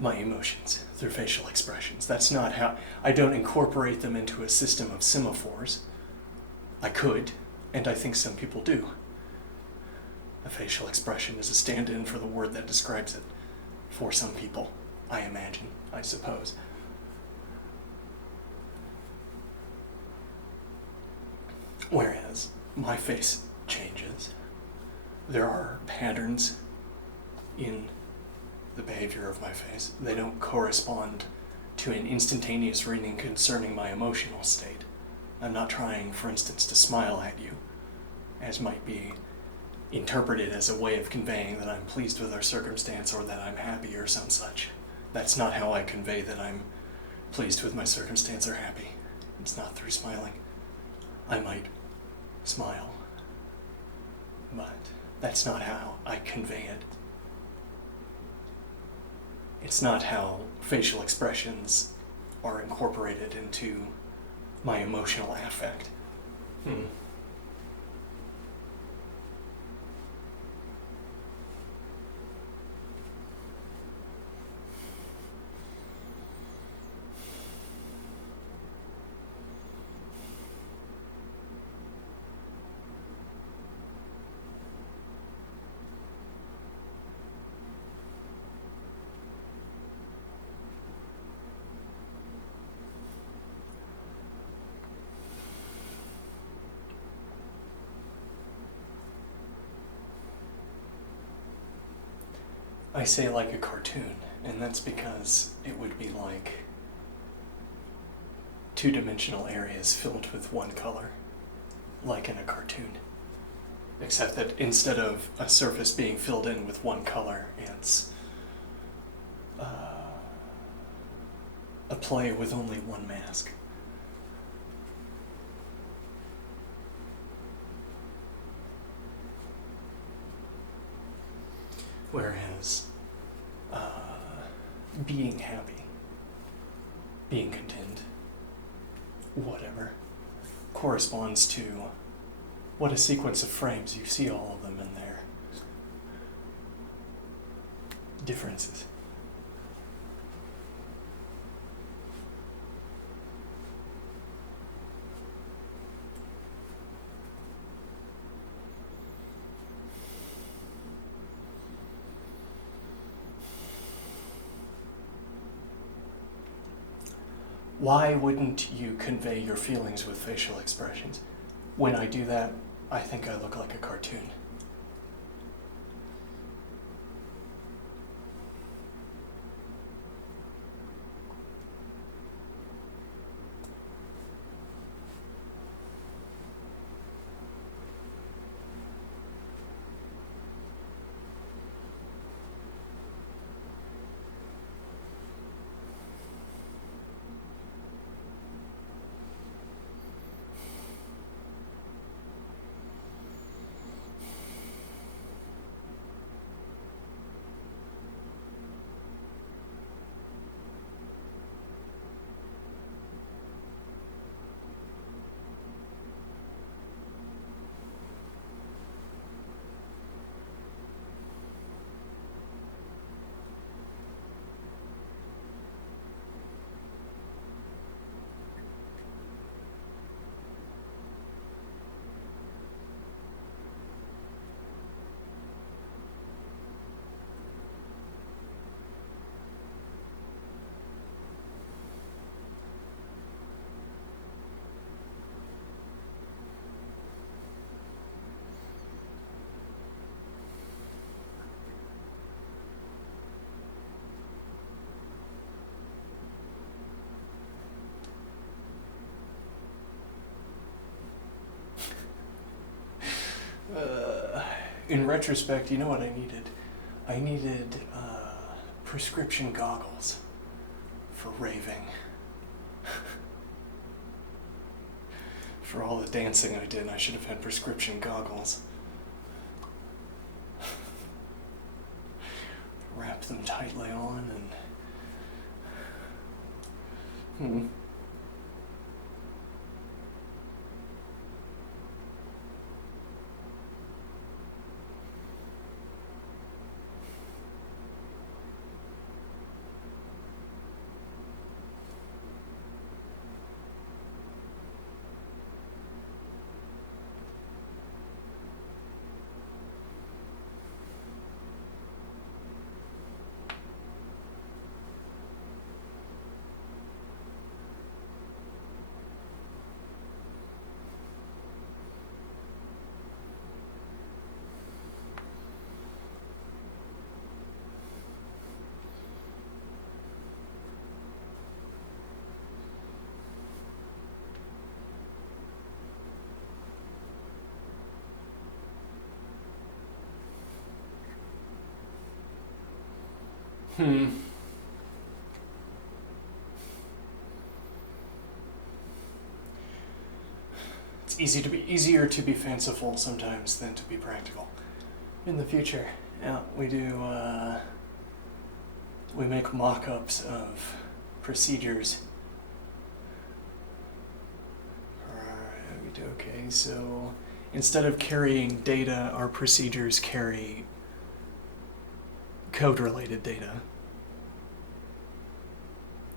my emotions, through facial expressions. That's not how, I don't incorporate them into a system of semaphores. I could, and I think some people do. A facial expression is a stand-in for the word that describes it, for some people, I imagine, I suppose. Whereas my face changes. There are patterns in the behavior of my face. They don't correspond to an instantaneous reading concerning my emotional state. I'm not trying, for instance, to smile at you, as might be interpreted as a way of conveying that I'm pleased with our circumstance or that I'm happy or some such. That's not how I convey that I'm pleased with my circumstance or happy. It's not through smiling. I might smile, but that's not how I convey it. It's not how facial expressions are incorporated into my emotional affect. I say like a cartoon, and that's because it would be like two-dimensional areas filled with one color, like in a cartoon. Except that instead of a surface being filled in with one color, it's a play with only one mask. Whereas being happy, being content, whatever, corresponds to what a sequence of frames. You see all of them in their differences. Why wouldn't you convey your feelings with facial expressions? When I do that, I think I look like a cartoon. In retrospect, you know what I needed? I needed prescription goggles for raving. For all the dancing I did, I should have had prescription goggles. Wrap them tightly on and... It's easier to be fanciful sometimes than to be practical. In the future, yeah, we make mock-ups of procedures. Okay, so instead of carrying data, our procedures carry code-related data.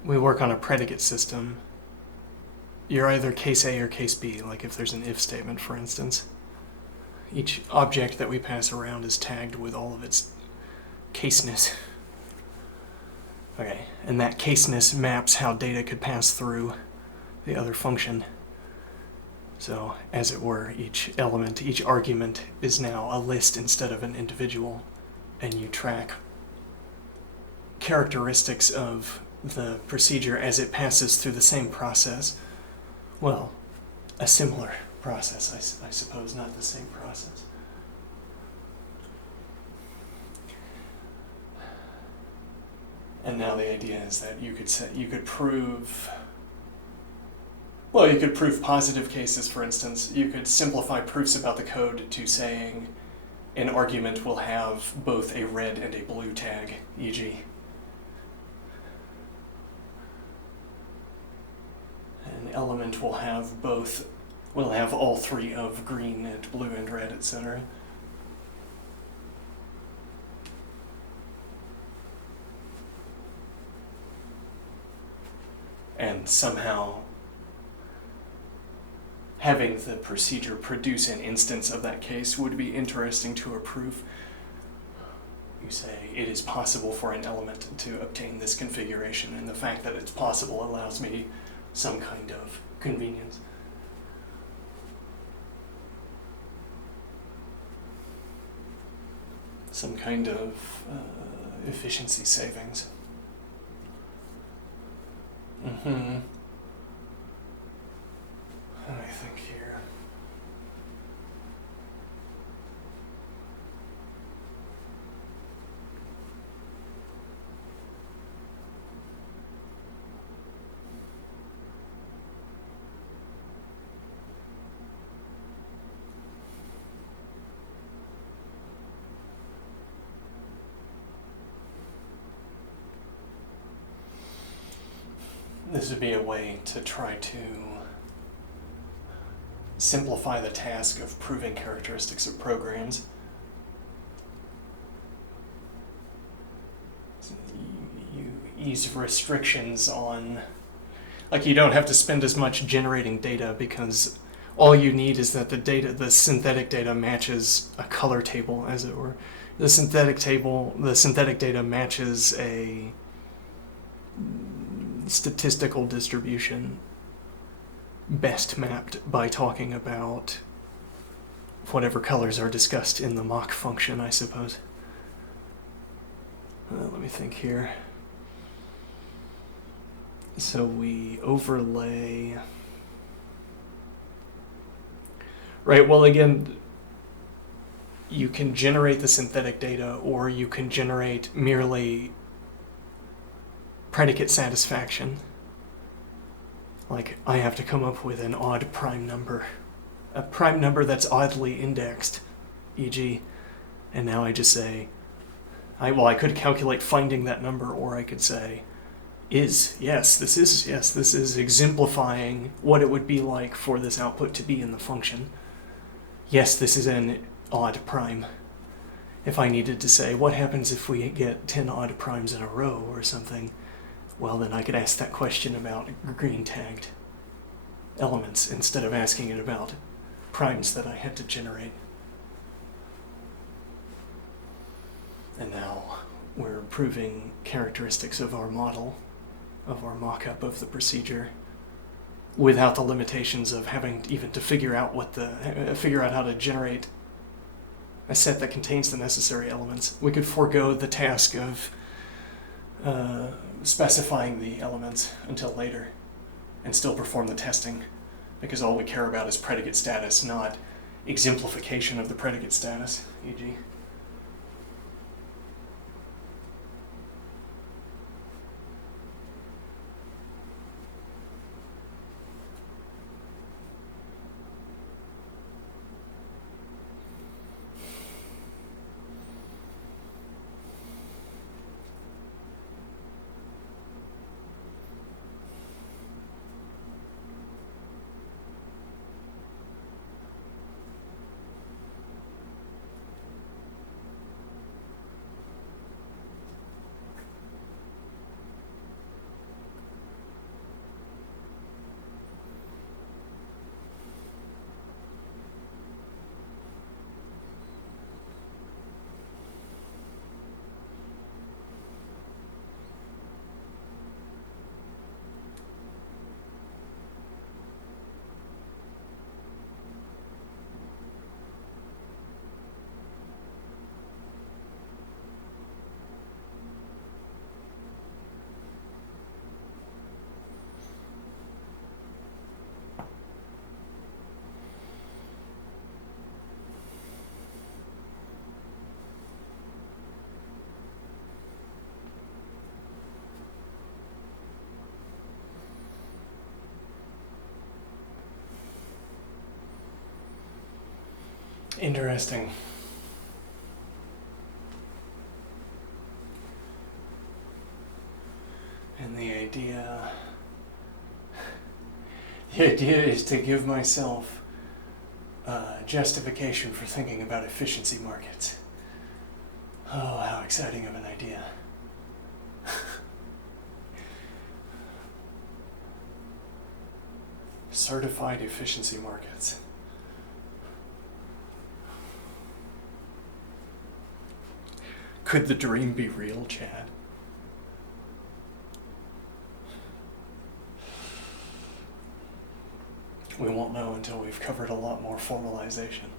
We work on a predicate system. You're either case A or case B, like if there's an if statement, for instance. Each object that we pass around is tagged with all of its caseness. Okay, and that caseness maps how data could pass through the other function. So, as it were, each element, each argument is now a list instead of an individual, and you track characteristics of the procedure as it passes through the same process. Well, a similar process, I suppose, not the same process. And now the idea is that you could prove positive cases, for instance. You could simplify proofs about the code to saying an argument will have both a red and a blue tag, e.g. An element will have all three of green and blue and red, etc. And somehow having the procedure produce an instance of that case would be interesting to a proof. You say, it is possible for an element to obtain this configuration, and the fact that it's possible allows me some kind of convenience. Some kind of efficiency savings. I think here. This would be a way to try to simplify the task of proving characteristics of programs. So you ease restrictions on, like, you don't have to spend as much generating data because all you need is that the synthetic data matches a color table, as it were. The synthetic data matches a statistical distribution best mapped by talking about whatever colors are discussed in the mock function, I suppose. Let me think here. So we overlay. Right, well, again, you can generate the synthetic data, or you can generate merely predicate satisfaction. Like, I have to come up with an odd prime number. A prime number that's oddly indexed, e.g., and now I just say, I could calculate finding that number, or I could say, this is exemplifying what it would be like for this output to be in the function. Yes, this is an odd prime. If I needed to say, what happens if we get 10 odd primes in a row or something, well, then I could ask that question about green tagged elements instead of asking it about primes that I had to generate. And now we're proving characteristics of our model, of our mock-up of the procedure, without the limitations of having even to figure out how to generate a set that contains the necessary elements. We could forego the task of specifying the elements until later and still perform the testing, because all we care about is predicate status, not exemplification of the predicate status, e.g. Interesting. And the idea is to give myself justification for thinking about efficiency markets. Oh, how exciting of an idea. Certified efficiency markets. Could the dream be real, Chad? We won't know until we've covered a lot more formalization.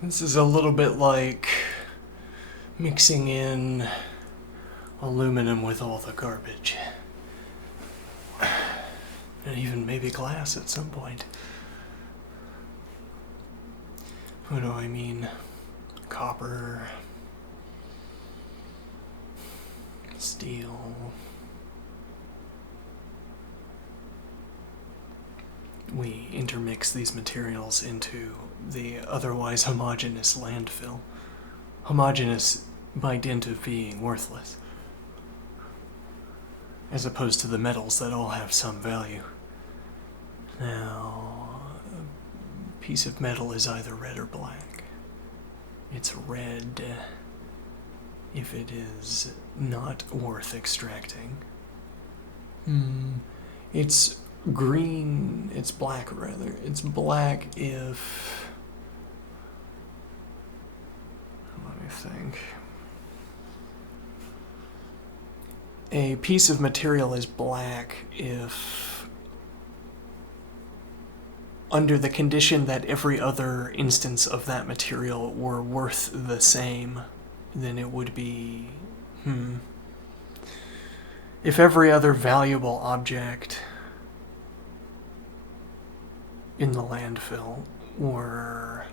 This is a little bit like mixing in aluminum with all the garbage. And even maybe glass at some point. What do I mean? Copper, steel. We intermix these materials into the otherwise homogeneous landfill. Homogeneous by dint of being worthless. As opposed to the metals that all have some value. Now, a piece of metal is either red or black. It's red if it is not worth extracting. It's green, it's black rather. It's black if... let me think. A piece of material is black if, under the condition that every other instance of that material were worth the same, then it would be If every other valuable object in the landfill were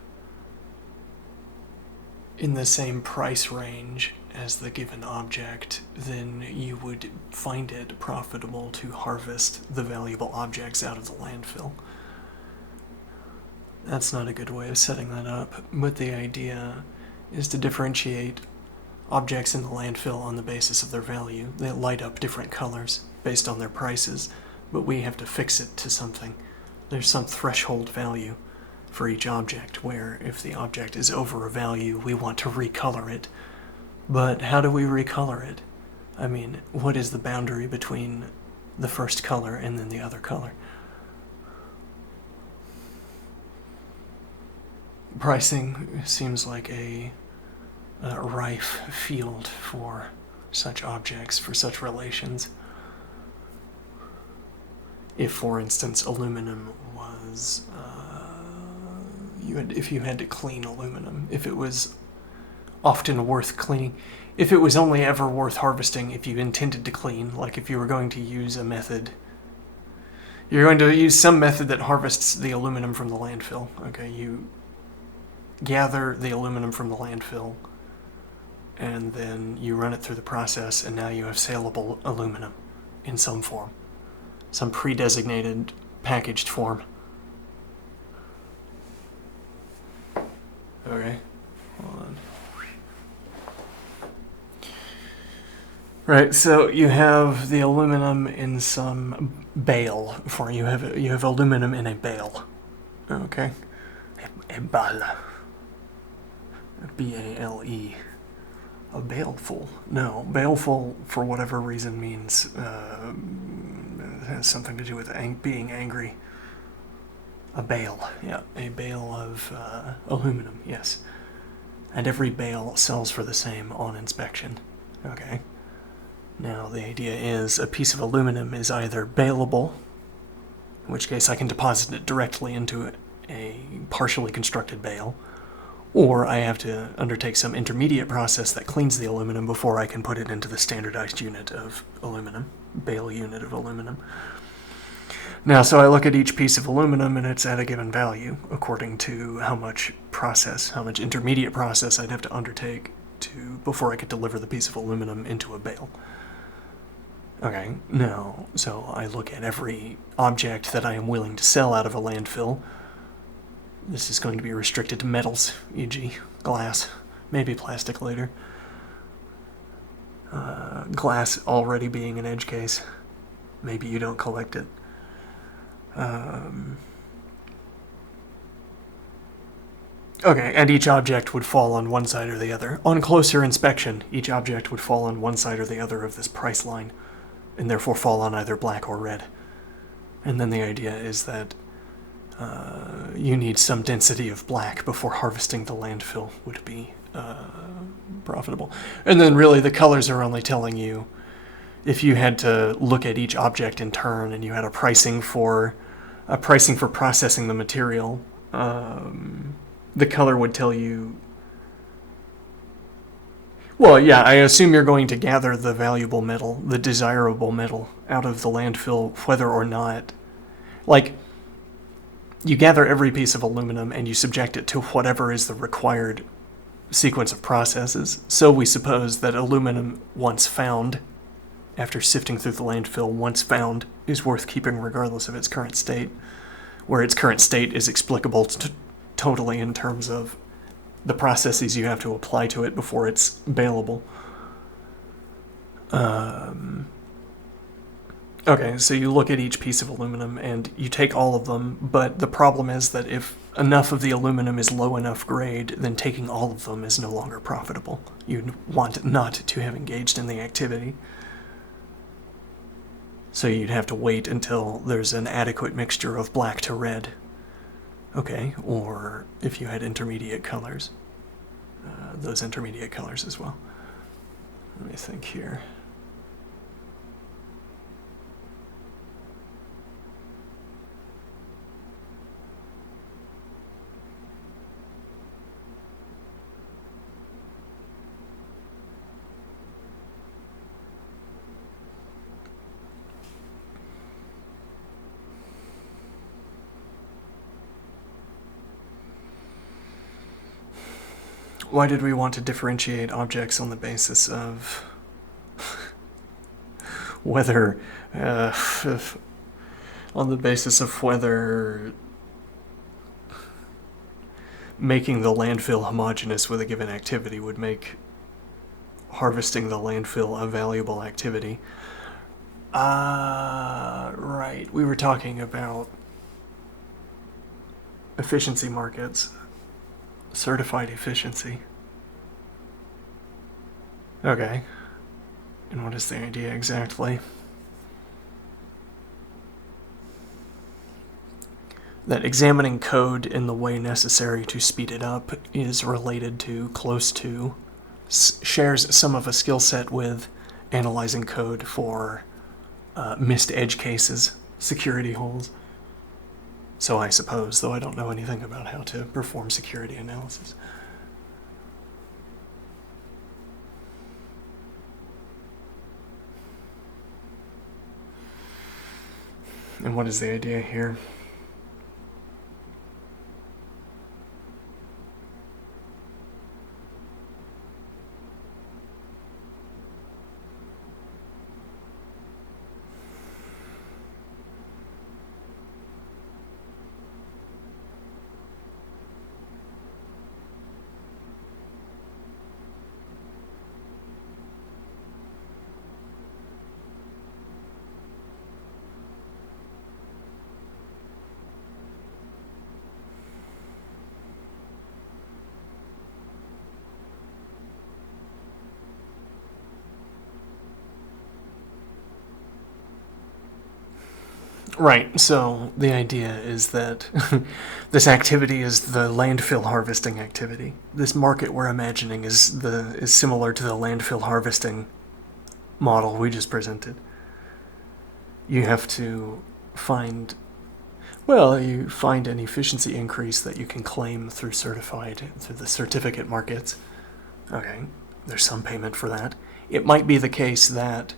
in the same price range as the given object, then you would find it profitable to harvest the valuable objects out of the landfill. That's not a good way of setting that up, but the idea is to differentiate objects in the landfill on the basis of their value. They light up different colors based on their prices, but we have to fix it to something. There's some threshold value for each object, where if the object is over a value, we want to recolor it. But how do we recolor it? I mean, what is the boundary between the first color and then the other color? Pricing seems like a rife field for such objects, for such relations. If, for instance, aluminum was, if you had to clean aluminum, if it was often worth cleaning, if it was only ever worth harvesting if you intended to clean, like if you were going to use a method, you're going to use some method that harvests the aluminum from the landfill. Okay, you gather the aluminum from the landfill, and then you run it through the process, and now you have saleable aluminum in some form, some pre-designated packaged form. Okay, hold on. Right, so you have the aluminum in some bale for you have aluminum in a bale. Okay, a bale, B-A-L-E. A baleful. No, baleful for whatever reason means has something to do with being angry. A bale, yeah, a bale of aluminum, yes. And every bale sells for the same on inspection. Okay. Now the idea is a piece of aluminum is either baleable, in which case I can deposit it directly into a partially constructed bale, or I have to undertake some intermediate process that cleans the aluminum before I can put it into the standardized unit of aluminum, bale unit of aluminum. Now, so I look at each piece of aluminum and it's at a given value according to how much intermediate process I'd have to undertake before I could deliver the piece of aluminum into a bale. Okay, now, so I look at every object that I am willing to sell out of a landfill. This is going to be restricted to metals, e.g. glass, maybe plastic later. Glass already being an edge case. Maybe you don't collect it. Okay, and each object would fall on one side or the other. On closer inspection, each object would fall on one side or the other of this price line, and therefore fall on either black or red. And then the idea is that you need some density of black before harvesting the landfill would be profitable. And then really the colors are only telling you, if you had to look at each object in turn and you had a pricing for processing the material, the color would tell you. Well, yeah, I assume you're going to gather the valuable metal, the desirable metal, out of the landfill, whether or not, like, you gather every piece of aluminum and you subject it to whatever is the required sequence of processes. So we suppose that aluminum, once found, after sifting through the landfill, once found, is worth keeping regardless of its current state, where its current state is explicable totally in terms of the processes you have to apply to it before it's bailable. Okay, so you look at each piece of aluminum and you take all of them, but the problem is that if enough of the aluminum is low enough grade, then taking all of them is no longer profitable. You'd want not to have engaged in the activity. So you'd have to wait until there's an adequate mixture of black to red. Okay, or if you had intermediate colors, those intermediate colors as well. Let me think here. Why did we want to differentiate objects on the basis of whether, on the basis of whether making the landfill homogeneous with a given activity would make harvesting the landfill a valuable activity? Right. We were talking about efficiency markets. Certified efficiency. Okay. And what is the idea exactly? That examining code in the way necessary to speed it up is related to, close to, shares some of a skill set with analyzing code for missed edge cases, security holes. So I suppose, though I don't know anything about how to perform security analysis. And what is the idea here? Right, so the idea is that this activity is the landfill harvesting activity. This market we're imagining is similar to the landfill harvesting model we just presented. You have to find an efficiency increase that you can claim through the certificate markets. Okay, there's some payment for that. It might be the case that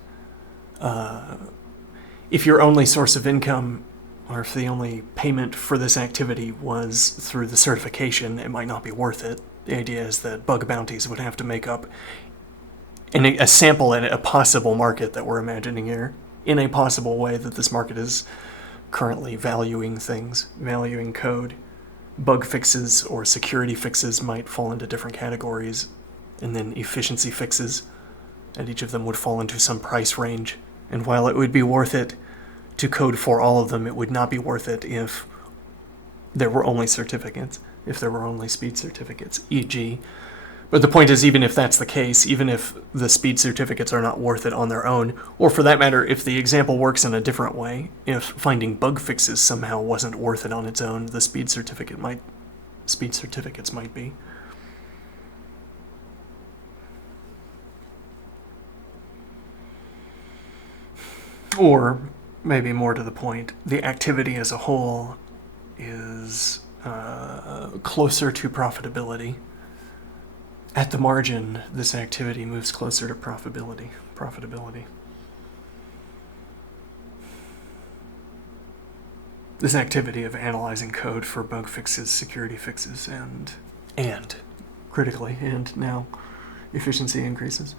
if your only source of income, or if the only payment for this activity was through the certification, it might not be worth it. The idea is that bug bounties would have to make up a sample at a possible market that we're imagining here, in a possible way that this market is currently valuing things, valuing code. Bug fixes or security fixes might fall into different categories, and then efficiency fixes, and each of them would fall into some price range. And while it would be worth it to code for all of them, it would not be worth it if there were only certificates, if there were only speed certificates, e.g. But the point is, even if that's the case, even if the speed certificates are not worth it on their own, or for that matter, if the example works in a different way, if finding bug fixes somehow wasn't worth it on its own, the speed certificates might be. Or, maybe more to the point, the activity as a whole is closer to profitability. At the margin, this activity moves closer to profitability. This activity of analyzing code for bug fixes, security fixes, and critically, and now efficiency increases.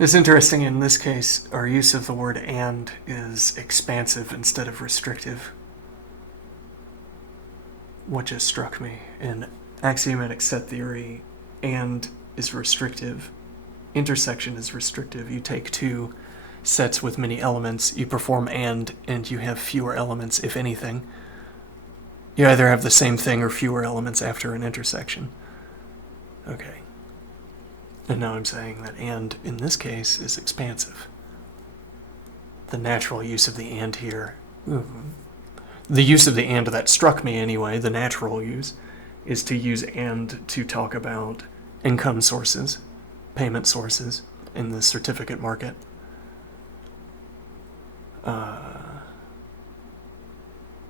It's interesting in this case, our use of the word "and" is expansive instead of restrictive. What just struck me, in axiomatic set theory, "and" is restrictive. Intersection is restrictive. You take two sets with many elements, you perform and you have fewer elements, if anything. You either have the same thing or fewer elements after an intersection. Okay. And now I'm saying that "and" in this case is expansive. The natural use of the "and" here, the use of the "and" that struck me anyway, the natural use, is to use "and" to talk about income sources, payment sources in the certificate market.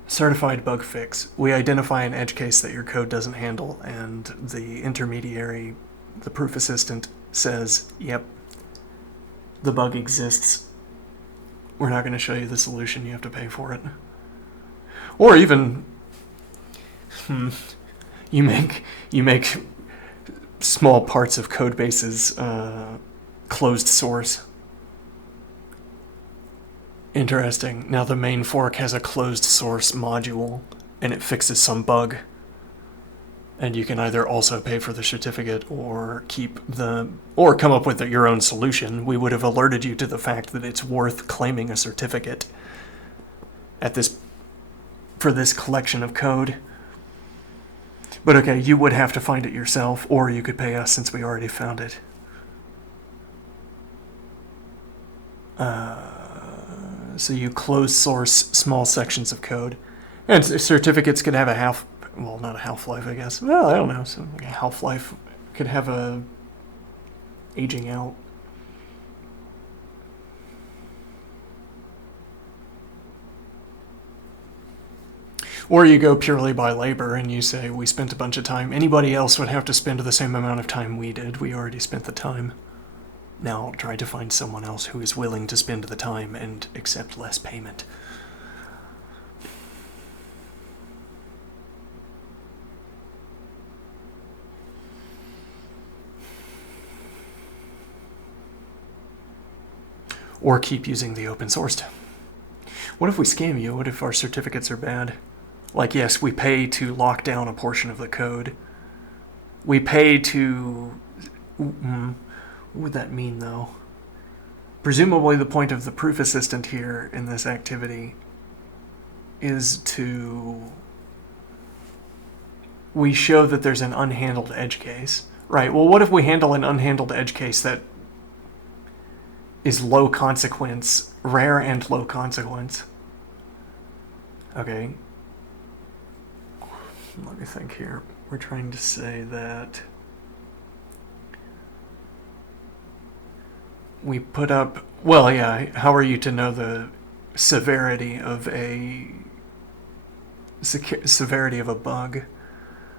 Certified bug fix. We identify an edge case that your code doesn't handle, and the intermediary, the proof assistant, says, yep, the bug exists. We're not going to show you the solution. You have to pay for it. Or even, You make small parts of code bases closed source. Interesting. Now the main fork has a closed source module, and it fixes some bug. And you can either also pay for the certificate or or come up with your own solution. We would have alerted you to the fact that it's worth claiming a certificate for this collection of code. But okay, you would have to find it yourself, or you could pay us since we already found it. So you close source small sections of code. And certificates could have not a half-life, I guess. Well, I don't know. So like a half-life could have a aging out. Or you go purely by labor and you say, we spent a bunch of time. Anybody else would have to spend the same amount of time we did. We already spent the time. Now try to find someone else who is willing to spend the time and accept less payment. Or keep using the open sourced. What if we scam you? What if our certificates are bad? Like, yes, we pay to lock down a portion of the code. We pay to... What would that mean, though? Presumably the point of the proof assistant here in this activity is we show that there's an unhandled edge case. Right, well, what if we handle an unhandled edge case that is low consequence, rare and low consequence? Okay. Let me think here. We're trying to say that we put up... Well, yeah, how are you to know the severity of a bug?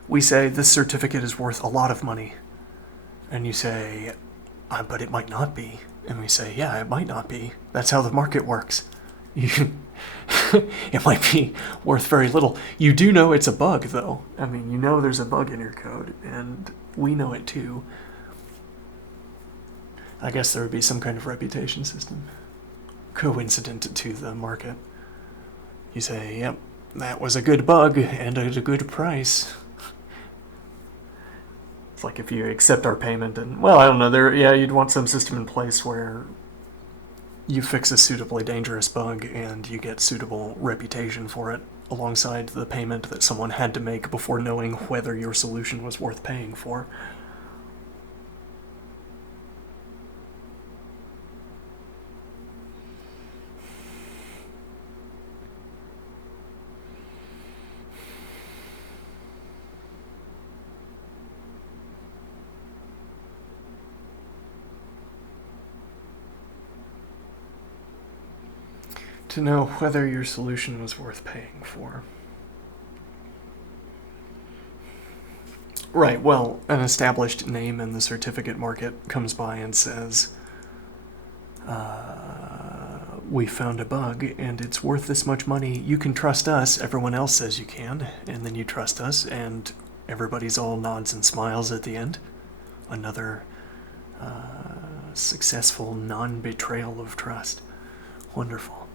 We say this certificate is worth a lot of money. And you say, but it might not be. And we say, yeah, it might not be. That's how the market works. It might be worth very little. You do know it's a bug, though. I mean, you know there's a bug in your code, and we know it too. I guess there would be some kind of reputation system coincident to the market. You say, yep, that was a good bug and at a good price. It's like if you accept our payment and, well, I don't know, you'd want some system in place where you fix a suitably dangerous bug and you get suitable reputation for it alongside the payment that someone had to make before knowing whether your solution was worth paying for. To know whether your solution was worth paying for. Right, well, an established name in the certificate market comes by and says, we found a bug and it's worth this much money. You can trust us. Everyone else says you can. And then you trust us and everybody's all nods and smiles at the end. Another successful non-betrayal of trust. Wonderful.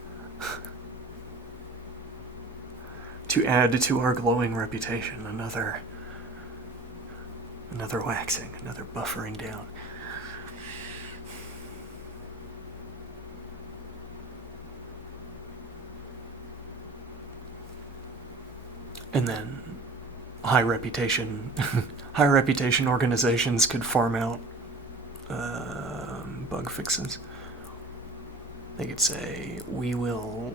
To add to our glowing reputation, another waxing, another buffering down. And then high reputation organizations could farm out bug fixes. They could say, we will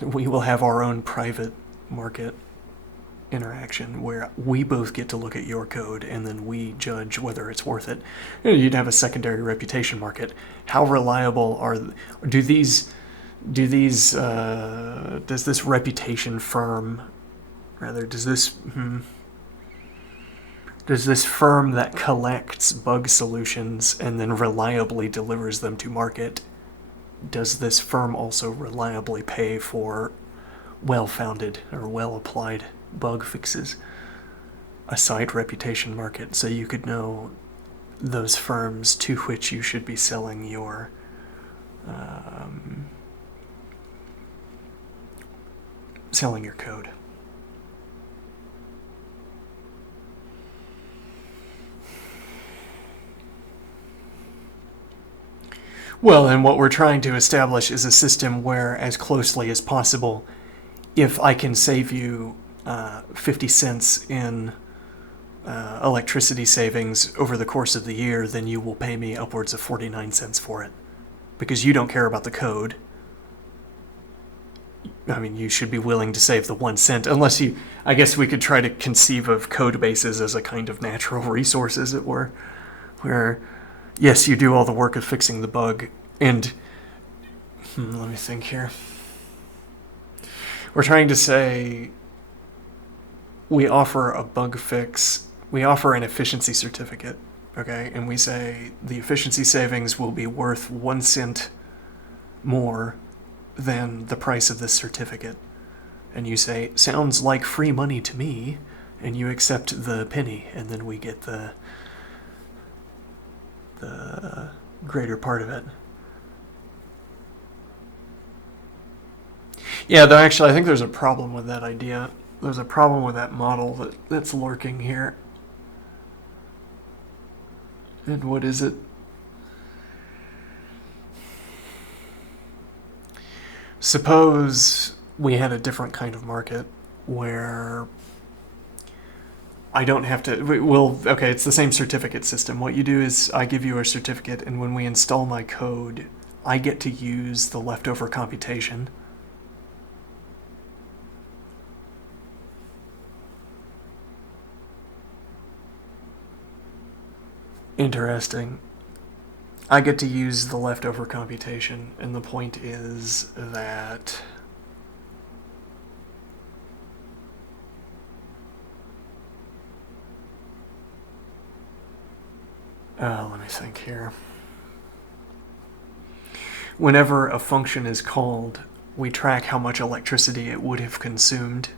have our own private market interaction where we both get to look at your code and then we judge whether it's worth it. You'd have a secondary reputation market. How reliable does this reputation firm, rather, does this firm that collects bug solutions and then reliably delivers them to market, does this firm also reliably pay for well-founded or well-applied bug fixes? a site reputation market, so you could know those firms to which you should be selling your code. Well, and what we're trying to establish is a system where, as closely as possible, if I can save you 50 cents in electricity savings over the course of the year, then you will pay me upwards of 49 cents for it. Because you don't care about the code. I mean, you should be willing to save the 1 cent, unless you... I guess we could try to conceive of code bases as a kind of natural resource, as it were, where, yes, you do all the work of fixing the bug, and... let me think here. We're trying to say we offer a bug fix, we offer an efficiency certificate, okay? And we say the efficiency savings will be worth 1 cent more than the price of this certificate. And you say, sounds like free money to me, and you accept the penny, and then we get the greater part of it. Yeah, though actually I think there's a problem with that idea. There's a problem with that model that's lurking here. And what is it? Suppose we had a different kind of market where I don't have to... Well, okay, it's the same certificate system. What you do is I give you a certificate, and when we install my code, I get to use the leftover computation. Interesting. I get to use the leftover computation, and the point is that let me think here. Whenever a function is called, we track how much electricity it would have consumed.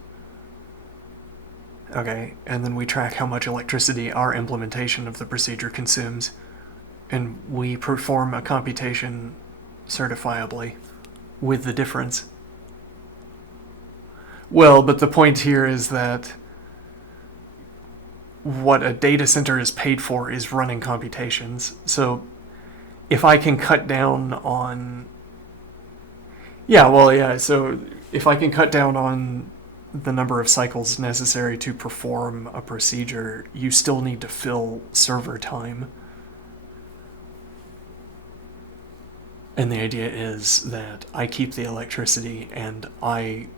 Okay, and then we track how much electricity our implementation of the procedure consumes. And we perform a computation certifiably with the difference. Well, but the point here is that what a data center is paid for is running computations. So if I can cut down on... so if I can cut down on the number of cycles necessary to perform a procedure, you still need to fill server time. And the idea is that I keep the electricity, and I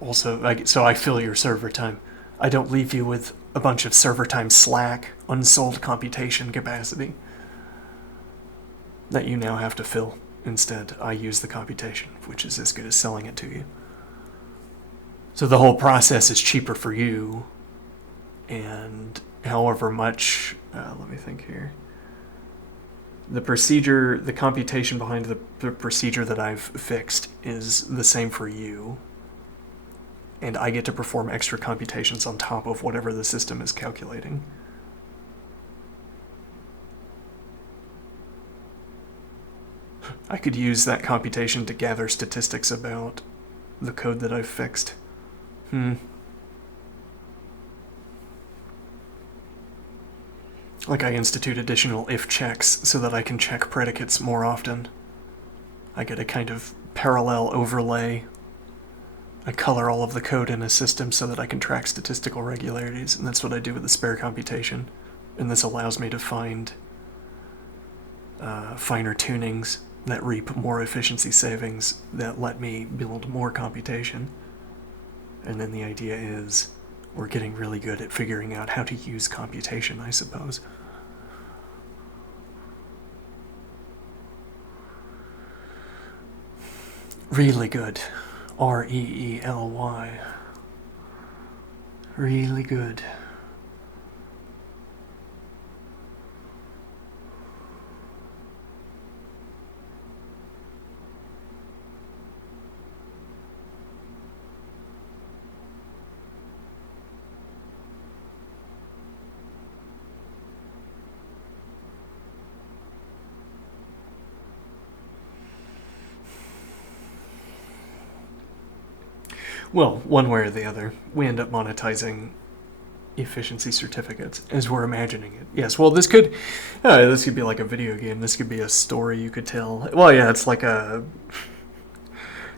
also... so I fill your server time. I don't leave you with a bunch of server time slack, unsold computation capacity that you now have to fill. Instead, I use the computation, which is as good as selling it to you. So the whole process is cheaper for you, and however much... let me think here. The procedure, the computation behind the procedure that I've fixed is the same for you, and I get to perform extra computations on top of whatever the system is calculating. I could use that computation to gather statistics about the code that I've fixed. Like I institute additional if checks so that I can check predicates more often. I get a kind of parallel overlay. I color all of the code in a system so that I can track statistical regularities, and that's what I do with the spare computation. And this allows me to find finer tunings that reap more efficiency savings that let me build more computation. And then the idea is we're getting really good at figuring out how to use computation, I suppose. Really good. R-E-E-L-Y. Really good. Well, one way or the other, we end up monetizing efficiency certificates as we're imagining it. Yes, well, this could be like a video game. This could be a story you could tell. Well, yeah, it's like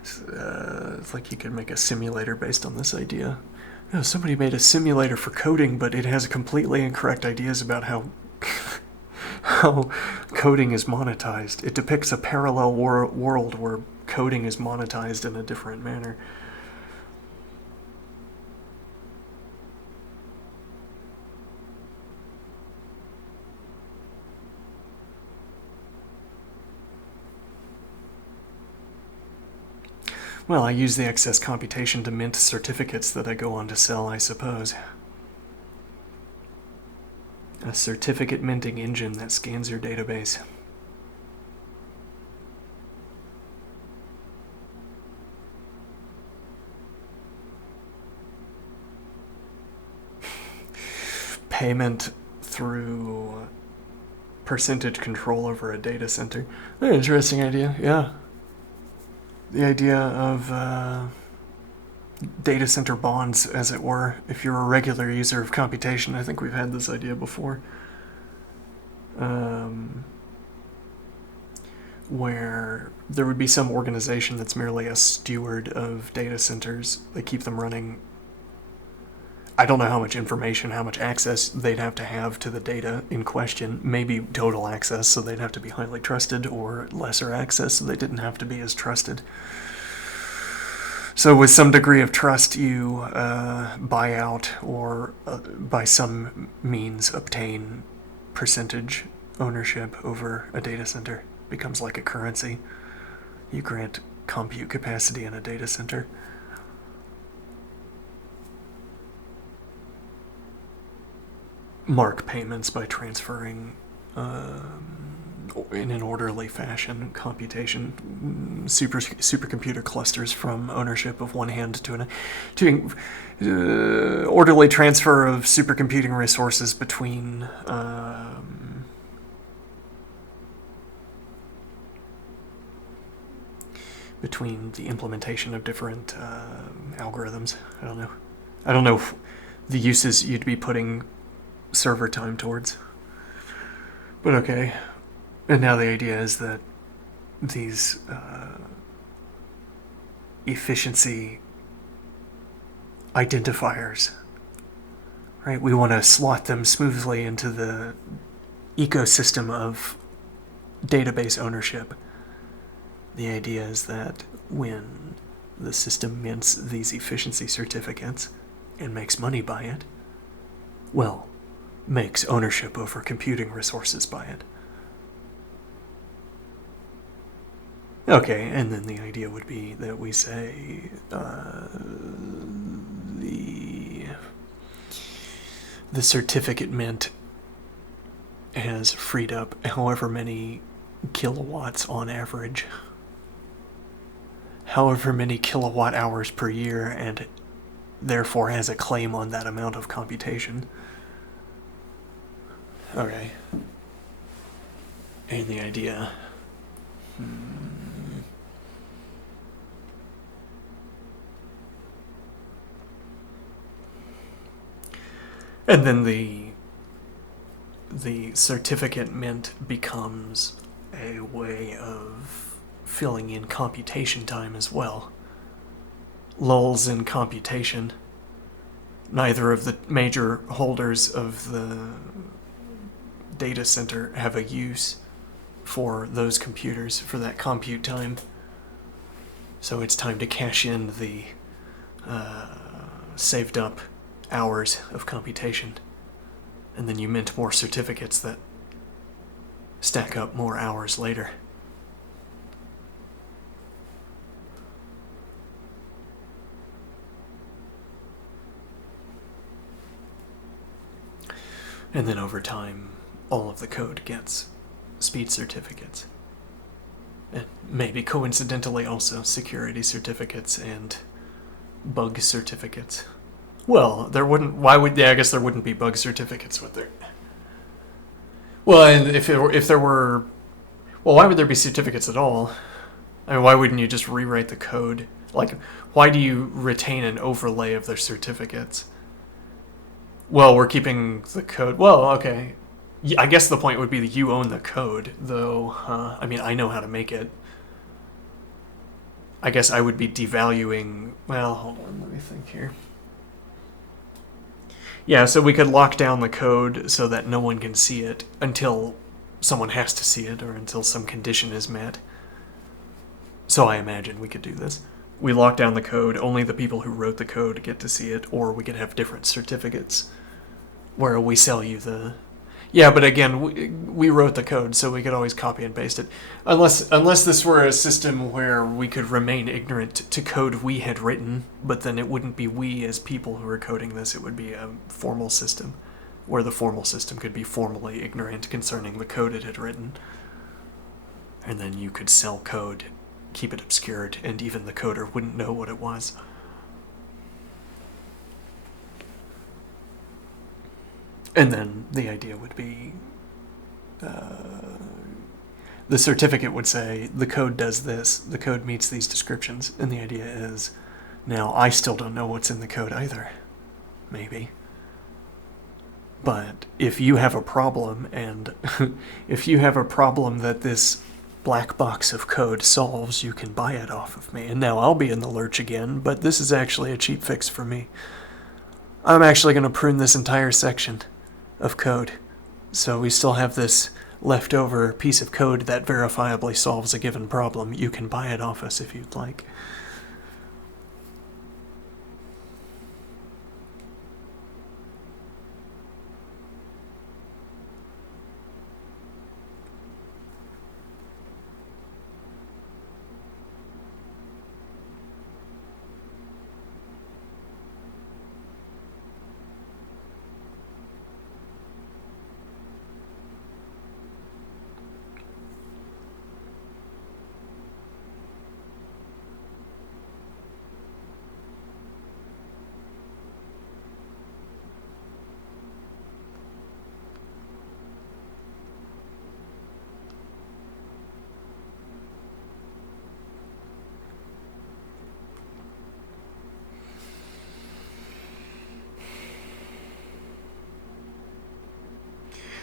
it's like you could make a simulator based on this idea. Somebody made a simulator for coding, but it has completely incorrect ideas about how how coding is monetized. It depicts a parallel world where coding is monetized in a different manner. Well, I use the excess computation to mint certificates that I go on to sell, I suppose. A certificate minting engine that scans your database. Payment through percentage control over a data center. An interesting idea, yeah. The idea of data center bonds, as it were. If you're a regular user of computation, I think we've had this idea before. Where there would be some organization that's merely a steward of data centers. They keep them running. I don't know how much information, how much access they'd have to the data in question. Maybe total access, so they'd have to be highly trusted, or lesser access, so they didn't have to be as trusted. So with some degree of trust, you buy out or by some means obtain percentage ownership over a data center. It becomes like a currency. You grant compute capacity in a data center. Mark payments by transferring in an orderly fashion computation supercomputer clusters from ownership of one hand to orderly transfer of supercomputing resources between the implementation of different algorithms. I don't know the uses you'd be putting server time towards. But okay. And now the idea is that these efficiency identifiers, right? We want to slot them smoothly into the ecosystem of database ownership. The idea is that when the system mints these efficiency certificates and makes money by it, well, makes ownership over computing resources by it. Okay, and then the idea would be that we say the certificate mint has freed up however many kilowatts on average, however many kilowatt hours per year, and therefore has a claim on that amount of computation. Okay. And the idea... And then the certificate mint becomes a way of filling in computation time as well. Lulls in computation. Neither of the major holders of the data center have a use for those computers, for that compute time. So it's time to cash in the saved up hours of computation. And then you mint more certificates that stack up more hours later. And then over time, all of the code gets speed certificates. And maybe coincidentally also security certificates and bug certificates. Well, there wouldn't... I guess there wouldn't be bug certificates, would there? Well, and if there were... Well, why would there be certificates at all? I mean, why wouldn't you just rewrite the code Like, why do you retain an overlay of their certificates? Well, we're keeping the code. Well, okay. I guess the point would be that you own the code, though. I mean, I know how to make it. I guess I would be devaluing. Well, hold on, let me think here. Yeah, so we could lock down the code so that no one can see it until someone has to see it or until some condition is met. So I imagine we could do this. We lock down the code, only the people who wrote the code get to see it, or we could have different certificates where we sell you the... Yeah, but again, we wrote the code, so we could always copy and paste it. Unless this were a system where we could remain ignorant to code we had written, but then it wouldn't be we as people who are coding this, it would be a formal system, where the formal system could be formally ignorant concerning the code it had written. And then you could sell code, keep it obscured, and even the coder wouldn't know what it was. And then the idea would be the certificate would say the code does this, the code meets these descriptions, and the idea is now I still don't know what's in the code either. Maybe. But if you have a problem, and if you have a problem that this black box of code solves, you can buy it off of me. And now I'll be in the lurch again, but this is actually a cheap fix for me. I'm actually going to prune this entire section of code. So we still have this leftover piece of code that verifiably solves a given problem. You can buy it off us if you'd like.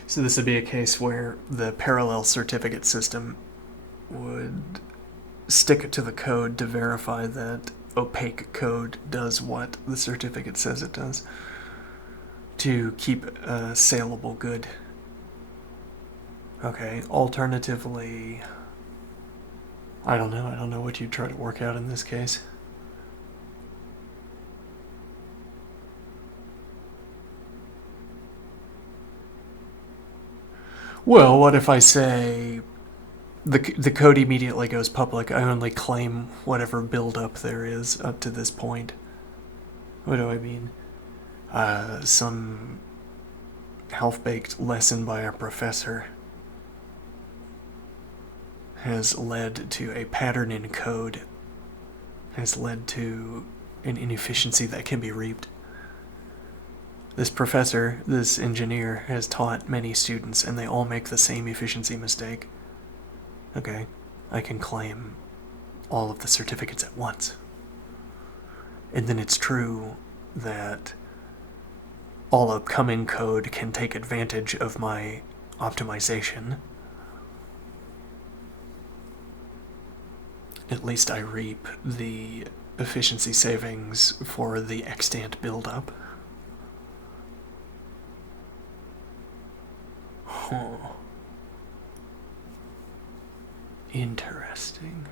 So this would be a case where the parallel certificate system would stick to the code to verify that opaque code does what the certificate says it does to keep a saleable good. Okay, alternatively, I don't know what you'd try to work out in this case. Well, what if I say the code immediately goes public? I only claim whatever build-up there is up to this point. What do I mean? Some half-baked lesson by a professor has led to a pattern in code, has led to an inefficiency that can be reaped. This professor, this engineer, has taught many students, and they all make the same efficiency mistake. Okay, I can claim all of the certificates at once. And then it's true that all upcoming code can take advantage of my optimization. At least I reap the efficiency savings for the extant buildup. Huh. Interesting.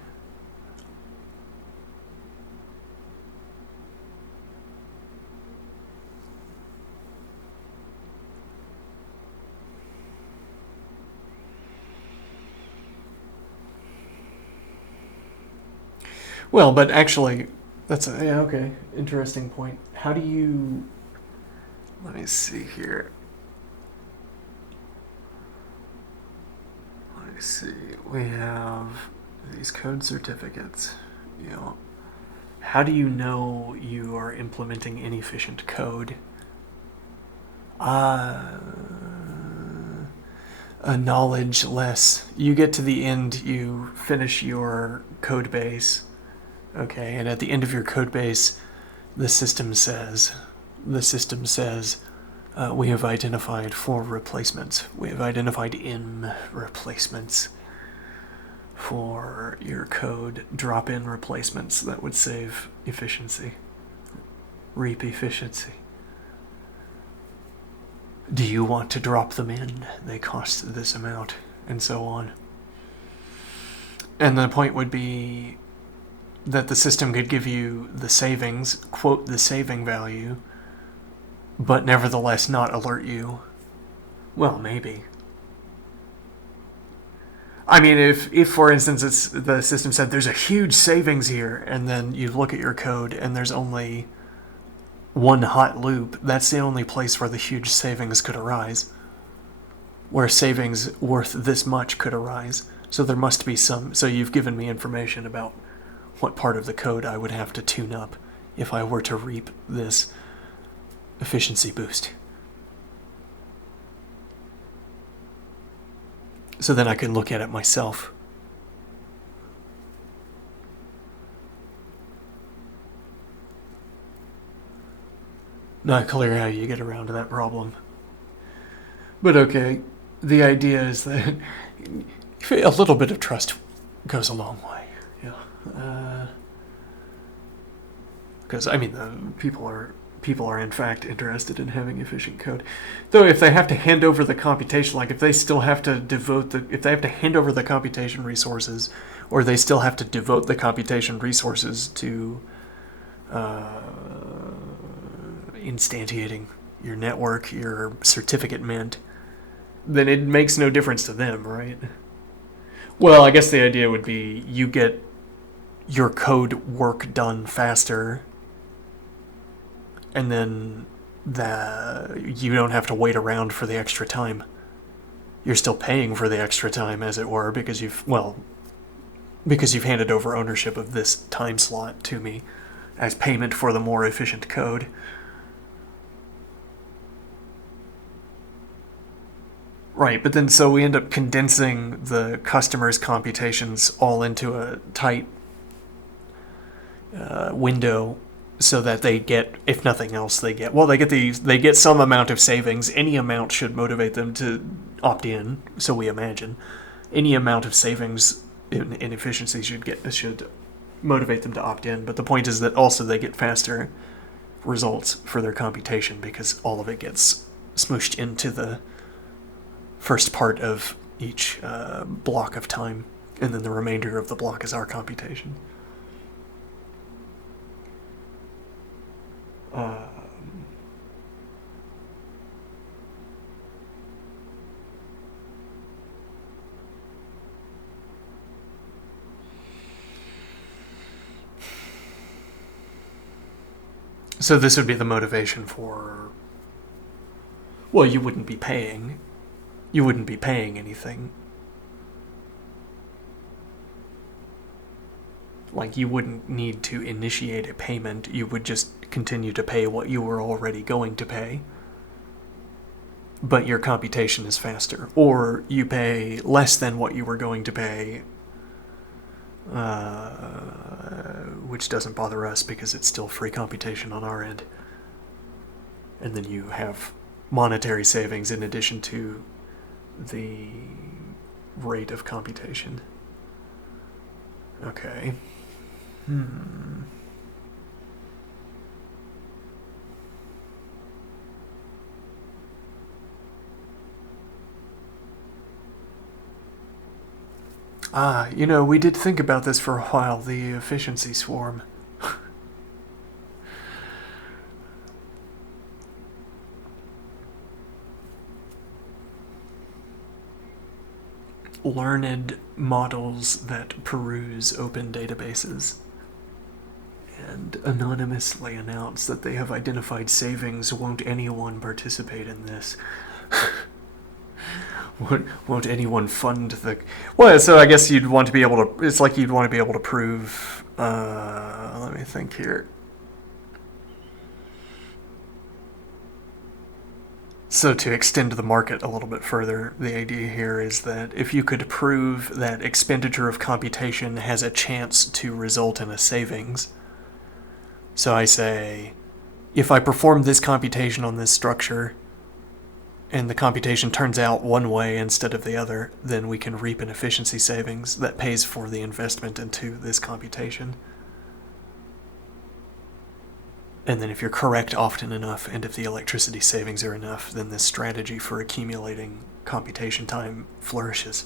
Well, but actually, that's a, yeah, okay, interesting point. How do you... Let me see here. Let me see. We have these code certificates. You know, how do you know you are implementing inefficient code? A knowledge less. You get to the end, you finish your code base, Okay, and at the end of your code base, the system says, we have identified 4 replacements. We have identified in replacements for your code, drop-in replacements that would save efficiency, reap efficiency. Do you want to drop them in? They cost this amount, and so on. And the point would be that the system could give you the savings, quote the saving value, but nevertheless not alert you. Well, maybe. I mean, if for instance the system said there's a huge savings here, and then you look at your code and there's only one hot loop, that's the only place where the huge savings could arise. Where savings worth this much could arise. So there must be some. So you've given me information about what part of the code I would have to tune up if I were to reap this efficiency boost. So then I can look at it myself. Not clear how you get around to that problem. But okay, the idea is that a little bit of trust goes a long way. Yeah. Because I mean, people are in fact interested in having efficient code. Though if they have to hand over the computation, like if they still have to if they have to hand over the computation resources, or they still have to devote the computation resources to instantiating your network, your certificate mint, then it makes no difference to them, right? Well, I guess the idea would be you get your code work done faster, and then you don't have to wait around for the extra time. You're still paying for the extra time, as it were, because you've handed over ownership of this time slot to me as payment for the more efficient code. Right, but then so we end up condensing the customer's computations all into a tight window, so that they get, if nothing else, they get some amount of savings. Any amount should motivate them to opt in. So we imagine any amount of savings in efficiency should motivate them to opt in. But the point is that also they get faster results for their computation, because all of it gets smooshed into the first part of each block of time, and then the remainder of the block is our computation. So this would be the motivation for... Well, you wouldn't be paying anything. Like, you wouldn't need to initiate a payment. You would just continue to pay what you were already going to pay. But your computation is faster. Or you pay less than what you were going to pay, which doesn't bother us because it's still free computation on our end. And then you have monetary savings in addition to the rate of computation. Okay. We did think about this for a while, the efficiency swarm. Learned models that peruse open databases and anonymously announce that they have identified savings. Won't anyone participate in this? Won't anyone fund the... Well, so I guess you'd want to be able to... It's like you'd want to be able to prove... let me think here. So to extend the market a little bit further, the idea here is that if you could prove that expenditure of computation has a chance to result in a savings, so I say, if I perform this computation on this structure, and the computation turns out one way instead of the other, then we can reap an efficiency savings that pays for the investment into this computation. And then if you're correct often enough, and if the electricity savings are enough, then this strategy for accumulating computation time flourishes.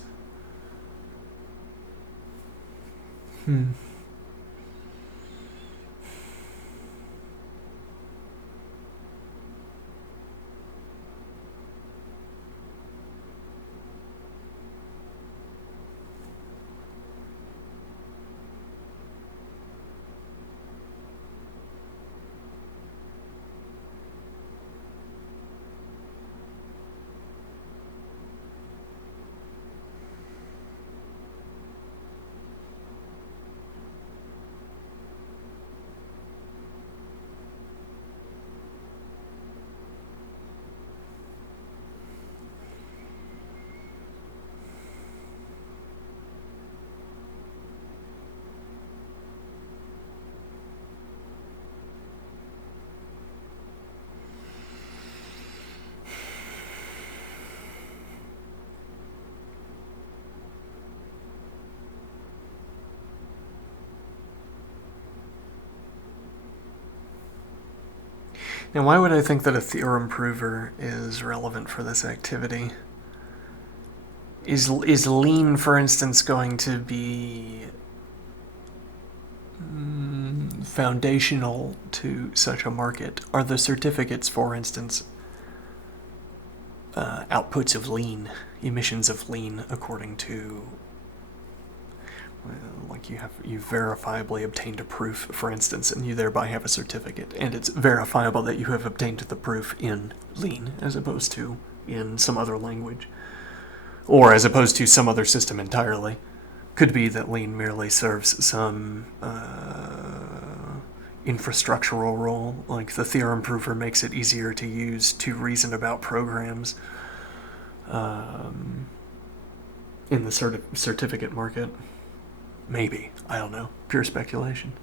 Now, why would I think that a theorem prover is relevant for this activity? Is lean, for instance, going to be foundational to such a market? Are the certificates, for instance, outputs of lean, emissions of lean, according to, like you verifiably obtained a proof, for instance, and you thereby have a certificate, and it's verifiable that you have obtained the proof in lean as opposed to in some other language, or as opposed to some other system entirely. Could be that lean merely serves some infrastructural role, like the theorem prover makes it easier to use to reason about programs in the certificate market. Maybe. I don't know. Pure speculation.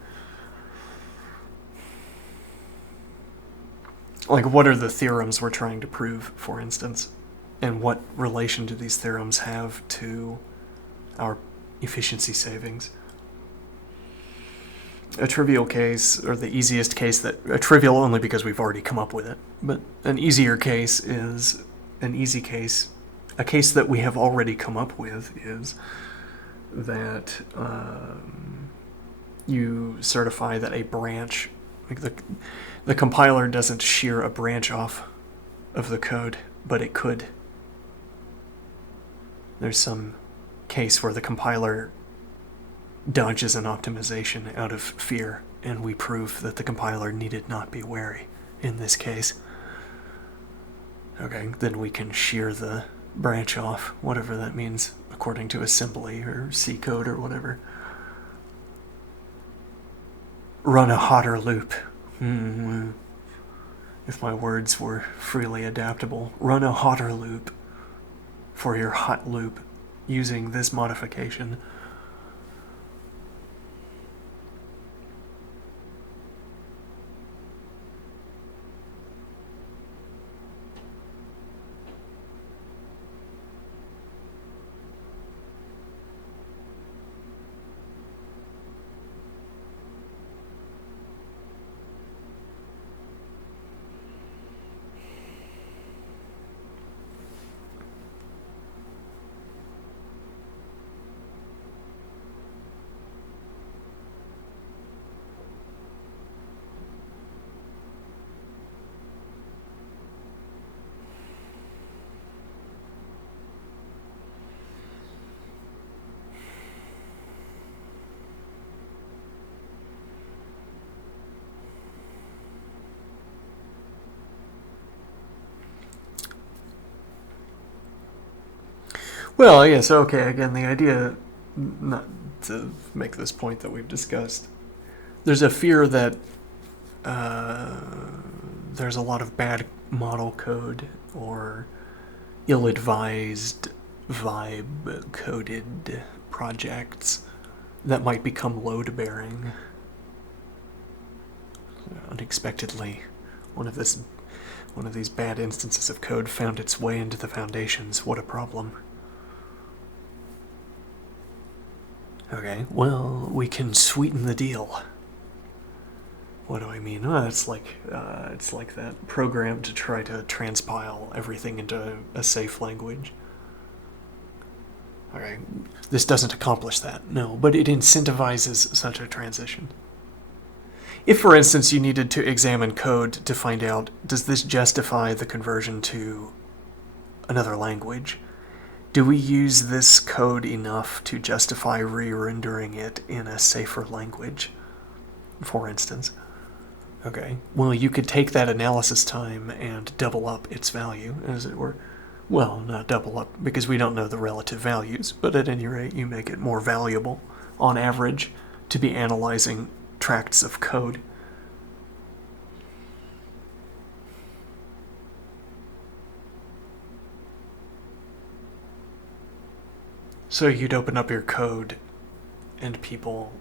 Like, what are the theorems we're trying to prove, for instance? And what relation do these theorems have to our efficiency savings? A trivial case, or the easiest case that... A trivial only because we've already come up with it. But an easier case is... An easy case... A case that we have already come up with is... that you certify that a branch, like the compiler doesn't shear a branch off of the code, but it could. There's some case where the compiler dodges an optimization out of fear, and we prove that the compiler needed not be wary in this case. Okay, then we can shear the branch off, whatever that means, according to assembly or C code or whatever. Run a hotter loop. If my words were freely adaptable. Run a hotter loop for your hot loop using this modification. Well, yes, okay, again, the idea, not to make this point that we've discussed, there's a fear that there's a lot of bad model code or ill-advised vibe-coded projects that might become load-bearing. Unexpectedly, one of these bad instances of code found its way into the foundations. What a problem. Okay, well, we can sweeten the deal. What do I mean? Well, it's like that program to try to transpile everything into a safe language. Okay, this doesn't accomplish that, no, but it incentivizes such a transition. If, for instance, you needed to examine code to find out, does this justify the conversion to another language? Do we use this code enough to justify re-rendering it in a safer language, for instance? Okay, well, you could take that analysis time and double up its value, as it were. Well, not double up, because we don't know the relative values, but at any rate, you make it more valuable, on average, to be analyzing tracts of code. So you'd open up your code, and people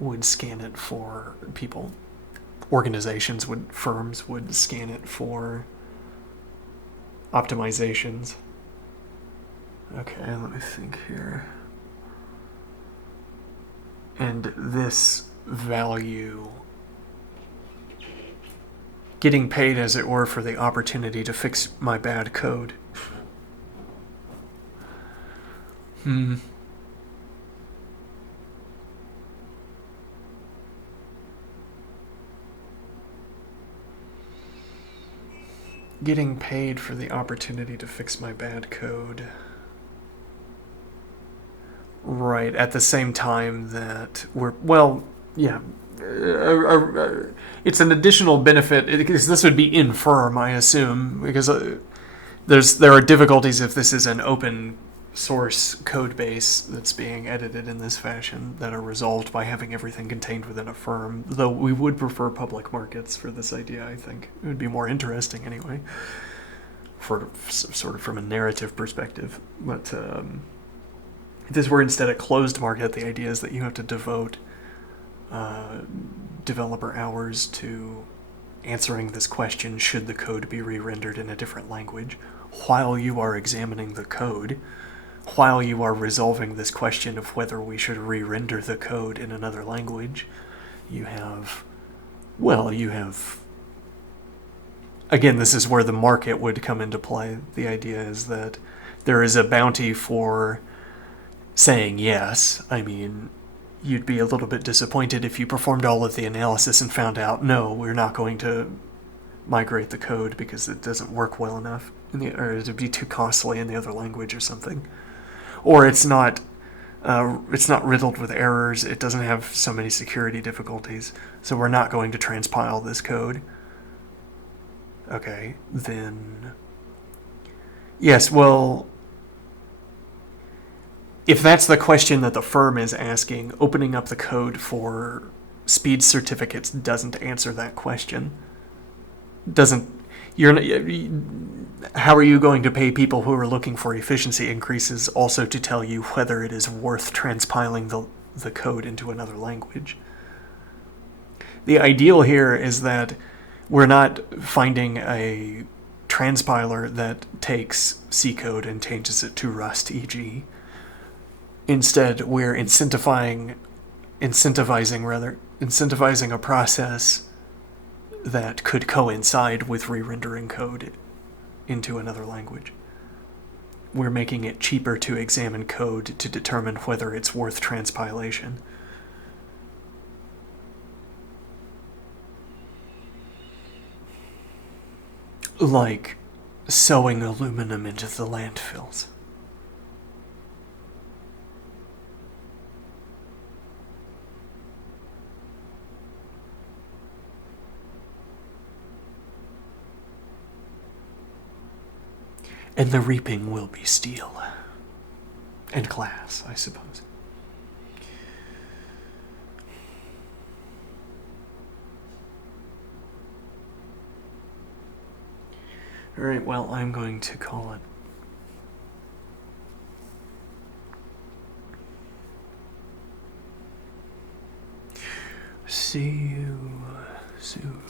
would scan it for firms would scan it for optimizations. Okay, let me think here. And this value, getting paid, as it were, for the opportunity to fix my bad code. Getting paid for the opportunity to fix my bad code. Right, at the same time that it's an additional benefit, because this would be infirm, I assume, because there are difficulties if this is an open source code base that's being edited in this fashion that are resolved by having everything contained within a firm, though we would prefer public markets for this idea. I think it would be more interesting anyway, for sort of from a narrative perspective. But if this were instead a closed market, the idea is that you have to devote developer hours to answering this question: should the code be re-rendered in a different language? While you are examining the code, while you are resolving this question of whether we should re-render the code in another language, you have, again, this is where the market would come into play. The idea is that there is a bounty for saying yes. I mean, you'd be a little bit disappointed if you performed all of the analysis and found out, no, we're not going to migrate the code because it doesn't work well enough, or it'd be too costly in the other language or something. Or it's not riddled with errors, it doesn't have so many security difficulties, so we're not going to transpile this code. Okay, then... Yes, well... If that's the question that the firm is asking, opening up the code for speed certificates doesn't answer that question. How are you going to pay people who are looking for efficiency increases also to tell you whether it is worth transpiling the code into another language? The ideal here is that we're not finding a transpiler that takes C code and changes it to Rust, e.g. Instead, we're incentivizing a process that could coincide with re-rendering code into another language. We're making it cheaper to examine code to determine whether it's worth transpilation. Like sewing aluminum into the landfills. And the reaping will be steel. And glass, I suppose. Alright, well, I'm going to call it. See you soon.